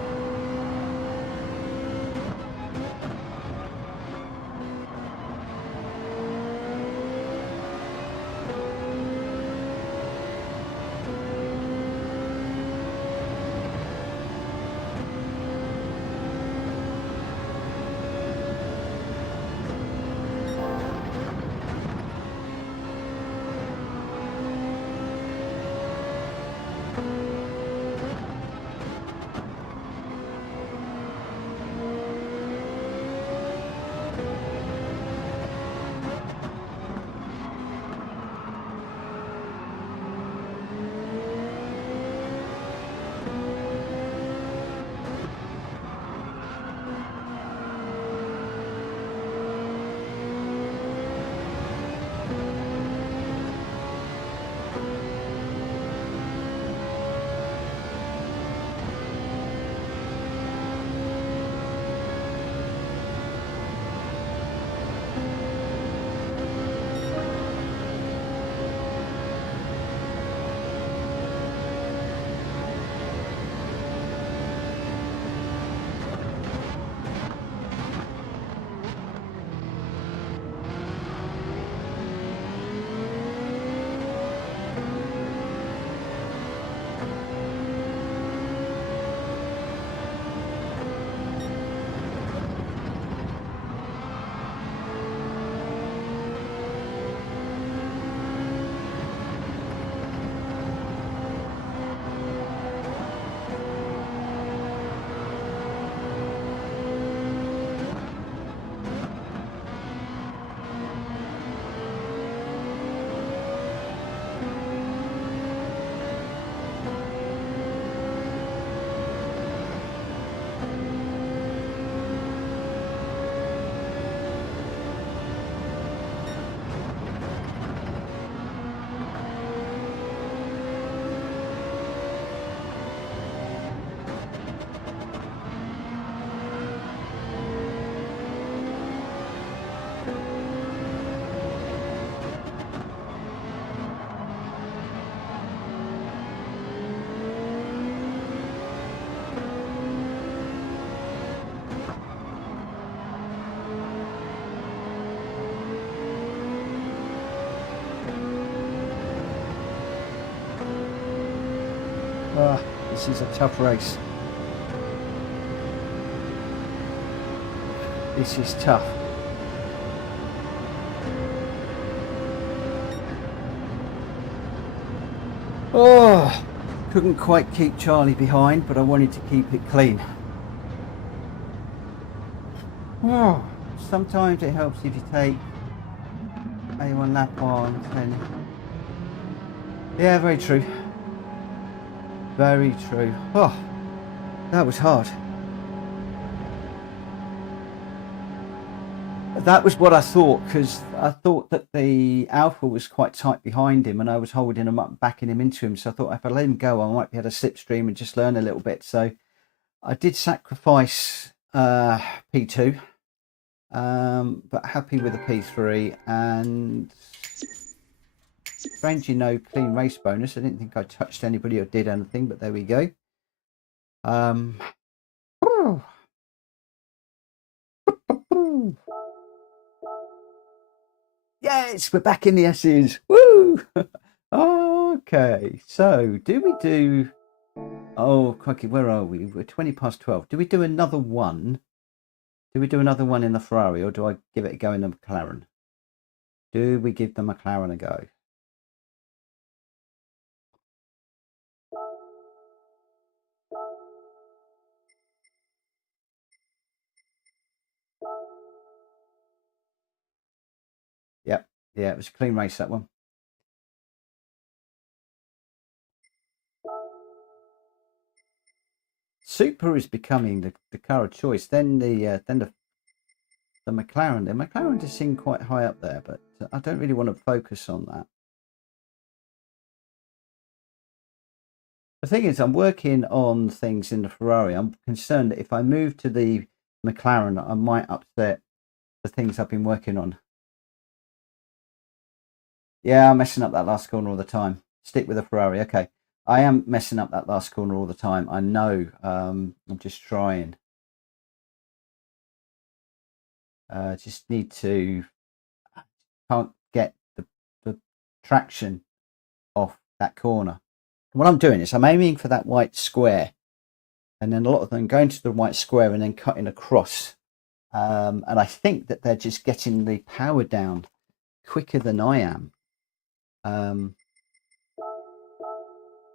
This is a tough race. This is tough. Oh, Couldn't quite keep Charlie behind, but I wanted to keep it clean. Oh, sometimes it helps if you take a one lap on, then yeah, very true. Very true. Oh, that was hard. That was what I thought, because I thought that the Alpha was quite tight behind him and I was holding him up, backing him into him. So I thought if I let him go, I might be able to slipstream and just learn a little bit. So I did sacrifice P2, but happy with the P3. And strangely, no clean race bonus. I didn't think I touched anybody or did anything, but there we go. Yes, we're back in the S's. Woo! Okay, so do we do... Oh, crikey, where are we? We're 20 past 12. Do we do another one? Do we do another one in the Ferrari, or do I give it a go in the McLaren? Do we give the McLaren a go? Yep, yeah, it was a clean race, that one. Super is becoming the car of choice. Then the McLaren. The McLaren just seem quite high up there, but I don't really want to focus on that. The thing is, I'm working on things in the Ferrari. I'm concerned that if I move to the McLaren, I might upset the things I've been working on. Yeah, I'm messing up that last corner all the time. Stick with the Ferrari. Okay. I am messing up that last corner all the time. I know. I'm just trying. Just need to... Can't get the traction off that corner. What I'm doing is I'm aiming for that white square. And then a lot of them going to the white square and then cutting across. And I think that they're just getting the power down quicker than I am.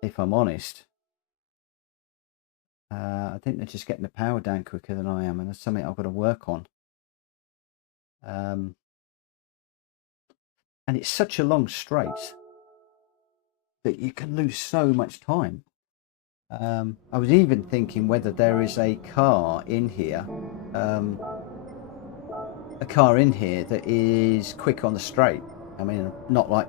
If I'm honest, I think they're just getting the power down quicker than I am, and that's something I've got to work on. And it's such a long straight that you can lose so much time. I was even thinking whether there is a car in here, that is quick on the straight. I mean, not like,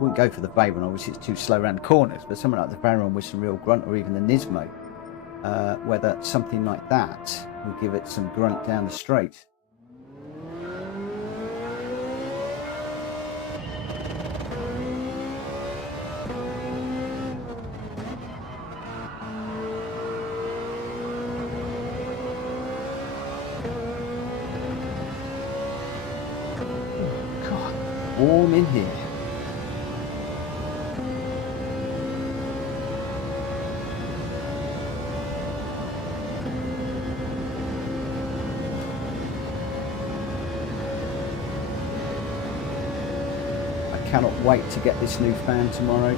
wouldn't go for the Veyron, obviously it's too slow around corners, but something like the Veyron with some real grunt, or even the Nismo, whether something like that will give it some grunt down the straight. Oh, God, warm in here. Cannot wait to get this new fan tomorrow.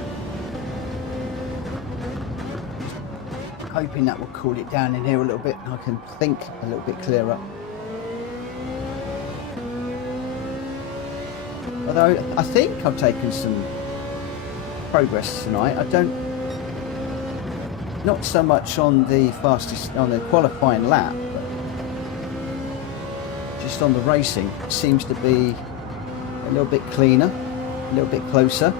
Hoping that will cool it down in here a little bit and I can think a little bit clearer. Although I think I've taken some progress tonight. Not so much on the qualifying lap, but just on the racing. It seems to be a little bit cleaner. A little bit closer.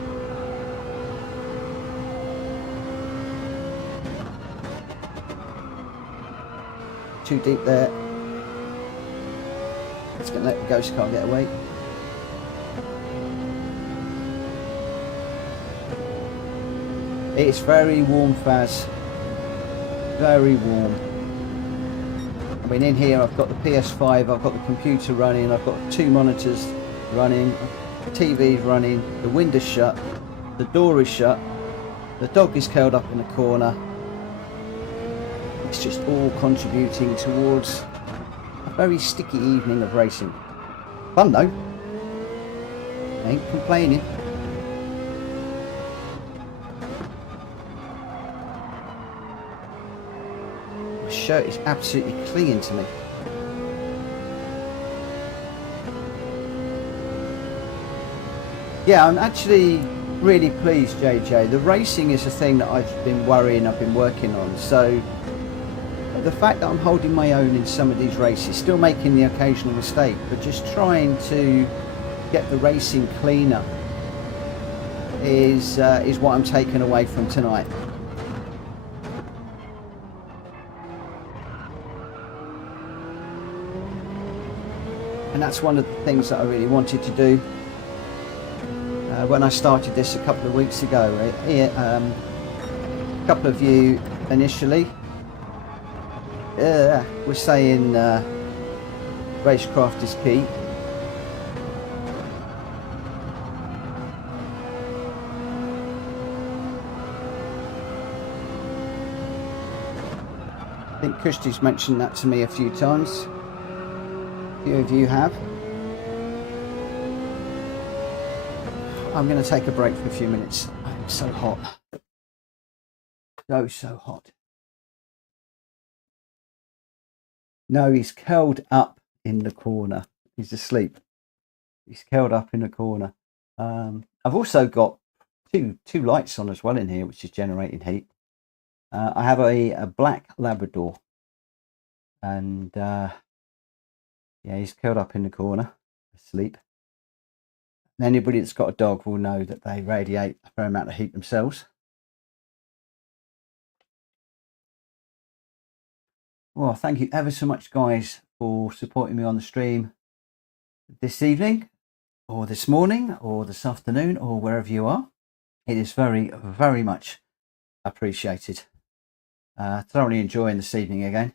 Too deep there. It's going to let the ghost car get away. It's very warm, Faz. Very warm. I mean, in here I've got the PS5, I've got the computer running, I've got 2 monitors running. The TV's running, the window's shut, the door is shut, the dog is curled up in the corner. It's just all contributing towards a very sticky evening of racing. Fun though. I ain't complaining. shirt is absolutely clinging to me. Yeah, I'm actually really pleased, JJ. The racing is a thing that I've been working on. So the fact that I'm holding my own in some of these races, still making the occasional mistake, but just trying to get the racing cleaner is what I'm taking away from tonight. And that's one of the things that I really wanted to do when I started this a couple of weeks ago. A couple of you initially were saying racecraft is key. I think Kushti's mentioned that to me a few times. A few of you have. I'm going to take a break for a few minutes. It's so hot. So hot. No, he's curled up in the corner. He's asleep. He's curled up in the corner. I've also got two lights on as well in here, which is generating heat. I have a black Labrador, and yeah, he's curled up in the corner, asleep. And anybody that's got a dog will know that they radiate a fair amount of heat themselves. Well, thank you ever so much, guys, for supporting me on the stream this evening, or this morning, or this afternoon, or wherever you are. It is very, very much appreciated. Thoroughly enjoying this evening again.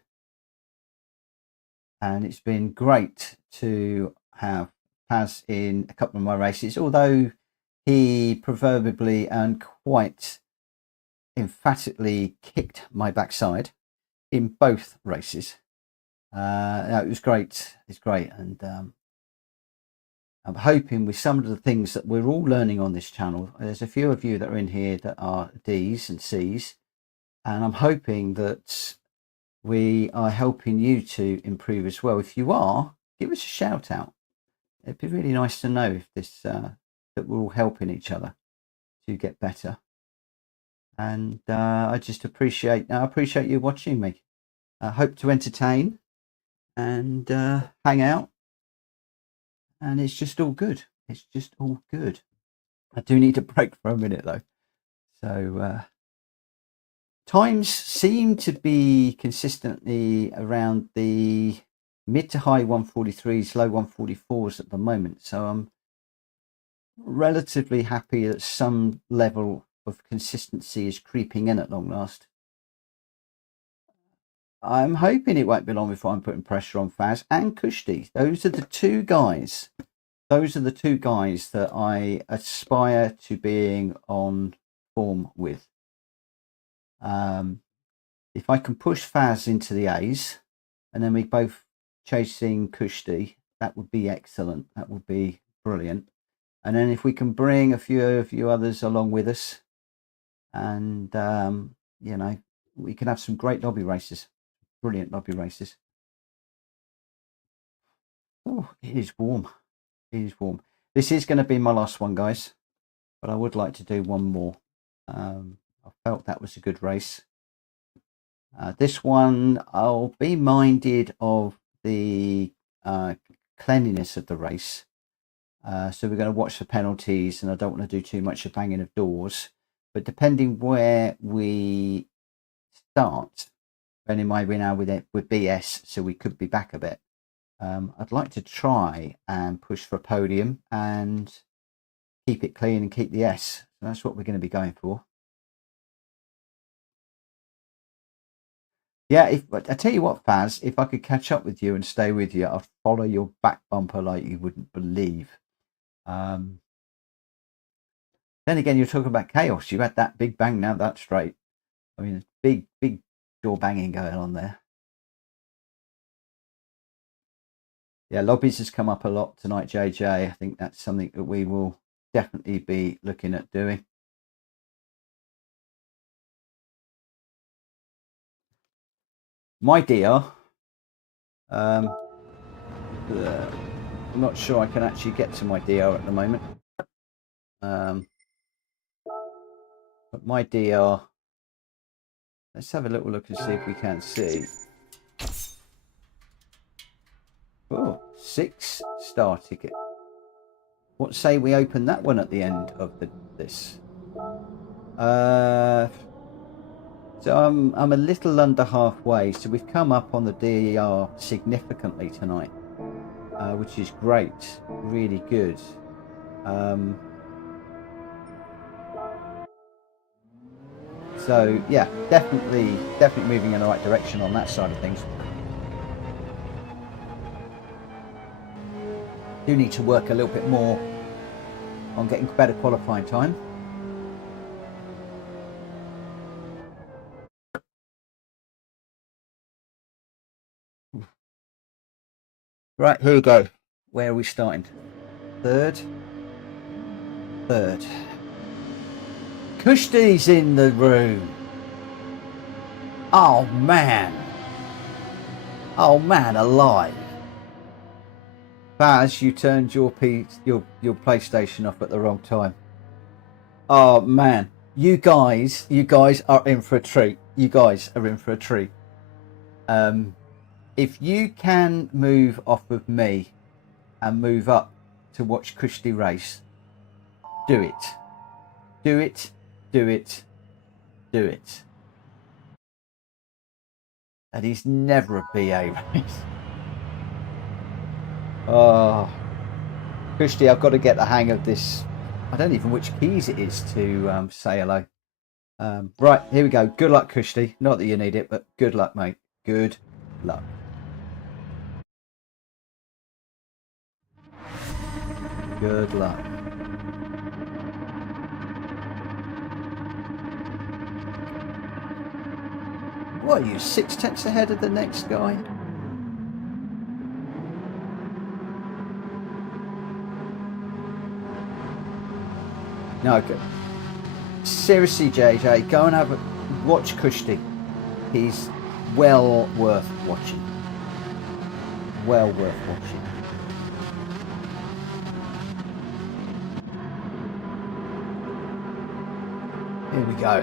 And it's been great to have Paz in a couple of my races, although he proverbially and quite emphatically kicked my backside in both races. No, it was great. It's great. And I'm hoping with some of the things that we're all learning on this channel, there's a few of you that are in here that are D's and C's, and I'm hoping that we are helping you to improve as well. If you are, give us a shout out. It'd be really nice to know if this that we're all helping each other to get better. And I just appreciate you watching me. I hope to entertain and hang out, and it's just all good. It's just all good. I do need a break for a minute though. So times seem to be consistently around the mid to high 143s, low 144s at the moment. So I'm relatively happy that some level of consistency is creeping in at long last. I'm hoping it won't be long before I'm putting pressure on Faz and Kushti. Those are the two guys. Those are the two guys that I aspire to being on form with. If I can push Faz into the A's, and then we both chasing Kushti, that would be excellent. That would be brilliant. And then if we can bring a few others along with us, and you know, we can have some great lobby races, brilliant lobby races. Oh, it is warm. It is warm. This is going to be my last one, guys, but I would like to do one more. I felt that was a good race. This one, I'll be minded of the cleanliness of the race. So we're going to watch the penalties, and I don't want to do too much of banging of doors. But depending where we start, bearing in mind we're now with BS, so we could be back a bit. I'd like to try and push for a podium and keep it clean and keep the S. So that's what we're going to be going for. Yeah, I tell you what, Faz, if I could catch up with you and stay with you, I'd follow your back bumper like you wouldn't believe. Then again, you're talking about chaos. You had that big bang, now that's straight. I mean, big door banging going on there. Yeah, lobbies has come up a lot tonight, JJ. I think that's something that we will definitely be looking at doing. my dear, I'm not sure I can actually get to my DR at the moment. But my DR, let's have a little look and see if we can see. Oh, 6-star ticket. What say we open that one at the end of this? So I'm a little under halfway. So we've come up on the DER significantly tonight, which is great, really good. So yeah, definitely moving in the right direction on that side of things. Do need to work a little bit more on getting better qualifying time. Right, here we go. Where are we starting? Third. Kushti's in the room. Oh man alive. Baz, you turned your PlayStation off at the wrong time. Oh man, you guys are in for a treat. If you can move off of me and move up to watch Kushti race, do it. And he's never a BA race. Oh, Kushti, I've got to get the hang of this. I don't even know which keys it is to say hello. Right, here we go. Good luck, Kushti. Not that you need it, but good luck, mate. Good luck. Good luck. What are you, 6 tenths ahead of the next guy? No, good. Seriously, JJ, go and watch Kushti. He's well worth watching. Well worth watching. Here we go.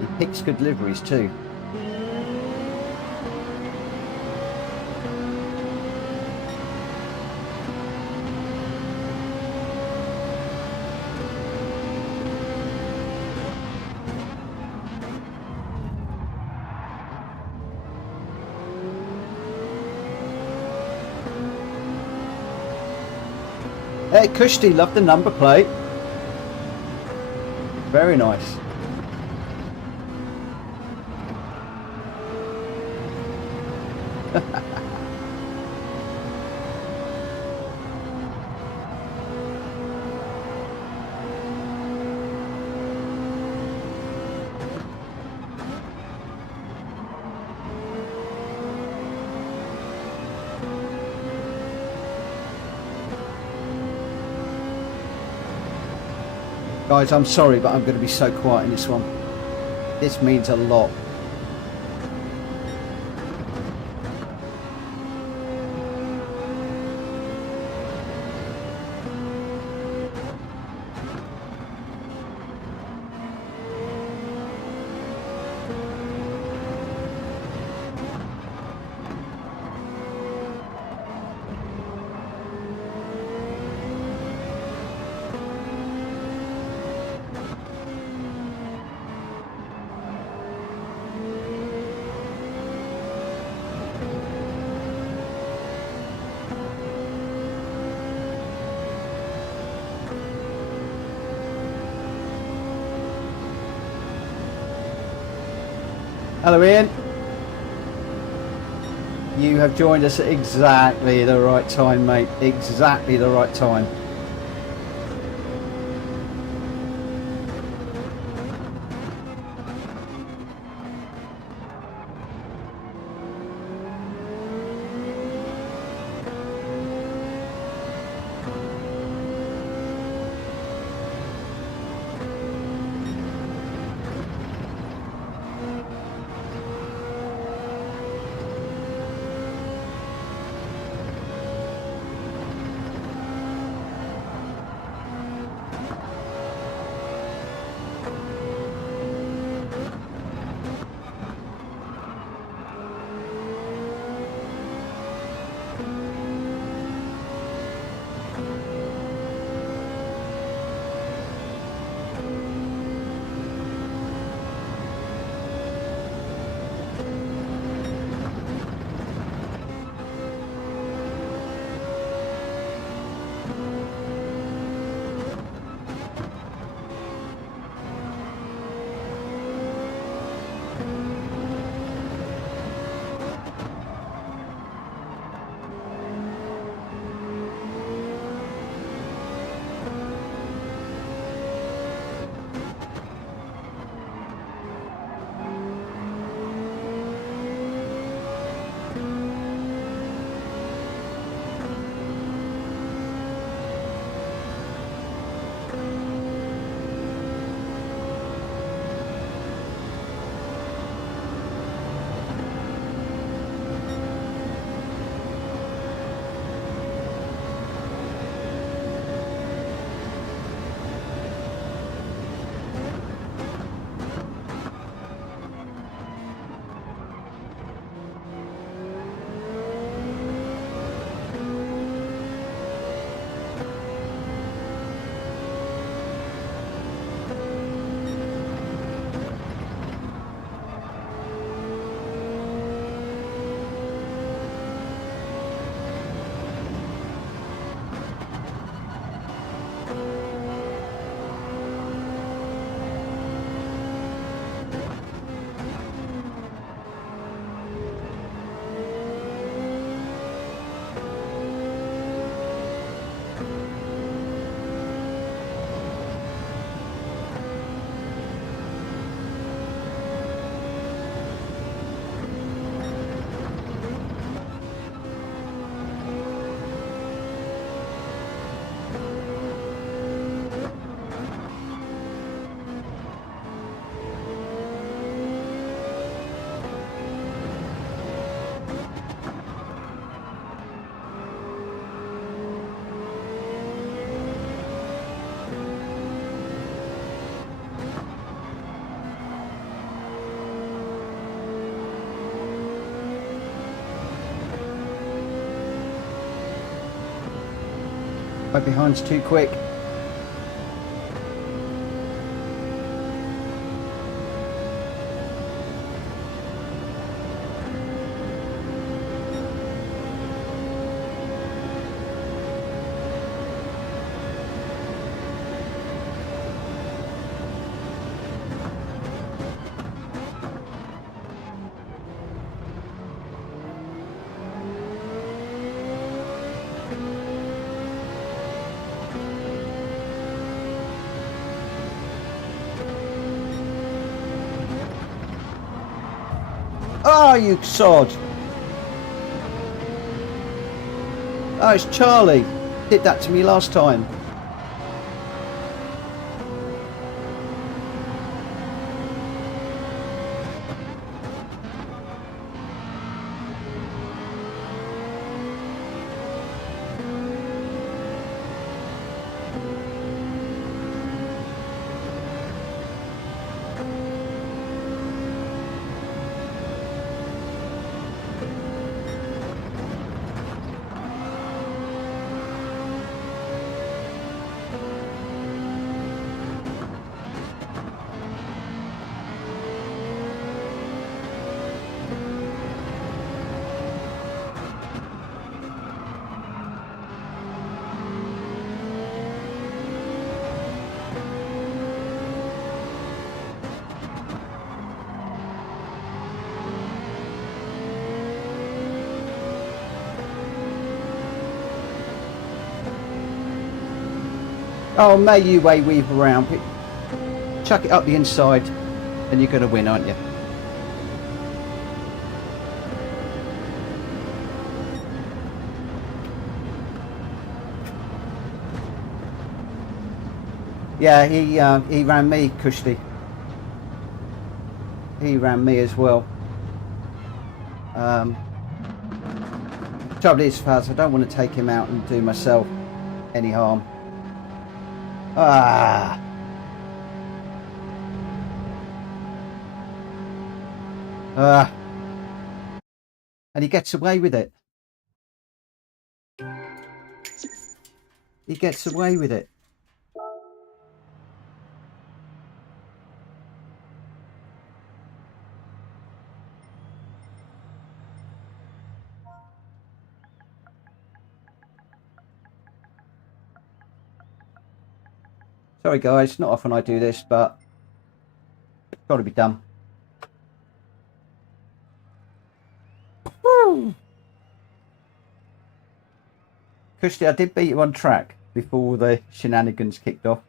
He picks good liveries too. Hey, Kushti, love the number plate. Very nice. Guys, I'm sorry, but I'm going to be so quiet in this one. This means a lot. Hello, Ian. You have joined us at exactly the right time, mate. Exactly the right time. My behind's too quick. Oh, you sod! Oh, it's Charlie. Did that to me last time. Oh, may you weave around. Chuck it up the inside and you're going to win, aren't you? Yeah, he ran me, Kushti. He ran me as well. Trouble is, Faz, I don't want to take him out and do myself any harm. Ah. And he gets away with it. He gets away with it. Sorry guys, not often I do this, but it's got to be done. Woo! Kushti, I did beat you on track before the shenanigans kicked off.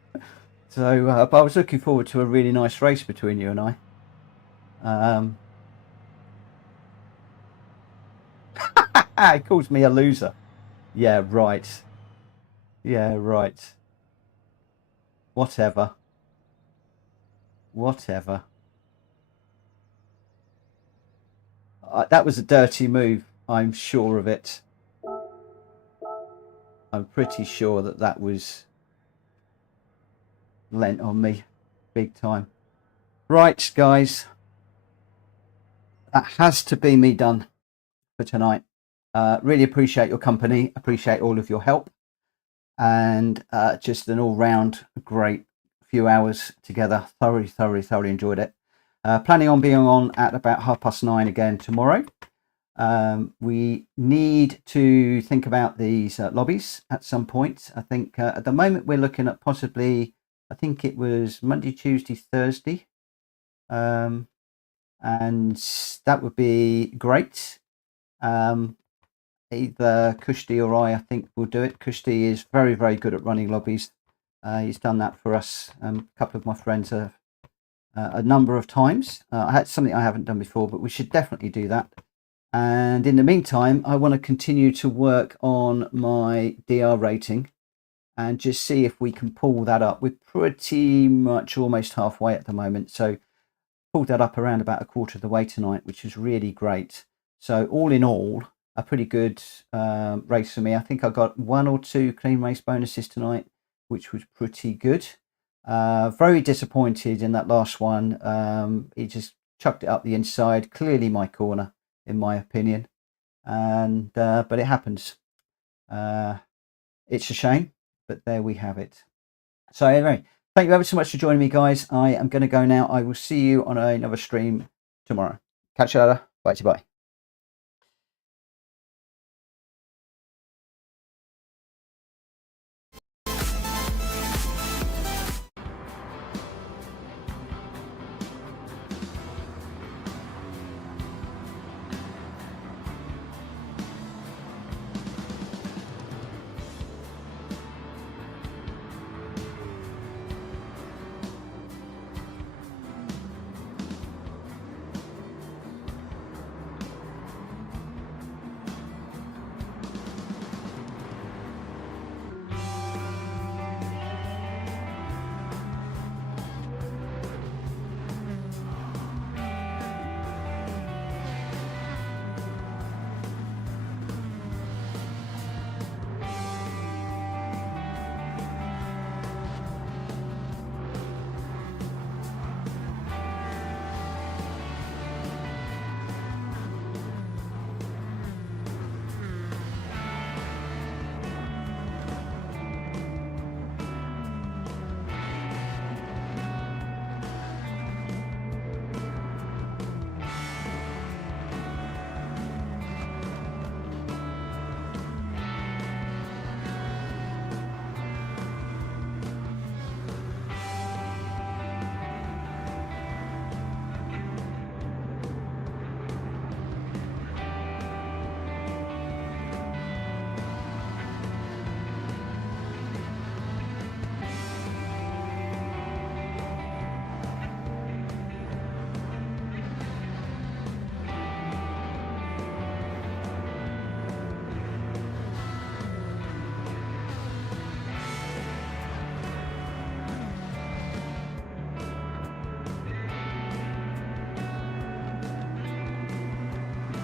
So, but I was looking forward to a really nice race between you and I. He calls me a loser. Yeah, right. Yeah, right. Whatever. Whatever. That was a dirty move. I'm sure of it. I'm pretty sure that that was lent on me big time. Right, guys. That has to be me done for tonight. Really appreciate your company. Appreciate all of your help. And just an all-round great few hours together. Thoroughly enjoyed it. Planning on being on at about 9:30 again tomorrow. We need to think about these lobbies at some point. I think at the moment we're looking at possibly, I think it was Monday, Tuesday, Thursday. And that would be great. Either Kushti or I think will do it. Kushti is very good at running lobbies. He's done that for us. A couple of my friends have a number of times. I had something I haven't done before, but we should definitely do that. And in the meantime, I want to continue to work on my DR rating and just see if we can pull that up. We're pretty much almost halfway at the moment, so pulled that up around about a quarter of the way tonight, which is really great. So all in all, a pretty good race for me. I think I got 1 or 2 clean race bonuses tonight, which was pretty good. Very disappointed in that last one. He just chucked it up the inside, clearly my corner in my opinion, and but it happens. It's a shame, but there we have it. So anyway, thank you ever so much for joining me, guys. I am going to go now. I will see you on another stream tomorrow. Catch you later. Bye.